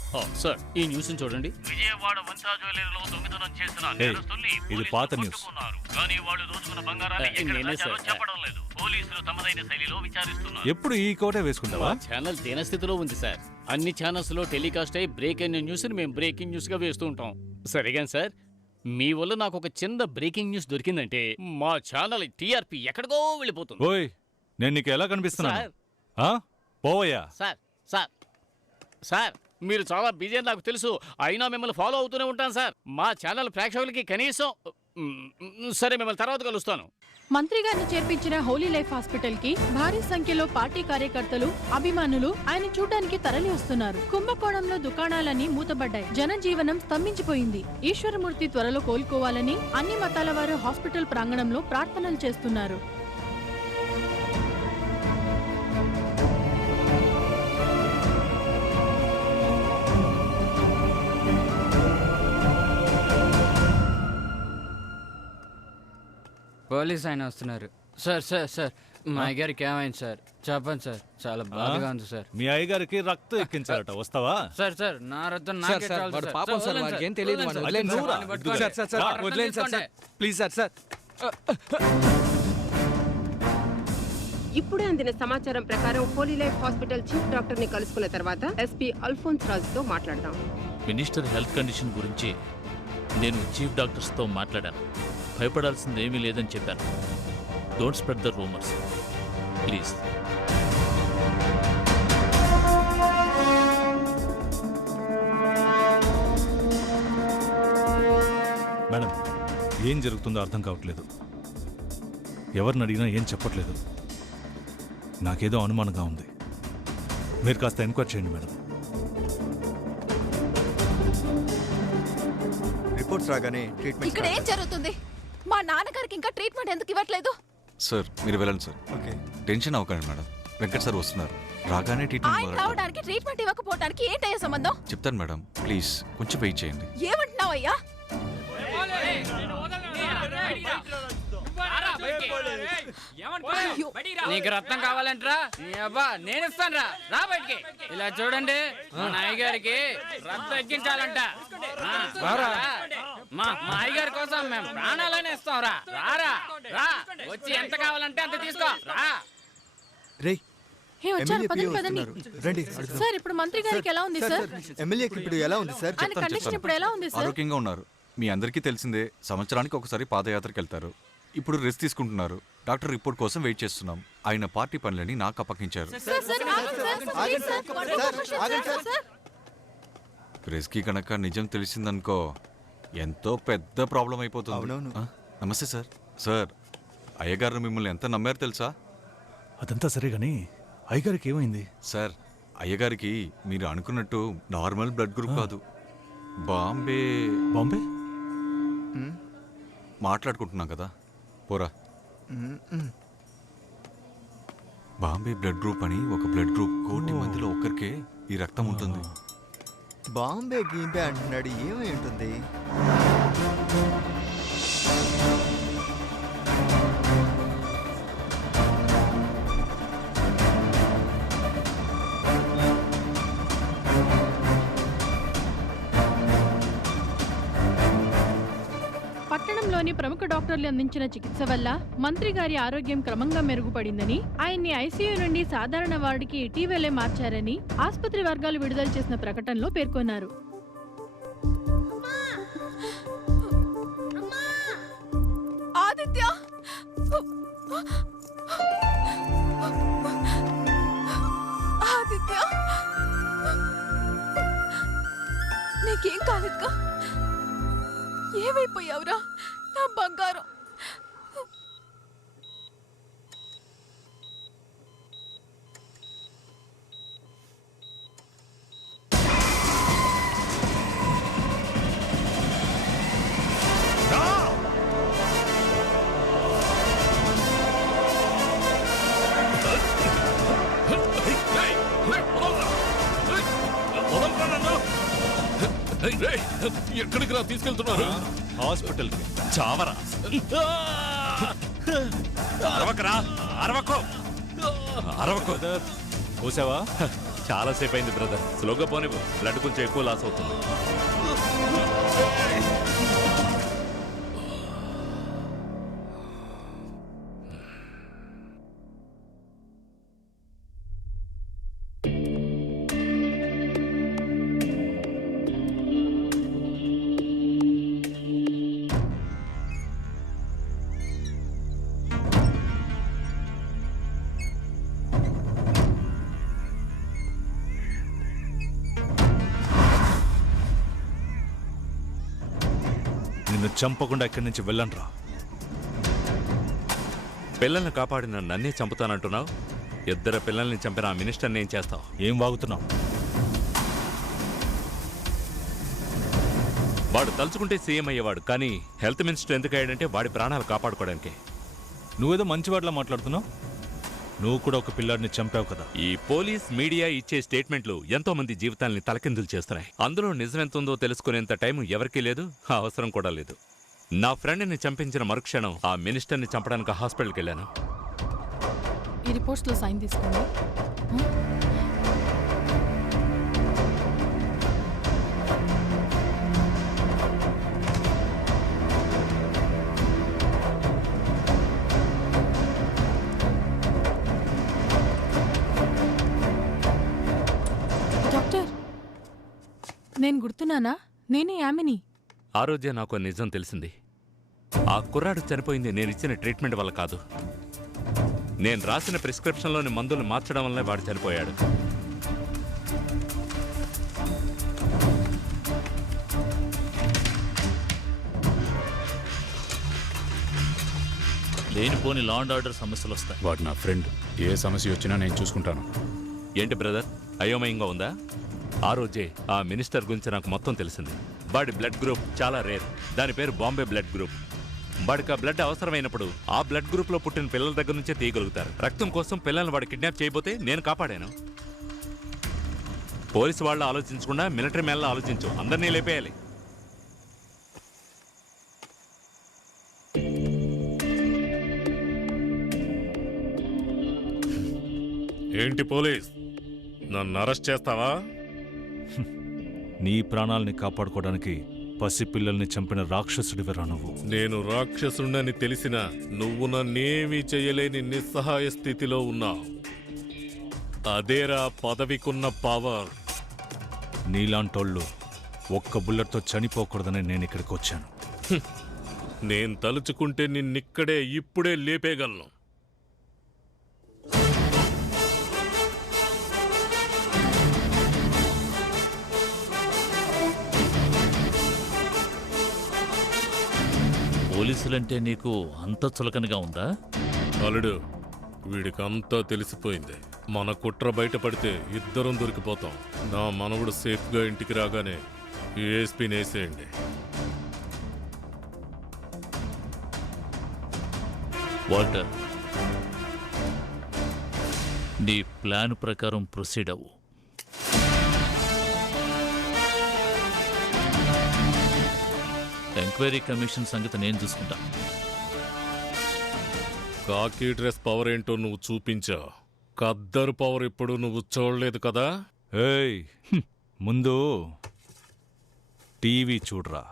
sir. ఈ న్యూస్ చూడండి. విజయవాడ వంశా జ్యువెలరీలో దొంగతనం చేసిన నేరస్తుల్ని ఇది పాత న్యూస్. కానీ వాళ్ళు దోచుకున్న బంగారాన్ని చెప్పడం లేదు. పోలీసులు తమదైన శైలిలో విచారిస్తున్నారు. ఎప్పుడు ఈ కోటే వేసుకుంటావా? ఛానల్ దీనస్థితిలో ఉంది సార్. అన్ని ఛానల్స్ లో టెలికాస్ట్ అయ్యి బ్రేక్ అయిన న్యూస్ ని మేము బ్రేకింగ్ న్యూస్ గా వేస్తూ ఉంటాం. సరిగా సార్, మీ వల్ల నాకు ఒక చిన్న బ్రేకింగ్ న్యూస్ దొరికిందంటే మా ఛానల్ టీఆర్పీ ఎక్కడికో వెళ్ళిపోతుంది. ఓయ్ నేను నీకు ఎలా కనిపిస్తున్నా? పోవయ్యా. సార్ మీరు చాలా బిజీ అని నాకు తెలుసు. అయినా మిమ్మల్ని ఫాలో అవుతూనే ఉంటాను సార్. మా ఛానల్ ప్రేక్షకులకి కనీసం సరే మిమ్మల్ని తర్వాత కలుస్తాను. మంత్రి గారిని చేర్పించిన హోలీ లైఫ్ హాస్పిటల్ కి భారీ సంఖ్యలో పార్టీ కార్యకర్తలు, అభిమానులు ఆయన చూడ్డానికి తరలి వస్తున్నారు. కుంభకోణంలో దుకాణాలన్నీ మూతబడ్డాయి. జనజీవనం స్తంభించిపోయింది. ఈశ్వరమూర్తి త్వరలో కోలుకోవాలని అన్ని మతాల వారు హాస్పిటల్ ప్రాంగణంలో ప్రార్థనలు చేస్తున్నారు. పోలీస్ ఆయన వస్తున్నారు. సార్ మా అయ్యగారికి ఏమైంది సార్? చెప్పండి సార్, చాలా బాధగా ఉంది సార్. మీ అయ్యగారికి రక్తం ఎక్కించారట, వస్తావా? సార్ నా రక్తం ప్లీజ్ సార్. ఇప్పుడే అందిన సమాచారం ప్రకారం Holi life hospital chief doctor ని కలుసుకున్న తర్వాత ఎస్పీ అల్ఫోన్స్ రాజుతో మాట్లాడదాం. మినిస్టర్ హెల్త్ కండిషన్ గురించి నేను చీఫ్ డాక్టర్స్తో మాట్లాడాను. భయపడాల్సింది ఏమీ లేదని చెప్పాను. Don't spread the rumours please. Madam, ఏం జరుగుతుందో అర్థం కావట్లేదు. ఎవరిని అడిగినా ఏం చెప్పట్లేదు. నాకేదో అనుమానంగా ఉంది. మీరు కాస్త ఎంక్వైరీ చేయండి మేడం. రిపోర్ట్స్ రాగానే ట్రీట్మెంట్. ఇక్కడ ఏం జరుగుతుంది? మా నాన్నగారికి ఇంకా ట్రీట్మెంట్ ఎందుకు ఇవ్వట్లేదు? సార్ మీరు వెళ్ళండి సార్. ఓకే, టెన్షన్ అవ్వకండి మేడం. వెంకట్ సార్ వస్తున్నారు. రాగానే ఆయన ట్రీట్మెంట్ రావడానికి ట్రీట్మెంట్ ఇవ్వకపోవడానికి ఏంటయ్యా సంబంధం? చెప్తాను మేడం, ప్లీజ్ కొంచెం వెయిట్ చేయండి. ఏమంటున్నావయ్యా? నీకు రక్తం కావాలంటరా? నీ అబ్బా నేను ఇస్తాను రా బయటికి. ఇలా చూడండి, మా నాయగారికి రక్తం ఎక్కించాలంట. మా అయ్యగారి కోసం మేము ప్రాణాలనే ఇస్తాం. రా వచ్చి ఎంత కావాలంటే అంత తీసుకో రా. సార్ ఇప్పుడు మంత్రి గారికి ఎలా ఉంది సార్? ఎమ్మెల్యేకి ఇప్పుడు ఎలా ఉంది సార్? ఆయన కండిషన్ ఇప్పుడు ఎలా ఉంది సార్? ఆరోగ్యంగా ఉన్నారు. మీ అందరికీ తెలిసిందే, సంవత్సరానికి ఒకసారి పాదయాత్రకు వెళ్తారు. ఇప్పుడు రెస్ట్ తీసుకుంటున్నారు. డాక్టర్ రిపోర్ట్ కోసం వెయిట్ చేస్తున్నాం. ఆయన పార్టీ పనులని నాకు అప్పగించారు. ప్రెస్కి కనుక నిజం తెలిసిందనుకో ఎంతో పెద్ద ప్రాబ్లం అయిపోతుంది. నమస్తే సార్. సార్ అయ్యగారు మిమ్మల్ని ఎంత నమ్మారు తెలుసా? అదంతా సరే కానీ అయ్యగారికి ఏమైంది? సార్ అయ్యగారికి మీరు అనుకున్నట్టు నార్మల్ బ్లడ్ గ్రూప్ కాదు. బాంబే మాట్లాడుకుంటున్నాం కదా, పోరా. బాంబే బ్లడ్ గ్రూప్ అని ఒక బ్లడ్ గ్రూప్. 1 కోటి మందిలో ఒక్కరికే ఈ రక్తం ఉంటుంది. బాంబే గీంబే అంటున్నాడు, ఏమై ఉంటుంది? ఐసీయూలోని ప్రముఖ డాక్టర్లు అందించిన చికిత్స వల్ల మంత్రి గారి ఆరోగ్యం క్రమంగా మెరుగుపడిందని, ఆయన్ని ఐసీయూ నుండి సాధారణ వార్డుకి ఇటీవలే మార్చారని ఆసుపత్రి వర్గాలు విడుదల చేసిన ప్రకటనలో పేర్కొన్నారు. ఆదిత్య, ఆదిత్య, నీకేం కాలేదుగా? ఏమైపోయావురా నా బంగారం? ఎక్కడికి రా తీసుకెళ్తున్నారు? హాస్పిటల్కి. చావరా, అరవకరా, అరవకో, అరవకో. చూసావా, చాలాసేపు అయింది బ్రదర్. స్లోగా పోనివ్వు, బ్లడ్ కొంచెం ఎక్కువ లాస్ అవుతుంది. నిన్ను చంపకుండా ఇక్కడి నుంచి వెళ్ళండ్రా. పిల్లల్ని కాపాడిన నన్నే చంపుతానంటున్నావు. ఇద్దరు పిల్లల్ని చంపిన ఆ మినిస్టర్ని ఏం చేస్తావు? ఏం వాగుతున్నావు? వాడు తలుచుకుంటే సీఎం అయ్యేవాడు, కానీ హెల్త్ మినిస్టర్ ఎందుకు అయ్యాడంటే వాడి ప్రాణాలు కాపాడుకోవడానికి. నువ్వేదో మంచివాడిలా మాట్లాడుతున్నావు. నువ్వు కూడా ఒక పిల్లాడిని చంపావు కదా. ఈ పోలీస్ మీడియా ఇచ్చే స్టేట్మెంట్లు ఎంతో మంది జీవితాల్ని తలకిందులు చేస్తున్నాయి. అందులో నిజమెంతుందో తెలుసుకునేంత టైం ఎవరికీ లేదు, అవసరం కూడా లేదు. నా ఫ్రెండ్ని చంపించిన మరుక్షణం ఆ మినిస్టర్ని చంపడానికి హాస్పిటల్కి వెళ్ళాను. ఈ రిపోర్ట్స్లో సైన్ తీసుకోండి. డాక్టర్, నేను గుర్తున్నానా? నేనే యామిని. ఆ రోజే నాకు నిజం తెలిసింది. ఆ కుర్రాడు చనిపోయింది నేను ఇచ్చిన ట్రీట్మెంట్ వల్ల కాదు. నేను రాసిన ప్రిస్క్రిప్షన్లోని మందులు మార్చడం వల్లే వాడు చనిపోయాడు. లేనిపోని లా అండ్ ఆర్డర్ సమస్యలు వస్తాయి. వాడు నా ఫ్రెండ్. ఏ సమస్య వచ్చినా నేను చూసుకుంటాను. ఏంటి బ్రదర్, అయోమయంగా ఉందా? ఆ రోజే ఆ మినిస్టర్ గురించి నాకు మొత్తం తెలిసింది. వాడి బ్లడ్ గ్రూప్ చాలా రేర్. దాని పేరు బాంబే బ్లడ్ గ్రూప్. వాడికి ఆ బ్లడ్ అవసరమైనప్పుడు ఆ బ్లడ్ గ్రూప్లో పుట్టిన పిల్లల దగ్గర నుంచే తీయగలుగుతారు. రక్తం కోసం పిల్లల్ని వాడు కిడ్నాప్ చేయబోతే నేను కాపాడాను. పోలీసు వాళ్ళు ఆలోచించకుండా మిలిటరీ మేళ ఆలోచించు. అందరినీ లేపేయాలి. ఏంటి పోలీస్, నన్ను అరెస్ట్ చేస్తావా? నీ ప్రాణాలని కాపాడుకోవడానికి పసిపిల్లల్ని చంపిన రాక్షసుడివరా నువ్వు. నేను రాక్షసుండని తెలిసినా నువ్వు నన్నేమీ చేయలేని నిస్సహాయ స్థితిలో ఉన్నావు. అదేరా పదవికున్న పవర్. నీలాంటోళ్ళు ఒక్క బుల్లెట్తో చనిపోకూడదని నేను ఇక్కడికి వచ్చాను. నేను తలుచుకుంటే నిన్నిక్కడే ఇప్పుడే లేపేయగలను. పోలీసులంటే నీకు అంత చులకనగా ఉందా? అల్లుడు, వీడికి అంతా తెలిసిపోయింది. మన కుట్ర బయటపడితే ఇద్దరం దొరికిపోతాం. నా మనవుడు సేఫ్గా ఇంటికి రాగానే ఏఎస్పీని వేసేయండి. వాల్టర్, నీ ప్లాన్ ప్రకారం ప్రొసీడ్ అవ్వు. ఎంక్వైరీ కమిషన్ సంగతి నేను చూసుకుంటా. కాకి డ్రెస్ పవర్ ఏంటో నువ్వు చూపించా. ఖద్దరు పవర్ ఇప్పుడు నువ్వు చూడలేదు కదా. ఏయ్, ముందు టీవీ చూడరా.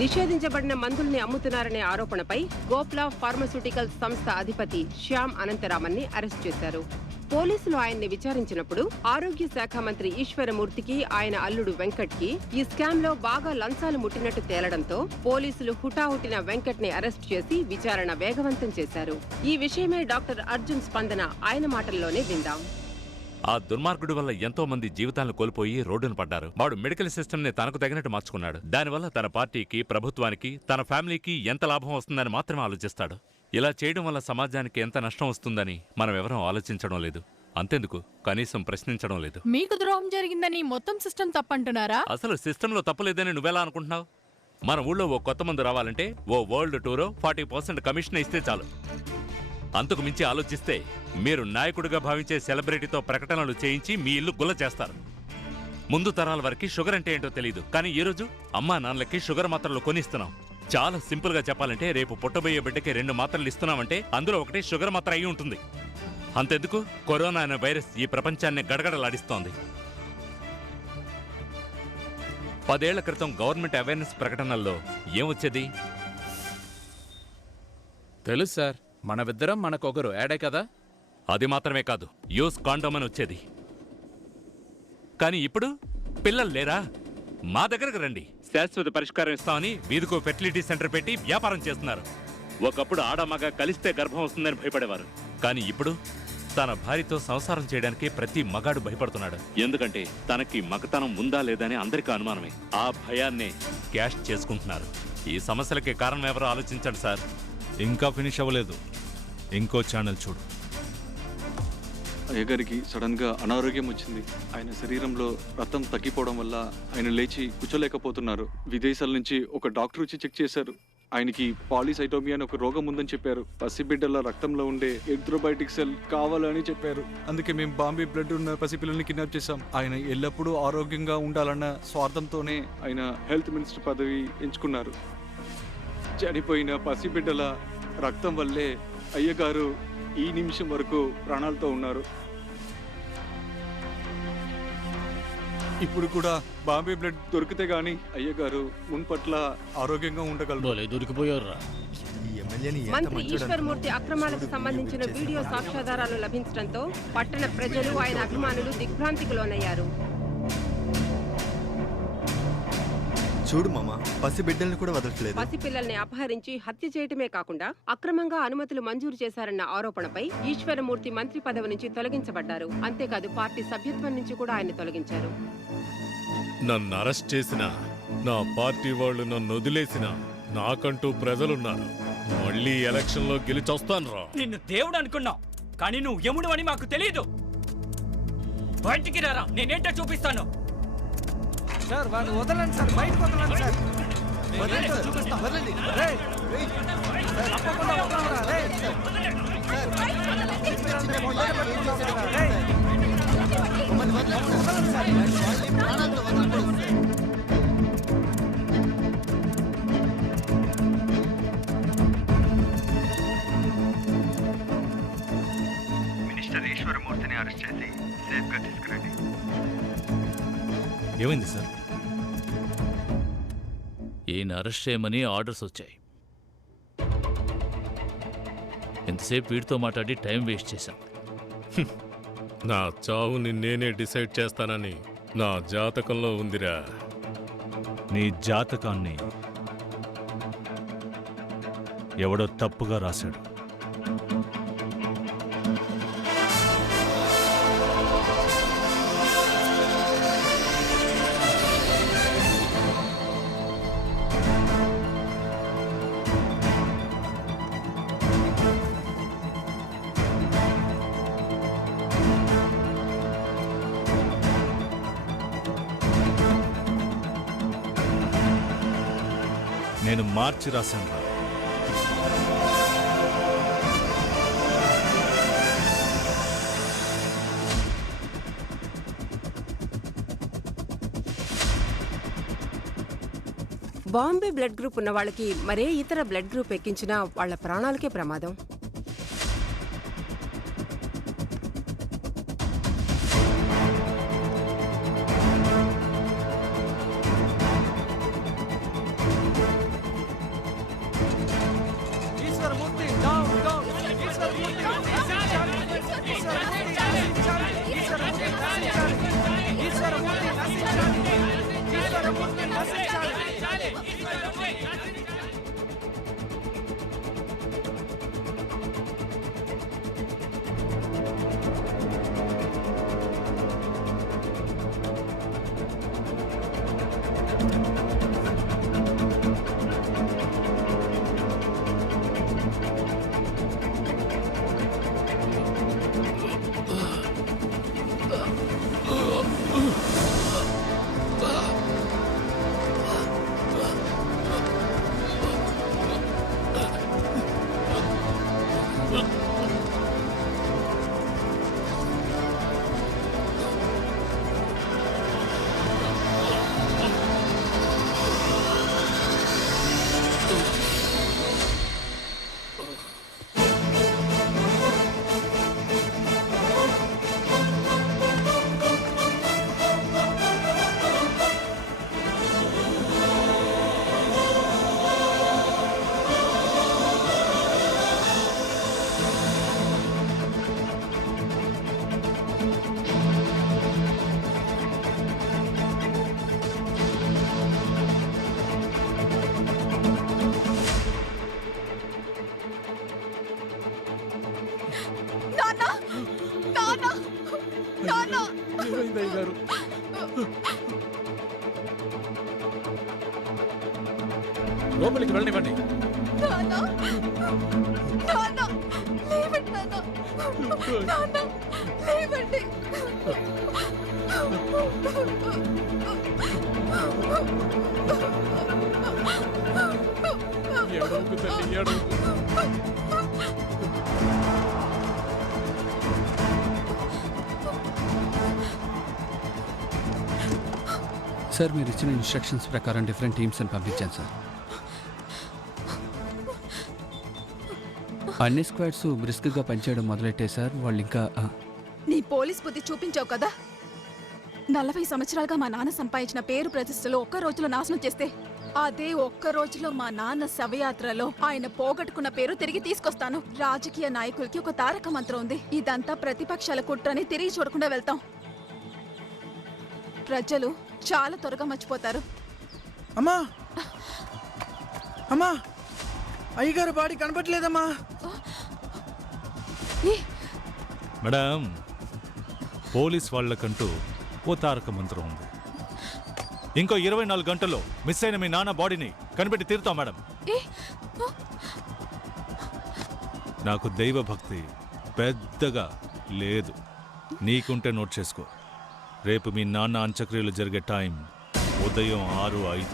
నిషేధించబడిన మందుల్ని అమ్ముతున్నారనే ఆరోపణపై గోప్లా ఫార్మస్యూటికల్స్ సంస్థ అధిపతి శ్యామ్ అనంతరామన్ని అరెస్ట్ చేశారు. పోలీసులు ఆయన్ని విచారించినప్పుడు ఆరోగ్య శాఖ మంత్రి ఈశ్వరమూర్తికి ఆయన అల్లుడు వెంకట్కి ఈ స్కామ్ లో బాగా లంచాలు ముట్టినట్టు తేలడంతో పోలీసులు హుటాహుటిన వెంకట్ ని అరెస్ట్ చేసి విచారణ వేగవంతం చేశారు. ఈ విషయమే డాక్టర్ అర్జున్ స్పందన ఆయన మాటల్లోనే విందాం. ఆ దుర్మార్గుడి వల్ల ఎంతో మంది జీవితాలను కోల్పోయి రోడ్డున పడ్డారు. వాడు మెడికల్ సిస్టమ్ ని తనకు తగినట్టు మార్చుకున్నాడు. దానివల్ల తన పార్టీకి, ప్రభుత్వానికి, తన ఫ్యామిలీకి ఎంత లాభం వస్తుందని మాత్రమే ఆలోచిస్తాడు. ఇలా చేయడం వల్ల సమాజానికి ఎంత నష్టం వస్తుందని మనం ఎవరూ ఆలోచించడం లేదు. అంతెందుకు, కనీసం ప్రశ్నించడం లేదు. మీకు ద్రోహం జరిగిందని మొత్తం సిస్టమ్ తప్పంటున్నారా? అసలు సిస్టంలో తప్పులేదని నువ్వెలా అనుకుంటున్నావు? మన ఊళ్ళో ఓ కొత్త మందు రావాలంటే ఓ వరల్డ్ టూరో 40% కమిషన్ ఇస్తే చాలు. అంతకు మించి ఆలోచిస్తే మీరు నాయకుడిగా భావించే సెలబ్రిటీతో ప్రకటనలు చేయించి మీ ఇల్లు గుల్ల చేస్తారు. ముందు తరాల వరకు షుగర్ అంటే ఏంటో తెలియదు, కానీ ఈరోజు అమ్మా నాన్నలకి షుగర్ మాత్రలు కొనిస్తున్నాం. చాలా సింపుల్ గా చెప్పాలంటే రేపు పుట్టబోయే బిడ్డకి 2 మాత్రలు ఇస్తున్నామంటే అందులో ఒకటి షుగర్ మాత్ర అయి ఉంటుంది. అంతెందుకు, కరోనా అనే వైరస్ ఈ ప్రపంచాన్ని గడగడలాడిస్తోంది. 10 ఏళ్ల క్రితం గవర్నమెంట్ అవేర్నెస్ ప్రకటనల్లో ఏమొచ్చేది? తెలుసు సార్, మనమిద్దరం మనకొకరు యాడే కదా. అది మాత్రమే కాదు, యూస్ కాండోమ్ అని వచ్చేది. కానీ ఇప్పుడు పిల్లలు లేరా? మా దగ్గరకు రండి, శాశ్వత పరిష్కారం ఇస్తామని వీధికో ఫెర్టిలిటీ సెంటర్ పెట్టి వ్యాపారం చేస్తున్నారు. ఒకప్పుడు ఆడమగ కలిస్తే గర్భం వస్తుందని భయపడేవారు, కానీ ఇప్పుడు తన భార్యతో సంసారం చేయడానికి ప్రతి మగాడు భయపడుతున్నాడు. ఎందుకంటే తనకి మగతనం ఉందా లేదని అందరికీ అనుమానమే. ఆ భయాన్నే క్యాష్ చేసుకుంటున్నారు. ఈ సమస్యలకి కారణం ఎవరో ఆలోచించండి సార్. ఇంకా ఫినిష్ అవ్వలేదు, ఇంకో ఛానల్ చూడు. అయ్యగారికి సడన్ గా అనారోగ్యం వచ్చింది. ఆయన శరీరంలో రక్తం తగ్గిపోవడం వల్ల ఆయన లేచి కూర్చోలేకపోతున్నారు. విదేశాల నుంచి ఒక డాక్టర్ వచ్చి చెక్ చేశారు. ఆయనకి పాలిసైటోమియా అని ఒక రోగం ఉందని చెప్పారు. పసిబిడ్డల రక్తంలో ఉండే ఎరిథ్రోబైటిక్ సెల్ కావాలని చెప్పారు. అందుకే మేము బాంబే బ్లడ్ ఉన్న పసిపిల్లల్ని కిడ్నాప్ చేశాం. ఆయన ఎల్లప్పుడూ ఆరోగ్యంగా ఉండాలన్న స్వార్థంతోనే ఆయన హెల్త్ మినిస్టర్ పదవి ఎంచుకున్నారు. చనిపోయిన పసిబిడ్డల రక్తం వల్లే అయ్యగారు ఈ నిమిషం వరకు ప్రాణాలతో ఉన్నారు. ఇప్పుడు కూడా బాంబే బ్లడ్ దొరికితే గానీ అయ్యగారు మున్పట్ల ఆరోగ్యంగా ఉండగలరు. దొరికిపోయారు. మంత్రి ఈశ్వరమూర్తి అక్రమాలకు సంబంధించిన వీడియో సాక్ష్యాధారాలు లభించడంతో పట్టణ ప్రజలు, ఆయన అభిమానులు దిగ్భ్రాంతికి లోనయ్యారు. చూడు మామ, పసిబిడ్డల్ని కూడా వదలట్లేదు. పసిపిల్లల్ని అపహరించి హత్య చేయటమే కాకుండా అక్రమంగా అనుమతులు మంజూరు చేశారన్న ఆరోపణపై ఈశ్వరమూర్తి మంత్రి పదవి నుంచి తొలగించబడ్డారు. అంతేకాదు పార్టీ సభ్యత్వం నుంచి కూడా ఆయన తొలగించారు. నన్ను అరెస్ట్ చేసిన, నా పార్టీ వాళ్ళు నన్ను వదిలేసిన, నాకంటూ ప్రజలున్నారు. మళ్ళీ ఎలక్షన్ లో గెలిచొస్తాను రా. నిన్ను దేవుడు అనుకున్నావు, కానీ నువ్వు యముడు అని మాకు తెలియదు. బయటికి రారా, నేనేంటో చూపిస్తాను. సార్ వాళ్ళు వదలండి సార్, బయటకు వదలండి సార్. వదలండి సార్, చూపిస్తాం. వదలండి. రేయ్, తప్పకుండా వదలరా. రేయ్, మినిస్టర్ ఈశ్వరమూర్తిని అరెస్ట్ చేసి సేఫ్ గా తీసుకురండి. ఏమైంది సార్? ఈయన అరెస్ట్ చేయమని ఆర్డర్స్ వచ్చాయి. ఎంతసేపు వీడితో మాట్లాడి టైం వేస్ట్ చేశాం. నా చావుని నేనే డిసైడ్ చేస్తానని నా జాతకంలో ఉందిరా. నీ జాతకాన్ని ఎవడో తప్పుగా రాశాడు. నేను మార్చి రాశాను. బాంబే బ్లడ్ గ్రూప్ ఉన్న వాళ్ళకి మరే ఇతర బ్లడ్ గ్రూప్ ఎక్కించినా వాళ్ళ ప్రాణాలకే ప్రమాదం. లోపలికి వెళ్ళనివ్వండి. ఏడవకు తల్లి, ఏడవకు. సార్ మీరు ఇచ్చిన ఇన్స్ట్రక్షన్స్ ప్రకారం డిఫరెంట్ టీమ్స్ని పంపించాను సార్. అన్ని స్క్వాడ్స్ బ్రిస్క్గా పనిచేయడం మొదలెట్టే సార్. వాళ్ళు ఇంకా నీ పోలీస్ బుద్ధి చూపించావు కదా. 40 సంవత్సరాలుగా మా నాన్న సంపాదించిన పేరు ప్రతిష్టలు ఒక్క రోజులో నాశనం చేస్తే, అదే ఒక్క రోజులో మా నాన్న శవయాత్రలో ఆయన పోగొట్టుకున్న పేరు తిరిగి తీసుకొస్తాను. రాజకీయ నాయకులకి ఒక తారక మంత్రం ఉంది, ఇదంతా ప్రతిపక్షాల కుట్రని తిరిగి చూడకుండా వెళ్తాం. ప్రజలు చాలా త్వరగా మర్చిపోతారు. అమ్మా అమ్మా, అయ్యగారు బాడీ కనపట్లేదమ్మా. మేడం, పోలీస్ వాళ్ళకంటూ ఓ తారక మంత్రం ఉంది. ఇంకో 24 గంటల్లో మిస్ అయిన మీ నాన్న బాడీని కనిపెట్టి తీరుతాం మేడం. నాకు దైవభక్తి పెద్దగా లేదు, నీకుంటే నోట్ చేసుకో. రేపు మీ నాన్న అంత్యక్రియలు జరిగే టైం ఉదయం 6:05.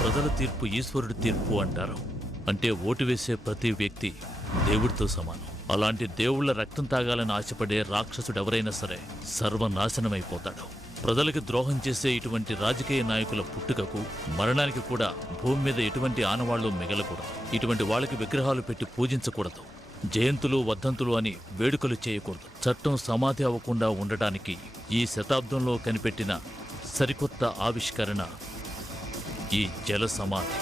ప్రజల తీర్పు ఈశ్వరుడి తీర్పు అంటారు. అంటే ఓటు వేసే ప్రతి వ్యక్తి దేవుడితో సమానం. అలాంటి దేవుళ్ల రక్తం తాగాలని ఆశపడే రాక్షసుడెవరైనా సరే సర్వనాశనమైపోతాడు. ప్రజలకు ద్రోహం చేసే ఇటువంటి రాజకీయ నాయకుల పుట్టుకకు మరణానికి కూడా భూమి మీద ఎటువంటి ఆనవాళ్లు మిగలకూడదు. ఇటువంటి వాళ్ళకి విగ్రహాలు పెట్టి పూజించకూడదు. జయంతులు వర్ధంతులు అని వేడుకలు చేయకూడదు. చట్టం సమాధి అవ్వకుండా ఉండటానికి ఈ శతాబ్దంలో కనిపెట్టిన సరికొత్త ఆవిష్కరణ ఈ జల సమాధి.